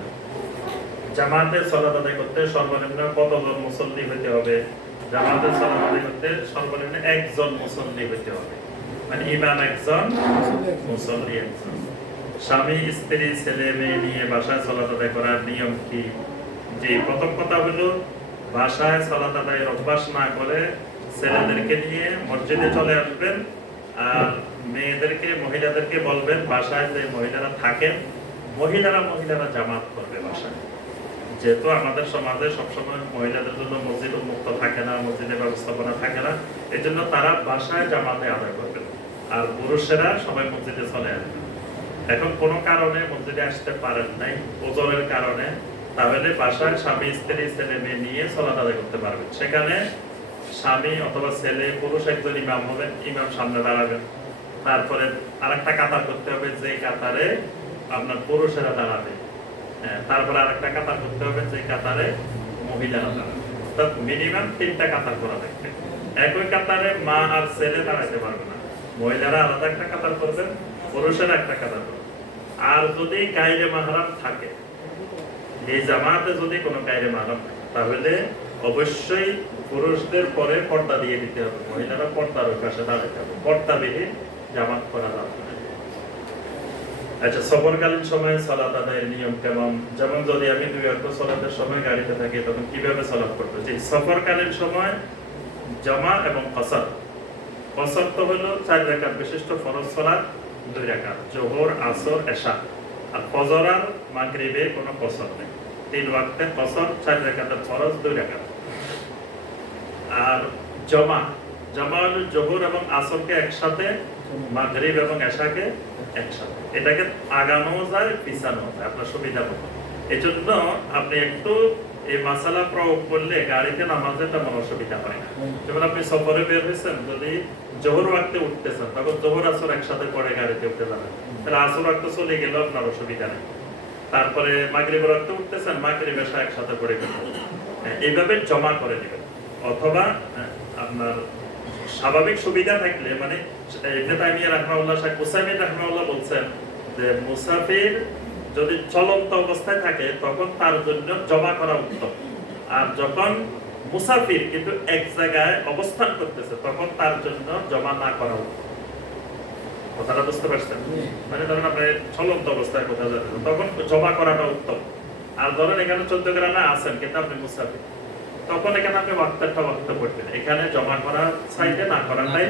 জামাতে সালাত আদায় করতে সর্বনিম্ন কতজন মুসল্লি হতে হবে? জামাতে সালাত আদায় করতে সর্বনিম্ন একজন মুসল্লি হতে হবে, মানে ইমাম একজন, মুসল্লি একজন। স্বামী, স্ত্রী, ছেলে মেয়ে নিয়ে বাসায় সালাত আদায় করার নিয়ম কি? যে প্রথম কথা হলো বাসায় সালাত আদায়ের অভ্যাস না করে ছেলেদেরকে নিয়ে মসজিদে চলে আসবেন, আর মেয়েদেরকে, মহিলাদেরকে বলবেন বাসায় যে মহিলারা থাকেন মহিলারা জামাত করবে বাসায়। যেহেতু আমাদের সমাজে সবসময় মহিলাদের জন্য মসজিদ উন্মুক্ত থাকে না, মসজিদের ব্যবস্থাপনা থাকে না, এই জন্য তারা বাসায় জামাতে আদায় করবেন, আর পুরুষেরা সবাই মসজিদে চলে আসবেন। এখন কোনো কারণে মসজিদে আসতে পারেন নাই, ওজনের কারণে, তাহলে বাসায় স্বামী, স্ত্রী, ছেলে মেয়ে নিয়ে সালাত আদায় করতে পারবেন। সেখানে স্বামী অথবা ছেলে, পুরুষ একজন ইমাম হবেন, ইমাম সামনে দাঁড়াবেন। তারপরে আরেকটা কাতার করতে হবে, যে কাতারে আপনার পুরুষেরা দাঁড়াবে। তারপরে আরেকটা কাতার করতে হবে, যে কাতারে মহিলারা দাঁড়াবে। অর্থাৎ মিনিমাম 3টা কাতার করা লাগবে। একই কাতারে মা আর ছেলে দাঁড়াতে পারবে না, মহিলারা আলাদা একটা কাতার করবেন, পুরুষেরা একটা কাতার করবেন। আর যদি গায়রে মাহরাম থাকে, এই জামাতে যদি কোনো গায়রে মাহরাম থাকে, তাহলে অবশ্যই পুরুষদের পরে পর্দা দিয়ে দিতে হবে, মহিলারা পর্দার ওই পাশে দাঁড়াতে হবে, পর্দাবিহীন জামাত করা যাবে না। আচ্ছা, সফরকালীন সময়ে সালাত আদায়ের নিয়ম কেমন? যেমন যদি আমি 2 ওয়াক্ত সালাতের সময় গাড়িতে থাকি তখন কিভাবে সালাত করতে? যে সফরকালীন সময় জামা এবং কসর। কসর তো হলো 4 রাকাত বিশিষ্ট ফরজ সালাত, 2 রাকাত, জোহর, আসর, এশা। আর ফজর আর মাগরিবে কোনো কসর নেই, 3 ওয়াক্তের কসর, 4 রাকাতের ফরজ, 2 রাকাত। আর জমা হলো জোহর এবং আসরকে একসাথে, মাগরিব এবং এশাকে একসাথে। এটাকে আগানো যায়, পিছানো যায় আপনার সুবিধা মতো। এই জন্য আপনি একটু এই মাসালা প্রয়োগ করলে গাড়িতে নামাজে তেমন অসুবিধা হয় না। যেমন আপনি সফরে বের হয়েছেন, যদি জোহর ওয়াক্তে উঠতেছেন, তখন জোহর আসর একসাথে পরে গাড়িতে উঠতে যাবেন, তাহলে আসর ওয়াক্তে চলে গেলেও আপনার অসুবিধা নেই। তারপরে মাগরিব ওয়াক্তে উঠতেছেন, মাগরিব এশা একসাথে পড়ে গেলেন, এইভাবে জমা করে নেবেন। অথবা আপনার স্বাভাবিক সুবিধা থাকলে, মানে ইবনে তাইমিয়া রাহমাহুল্লাহ, শাইখ উসাইমিন রাহমাহুল্লাহ বলছেন যে মুসাফির যদি চলন্ত অবস্থায় থাকে তখন তার জন্য জমা করা উত্তম। আর যখন মুসাফির কিন্তু এক জায়গায় অবস্থান করতেছে তখন তার জন্য জমা না করা উত্তম। কথাটা বুঝতে পারছেন? মানে ধরেন আপনি চলন্ত অবস্থায় কোথাও যাচ্ছেন, তখন জমা করাটা উত্তম। আর ধরেন এখানে 14 গ্রামে আছেন কিন্তু আপনি মুসাফির, তখন এখানে আপনি ওয়াক্তটা ওয়াক্ত পড়বেন, এখানে জমা করা চাইতে না করাটাই।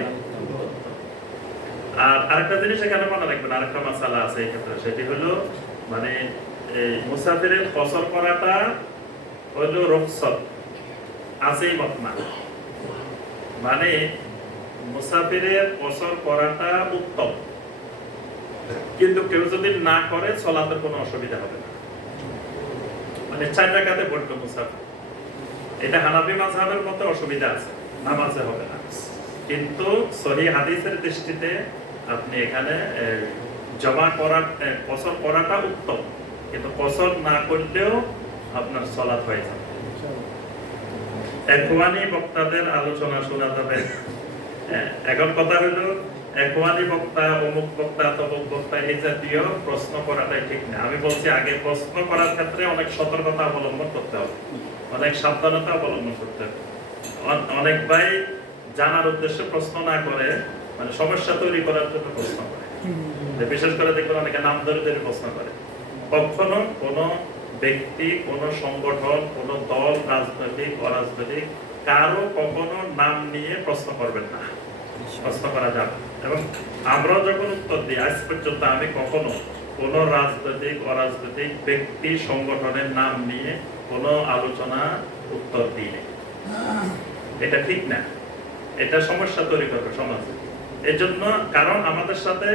আর আরেকটা জিনিস এখানে মনে রাখবেন, আরেকটা মাসালা আছে এই ক্ষেত্রে, সেটি হলো মানে এই মুসাফিরের কসর করাটা হলো রুখসত, আছেই মত না। মানে মুসাফিরের কসর করাটা উত্তম, কিন্তু কেউ যদি না করে সলাতের কোনো অসুবিধা হবে না। মানে 4 রাকাতে পড়বে মুসাফির, এটা হানাফি মাযহাবের মতে অসুবিধা আছে, নামাজে হবে না। কিন্তু সহিহ হাদিসের দৃষ্টিতে আপনি এখানে জমা করা, কসর করাটা উত্তম, কিন্তু কসর না করলেও আপনার সালাত হয়ে যাবে। ইখওয়ানি বক্তাদের আলোচনা শোনা যাবে। এখন কথা হলো, ইখওয়ানি বক্তা, অমুক বক্তা, তমুক বক্তা, এই জাতীয় প্রশ্ন করাটাই ঠিক না। আমি বলছি আগে প্রশ্ন করার ক্ষেত্রে অনেক সতর্কতা অবলম্বন করতে হবে, অনেক সাবধানতা অবলম্বন করতে হবে। অনেক ভাই জানার উদ্দেশ্যে প্রশ্ন না করে মানে সমস্যা তৈরি করার জন্য প্রশ্ন করে। বিশেষ করে দেখবেন অনেকে নাম ধরে ধরে প্রশ্ন করে। কখনো কোনো ব্যক্তি, কোনো সংগঠন, কোনো দল, রাজনৈতিক, অরাজনৈতিক, কারো কখনো নাম নিয়ে প্রশ্ন করবেন না, প্রশ্ন করা যাবে। এবং আমরা যখন উত্তর দিই, আজ পর্যন্ত আমি কখনো কোনো রাজনৈতিক, অরাজনৈতিক ব্যক্তি, সংগঠনের নাম নিয়ে কোনো আলোচনা উত্তর দিই। এটা ঠিক না, এটা সমস্যা তৈরি করবে সমাজে। এই জন্য, কারণ আমাদের সাথে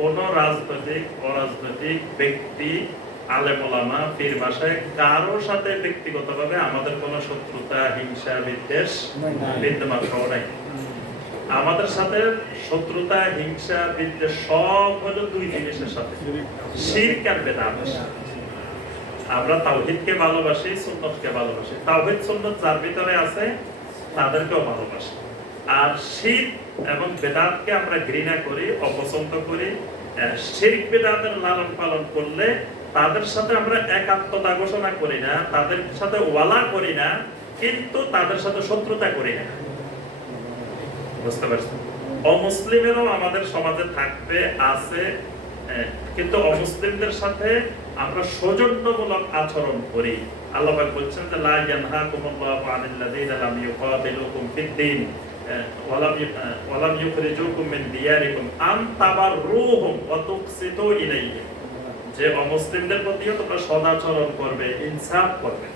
কোনো রাজনৈতিক, অরাজনৈতিক ব্যক্তি, আলেম ওলামা, পীর মাশায়েখ, কারোর সাথে ব্যক্তিগতভাবে আমাদের কোনো শত্রুতা, হিংসা, বিদ্বেষ বিদ্যমান নাই। আমাদের সাথে শত্রুতা, হিংসা, বিদ্বেষ সব হলো 2 জিনিসের সাথে, শিরক আর বিদআত। আমরা তাওহীদকে ভালোবাসি, সুন্নতকে ভালোবাসি। তাওহীদ সুন্নত যার ভিতরে আছে তাদেরকেও ভালোবাসি। আর শিরক এবং বিদআতকে আমরা ঘৃণা করি, অপছন্দ করি। শিরক বিদআতের লালন পালন করলে তাদের সাথে আমরা একাত্মতা ঘোষণা করি না, তাদের সাথে ওয়ালা করি না, কিন্তু তাদের সাথে শত্রুতা করি না। বুঝতে পারছেন? অমুসলিমেরও আমাদের সমাজে থাকবে, আছে, কিন্তু অমুসলিমদের সাথে আমরা সৌজন্যমূলক আচরণ করি। আল্লাহ পাক বলছেন যে লা ইয়ানহাকুমুল্লাহু আনিল্লাযীনা লাম ইউকাতিলুকুম ফিদ-দীন ওয়া লাম ইউখরিজুকুম মিন দিয়ারিকুম আন তাবাররুহুম ওয়া তুকসিতু ইলাইহিম। যে অমুসলিমদের প্রতিও তোমরা সদাচরণ করবে, ইনসাফ করবে।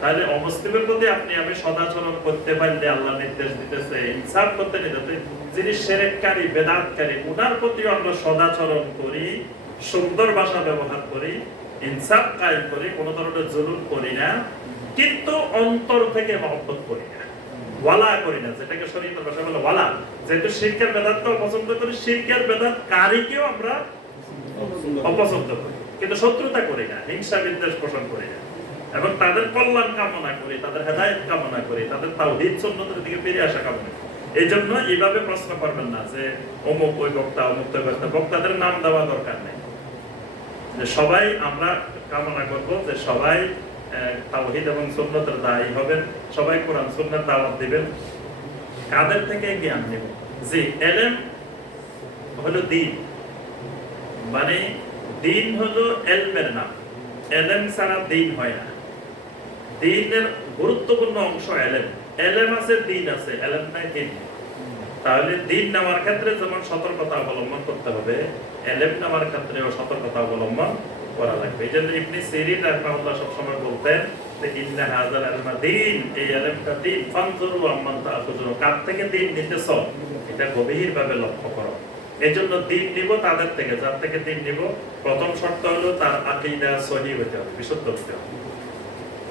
তাহলে অমুসলিমের প্রতি আপনি আমি সদাচরণ করতে পারলে আল্লাহ নির্দেশ দিতেছে ইনসাফ করতে নিতেছে। যিনি শিরককারী, বেদাতকারী, ওনার প্রতিও আমরা সদাচরণ করি, সুন্দর ভাষা ব্যবহার করি, ইনসাফ কায়েম করি, কোনো ধরনের জুলুম করি না, কিন্তু অন্তর থেকে মহব্বত করি না, ওয়ালা করি না, যেটাকে শরীয়তের ভাষায় বলে ওয়ালা। যেহেতু শিরকের বেদাতকেও পছন্দ করি, শিরকের বেদাতকারীকেও আমরা অপছন্দ করি, কিন্তু শত্রুতা করি না, হিংসা বিদ্বেষ পোষণ করি না, এবং তাদের কল্যাণ কামনা করি, তাদের হেদায়েত কামনা করি, তাদের তাওহীদ সুন্নতের দিকে ফিরে আসা কামনা করি। এই জন্য এইভাবে প্রশ্ন করবেন না যে অমুক ওই বক্তা, অমুক ওই বক্তা। বক্তাদের নাম দেওয়া দরকার নেই। যে সবাই আমরা কামনা করব যে সবাই তাওহীদ এবং সুন্নতের দায়ী হবেন, সবাই কোরআন সুন্নাত দাওয়াত দিবেন। কাদের থেকে জ্ঞান নেব? যে ইলম হলো দ্বীন, মানে দ্বীন হলো ইলমের নাম। ইলম ছাড়া দ্বীন হয় না। দ্বীনের গুরুত্বপূর্ণ অংশ ইলম। ইলম আছে, দ্বীন আছে, ইলম নাই দ্বীন। তাহলে দিন নেওয়ার ক্ষেত্রে যেমন সতর্কতা অবলম্বন করতে হবে, এলেম নেওয়ার ক্ষেত্রেও সতর্কতা অবলম্বন করা লাগবে। এই জন্য ইবনে সিরিন রাহিমাহুল্লাহ সবসময় বলতেন যে ইন্না হাযাল ইলমা দীন, এই ইলমটা দীন, ফানজুরু আম্মান তা'খুযুন, কার থেকে দিন নিতেছ এটা গভীরভাবে লক্ষ্য করো। এজন্য দিন নিব তাদের থেকে, যার থেকে দিন নিব প্রথম শর্ত হলো তার আকীদা সহিহ হতে হবে, বিশুদ্ধ হতে হবে।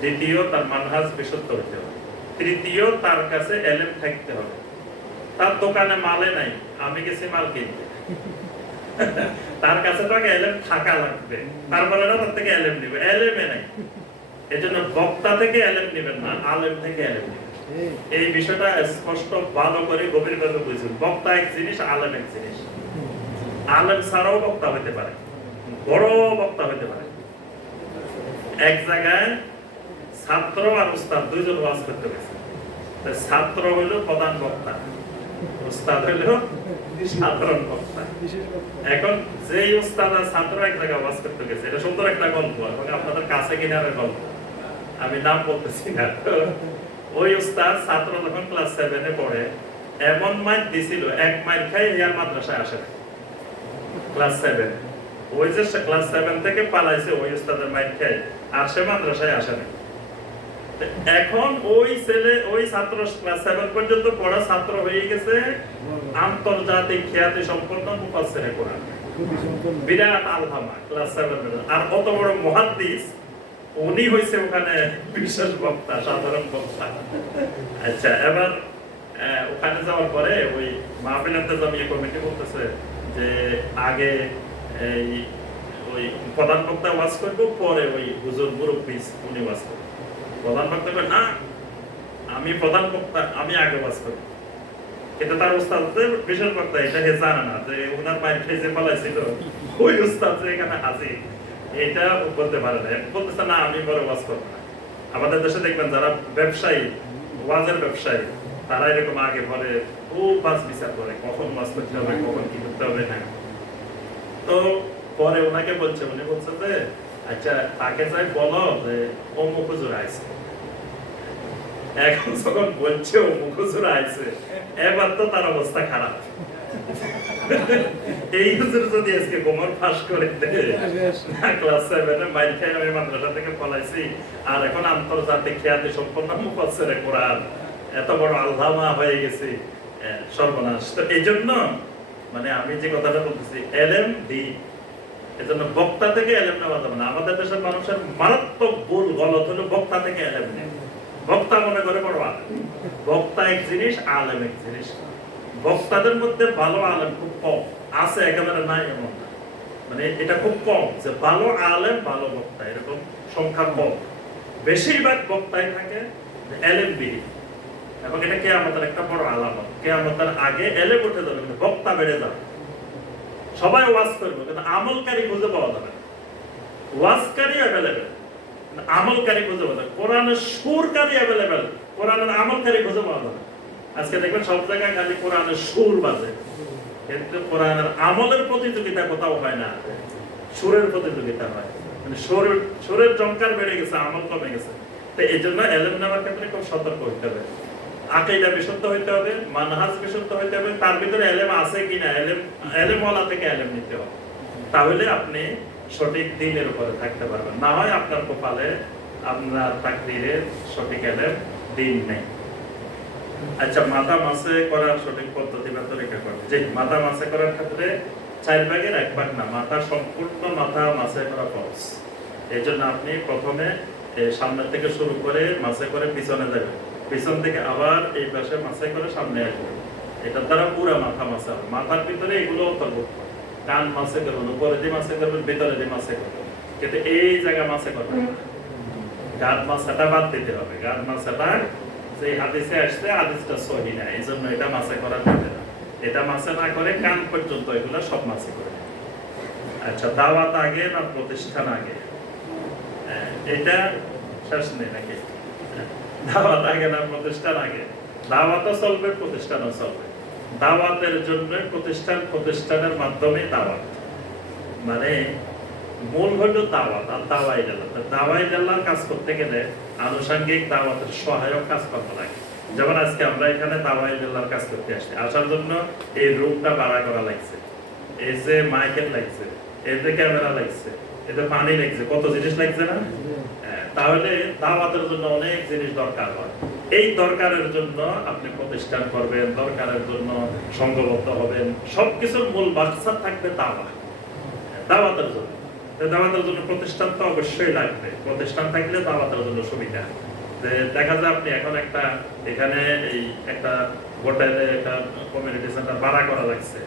দ্বিতীয় তার মানহাজ বিশুদ্ধ হতে হবে। তৃতীয় তার কাছে ইলম থাকতে হবে। তার দোকানে মালে নাই, আমি গেছি মাল কিনতে, তার কাছে তো আগে ইলম থাকা লাগবে, তারপরে না তার থেকে ইলম নিবে, ইলমে নাই। এজন্য বক্তা থেকে ইলম নেবেন না, আলেম থেকে ইলম নেবেন। এই বিষয়টা স্পষ্ট ভালো করে গভীরভাবে বুঝুন। বক্তা এক জিনিস, আলেম এক জিনিস। আলেম ছাড়াও বক্তা হতে পারে, বড় বক্তা হতে পারে। এক জায়গায় ছাত্র আর উস্তাদ দুইজন ওয়াজ করতে গেছে। ছাত্র হইল প্রধান বক্তা, উস্তাদ হইল সাধারণ বক্তা। এখন যেই উস্তাদ আর ছাত্র এক জায়গায় ওয়াজ করতে গেছে, এটা সুন্দর একটা গল্প এবং আপনাদের কাছে কিনারে গল্প, আমি নাম বলতেছি না। ওই উস্তাদ ছাত্র যখন ক্লাস 7 এ পড়ে এমন মাইর দিছিল, এক মাইর খাই ইয়ার মাদ্রাসায় আসে না। ক্লাস 7 ওই যে ক্লাস 7 থেকে পালাইছে ওই উস্তাদের মাইর খাই, আর সে মাদ্রাসায় আসে না। এখন ওই ছেলে, ওই ছাত্র ক্লাস 7 পর্যন্ত পড়া ছাত্র হয়ে গেছে আন্তর্জাতিক খ্যাতি সম্পন্ন মুফাসসিরে কোরআন, বিরাট আলহামা ক্লাস 7 এর। আর কত বড় মুহাদ্দিস, উনি হইছে ওখানে বিশেষ বক্তা, সাধারণ বক্তা। আচ্ছা, এবার ওখানে যাওয়ার পরে ওই মাহফিল ইন্তেজামিয়া কমিটি বলতেছে যে আগে এই ওই প্রধান বক্তা ওয়াজ করবো, পরে ওই হুজুর মুরব্বি উনি ওয়াজ করবেন। প্রধান বক্তা বলে না, আমি প্রধান বক্তা, আমি আগে ওয়াজ করব। কিন্তু তার উস্তাদের বিশেষ বক্তা এটা হে জানে না যে ওনার মাইর খেয়ে যে পালাইছিল ওই উস্তাদ যে এখানে হাজির, এটা বলতে পারে না। বলতেছে না, আমি বড় ওয়াজ করবো না। আমাদের দেশে দেখবেন যারা ব্যবসায়ী, ওয়াজের ব্যবসায়ী, তারা এরকম আগে পরে খুব বাস বিচার করে কখন ওয়াজ করতে হবে, কখন কি করতে হবে না। তো পরে ওনাকে বলছে, উনি বলছে যে আচ্ছা তাকে যাই বলো যে অমুক হুজুর আইছে। এখন যখন বলছে অমুক হুজুর আইছে, এবার তো তার অবস্থা খারাপ। এই হুজুর যদি আজকে গোমর ফাঁস করে দেয়, ক্লাস 7 এ মাইর খেয়ে আমি মাদ্রাসা থেকে পলাইছি, আর এখন আন্তর্জাতিক খ্যাতি সম্পন্ন মুফাসসিরে কোরআন, এত বড় আল্লামা হয়ে গেছি, সর্বনাশ। তো এই জন্য মানে আমি যে কথাটা বলতেছি, ইলম দ্বীন। এজন্য বক্তা থেকে ইলম নেওয়া যাবে না। আমাদের দেশের মানুষের মারাত্মক ভুল গলত হলো বক্তা থেকে ইলম নেয়। বক্তা মনে করে বড় আলেম, বক্তা এক জিনিস, আলেম এক জিনিস। বক্তাদের মধ্যে ভালো আলেম খুব কম আছে, একেবারে নাই এমন না। মানে এটা খুব কম যে ভালো আলেম ভালো বক্তা, এরকম সংখ্যা কম। বেশিরভাগ বক্তাই থাকে ইলম বিহীন, এবং এটা কিয়ামতের একটা বড় আলামত। কিয়ামতের আগে ইলম উঠে যাবে, বক্তা বেড়ে যাবে। সবাই ওয়াজ করবে কিন্তু আমলকারী খুঁজে পাওয়া যাবে না। ওয়াজকারী অ্যাভেলেবেল, আমলকারী খুঁজে পাওয়া যাবে। কোরআনের সুরকারী অ্যাভেলেবেল, কোরআনের আমলকারী খুঁজে পাওয়া যাবে। আজকে দেখবেন সব জায়গায় খালি কোরআনের সুর বাজে, কিন্তু কোরআনের আমলের প্রতিযোগিতা কোথাও হয় না, সুরের প্রতিযোগিতা হয়। মানে সুরের জঙ্কার বেড়ে গেছে, আমল কমে গেছে। তো এই জন্য ইলম নেওয়ার ক্ষেত্রে খুব সতর্ক হইতে হবে। আকীদা বিশুদ্ধ হইতে হবে, মানহাজ বিশুদ্ধ হইতে হবে, তার ভিতরে ইলম আছে কিনা, ইলম ওয়ালা থেকে ইলম নিতে হবে। তাহলে আপনি সঠিক দ্বীনের উপরে থাকতে পারবেন। না হয় আপনার কপালে, আপনার তাকদীরে সঠিক ইলম দ্বীন নেই। আচ্ছা, মাথা মাসে করার সঠিক পদ্ধতি বা তরিকা করবে। যে মাথা মাসে করার ক্ষেত্রে 4 ভাগের 1 ভাগ না, মাথা সম্পূর্ণ মাথা মাসে করা ফরজ। এই জন্য আপনি প্রথমে সামনে থেকে শুরু করে মাসে করে পিছনে যাবেন, পিছন থেকে আবার এই পাশে মাসে করে সামনে আসবেন। এটার দ্বারা পুরো মাথা মাসে হবে। মাথার ভিতরে এগুলো অন্তর্ভুক্ত। কান মাসে করবেন, উপরে দিয়ে মাসে করবেন, ভিতরে দিয়ে মাসে করবেন, কিন্তু এই জায়গা মাসে করবেন না। গাদ মাসাটা বাদ দিতে হবে। গাদ মাসাটা যে হাদিসে আসছে, হাদিসটা সহিহ না, এই জন্য এটা মাসে করা যাবে না। এটা মাসে না করে কান পর্যন্ত এগুলো সব মাসে করে। আচ্ছা, দাওয়াত আগে না প্রতিষ্ঠান আগে? এটা শেষ নেই নাকি? দাওয়াত আগে না প্রতিষ্ঠান আগে? দাওয়াতও চলবে, প্রতিষ্ঠানও চলবে। দাওয়াতের জন্য প্রতিষ্ঠান, প্রতিষ্ঠানের মাধ্যমে দাওয়াত। মানে মূল হলো দাওয়াত আর দাওয়াই দাওয়ার কাজ করতে গেলে আনুষঙ্গিক দাওয়াতের সহায়ক কাজ করা লাগে। যেমন আজকে আমরা এখানে দাওয়াই জেলার কাজ করতে আসছি, আসার জন্য এই রুমটা ভাড়া করা লাগছে, এই যে মাইকেল লাগছে, এই যে ক্যামেরা লাগছে, এই যে পানি লাগছে, কত জিনিস লাগছে না? তাহলে দাওয়াতের জন্য অনেক জিনিস দরকার হয়। এই দরকারের জন্য আপনি প্রতিষ্ঠান করবেন, দরকারের জন্য সংঘবদ্ধ হবেন, সবকিছুর মূল মাকসাদ থাকবে দাওয়াতের জন্য। দাওয়াতের জন্য প্রতিষ্ঠান তো অবশ্যই লাগবে, প্রতিষ্ঠান থাকলে দাওয়াতের জন্য সুবিধা। দেখা যায় আপনি এখন একটা এখানে এই একটা হোটেলে একটা কমিউনিটি সেন্টার ভাড়া করা লাগছে,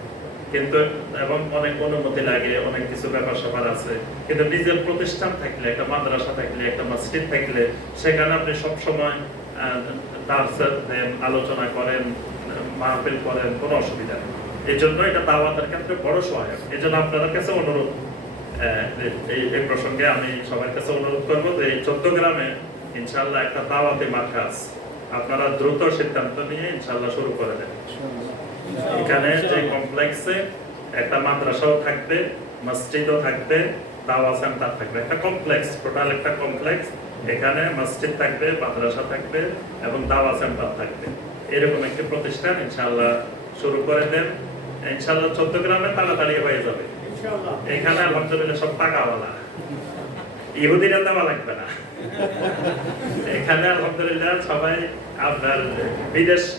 কিন্তু এবং অনেক অনুমতি লাগে, অনেক কিছু ব্যাপার স্যাপার আছে, কিন্তু নিজের প্রতিষ্ঠান থাকলে, একটা মাদ্রাসা থাকলে, একটা মসজিদ থাকলে, সেখানে আপনি সবসময় দেন, আলোচনা করেন, মাহফিল করেন, কোনো অসুবিধা নেই। এই জন্য এটা দাওয়াতের ক্ষেত্রে বড় সহায়ক। এই জন্য আপনাদের কাছে অনুরোধ, এই প্রসঙ্গে আমি সবার কাছে অনুরোধ করবো যে এই 14 গ্রামে ইনশাআল্লাহ একটা দাওয়াতি মার্কাজ আপনারা দ্রুত সিদ্ধান্ত নিয়ে ইনশাআল্লাহ শুরু করে দেন। এখানে যে কমপ্লেক্সে একটা মাদ্রাসাও থাকবে, মসজিদও থাকবে, দাওয়া সেন্টার থাকবে, একটা কমপ্লেক্স, টোটাল একটা কমপ্লেক্স। এখানে মসজিদ থাকবে, মাদ্রাসা থাকবে এবং দাওয়া সেন্টার থাকবে। এরকম একটি প্রতিষ্ঠান ইনশাআল্লাহ শুরু করে দেন। ইনশাআল্লাহ 14 গ্রামে তাড়াতাড়ি হয়ে যাবে। এখানে আলহামদুলিল্লাহ সব টাকাওয়ালা, ইহুদিরা দেওয়া লাগবে না। এখানে আলহামদুলিল্লাহ সবাই আপনার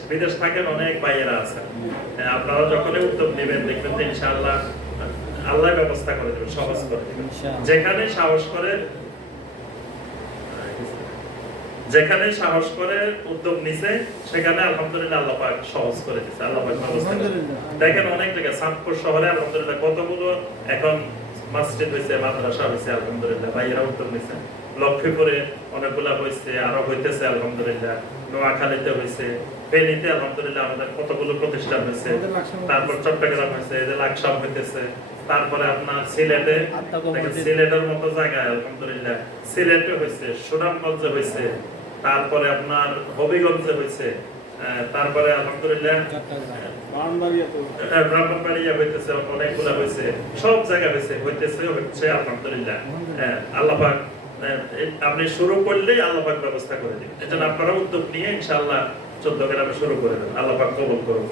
বিদেশ থাকেন, অনেক ভাইয়েরা আছেন। আপনারা যখনই উদ্যোগ নেবেন দেখবেন যে ইনশাআল্লাহ আল্লাহ ব্যবস্থা করে দেবেন, সহজ করে দেবেন। যেখানে সাহস করে উদ্যোগ নিছে সেখানে আলহামদুলিল্লাহ আল্লাহ পাক সহজ করে দিয়েছে, আল্লাহ পাক ব্যবস্থা করে দিয়েছে। দেখেন অনেক জায়গায় চাঁদপুর শহরে আলহামদুলিল্লাহ কতগুলো এখন মসজিদ হয়েছে, মাদ্রাসা হয়েছে, আলহামদুলিল্লাহ ভাইয়েরা উদ্যোগ নিছে। লক্ষ্মীপুরে অনেকগুলা হয়েছে, আরো হইতেছে আলহামদুলিল্লাহ। নোয়াখালীতে হয়েছে, ফেনীতে আলহামদুলিল্লাহ আমাদের কতগুলো প্রতিষ্ঠান হয়েছে, তারপর চট্টগ্রাম হয়েছে, এই যে লাকসাম হইতেছে, তারপরে আপনার সিলেটে, সিলেটের মতো জায়গায় আলহামদুলিল্লাহ সিলেটে হয়েছে, সুনামগঞ্জে হয়েছে, তারপরে আপনার হবিগঞ্জে হয়েছে, তারপরে আলহামদুলিল্লাহ ব্রাহ্মণবাড়িয়া হইতেছে, অনেকগুলা হয়েছে, সব জায়গা হচ্ছে আলহামদুলিল্লাহ। আল্লাহ পাক আপনি শুরু করলেই আল্লাহ পাক ব্যবস্থা করে দিবেন। এজন্য আপনারা উদ্যোগ নিয়ে ইনশাআল্লাহ 14 গ্রামে শুরু করে দেন। আল্লাহ পাক কবুল করুন।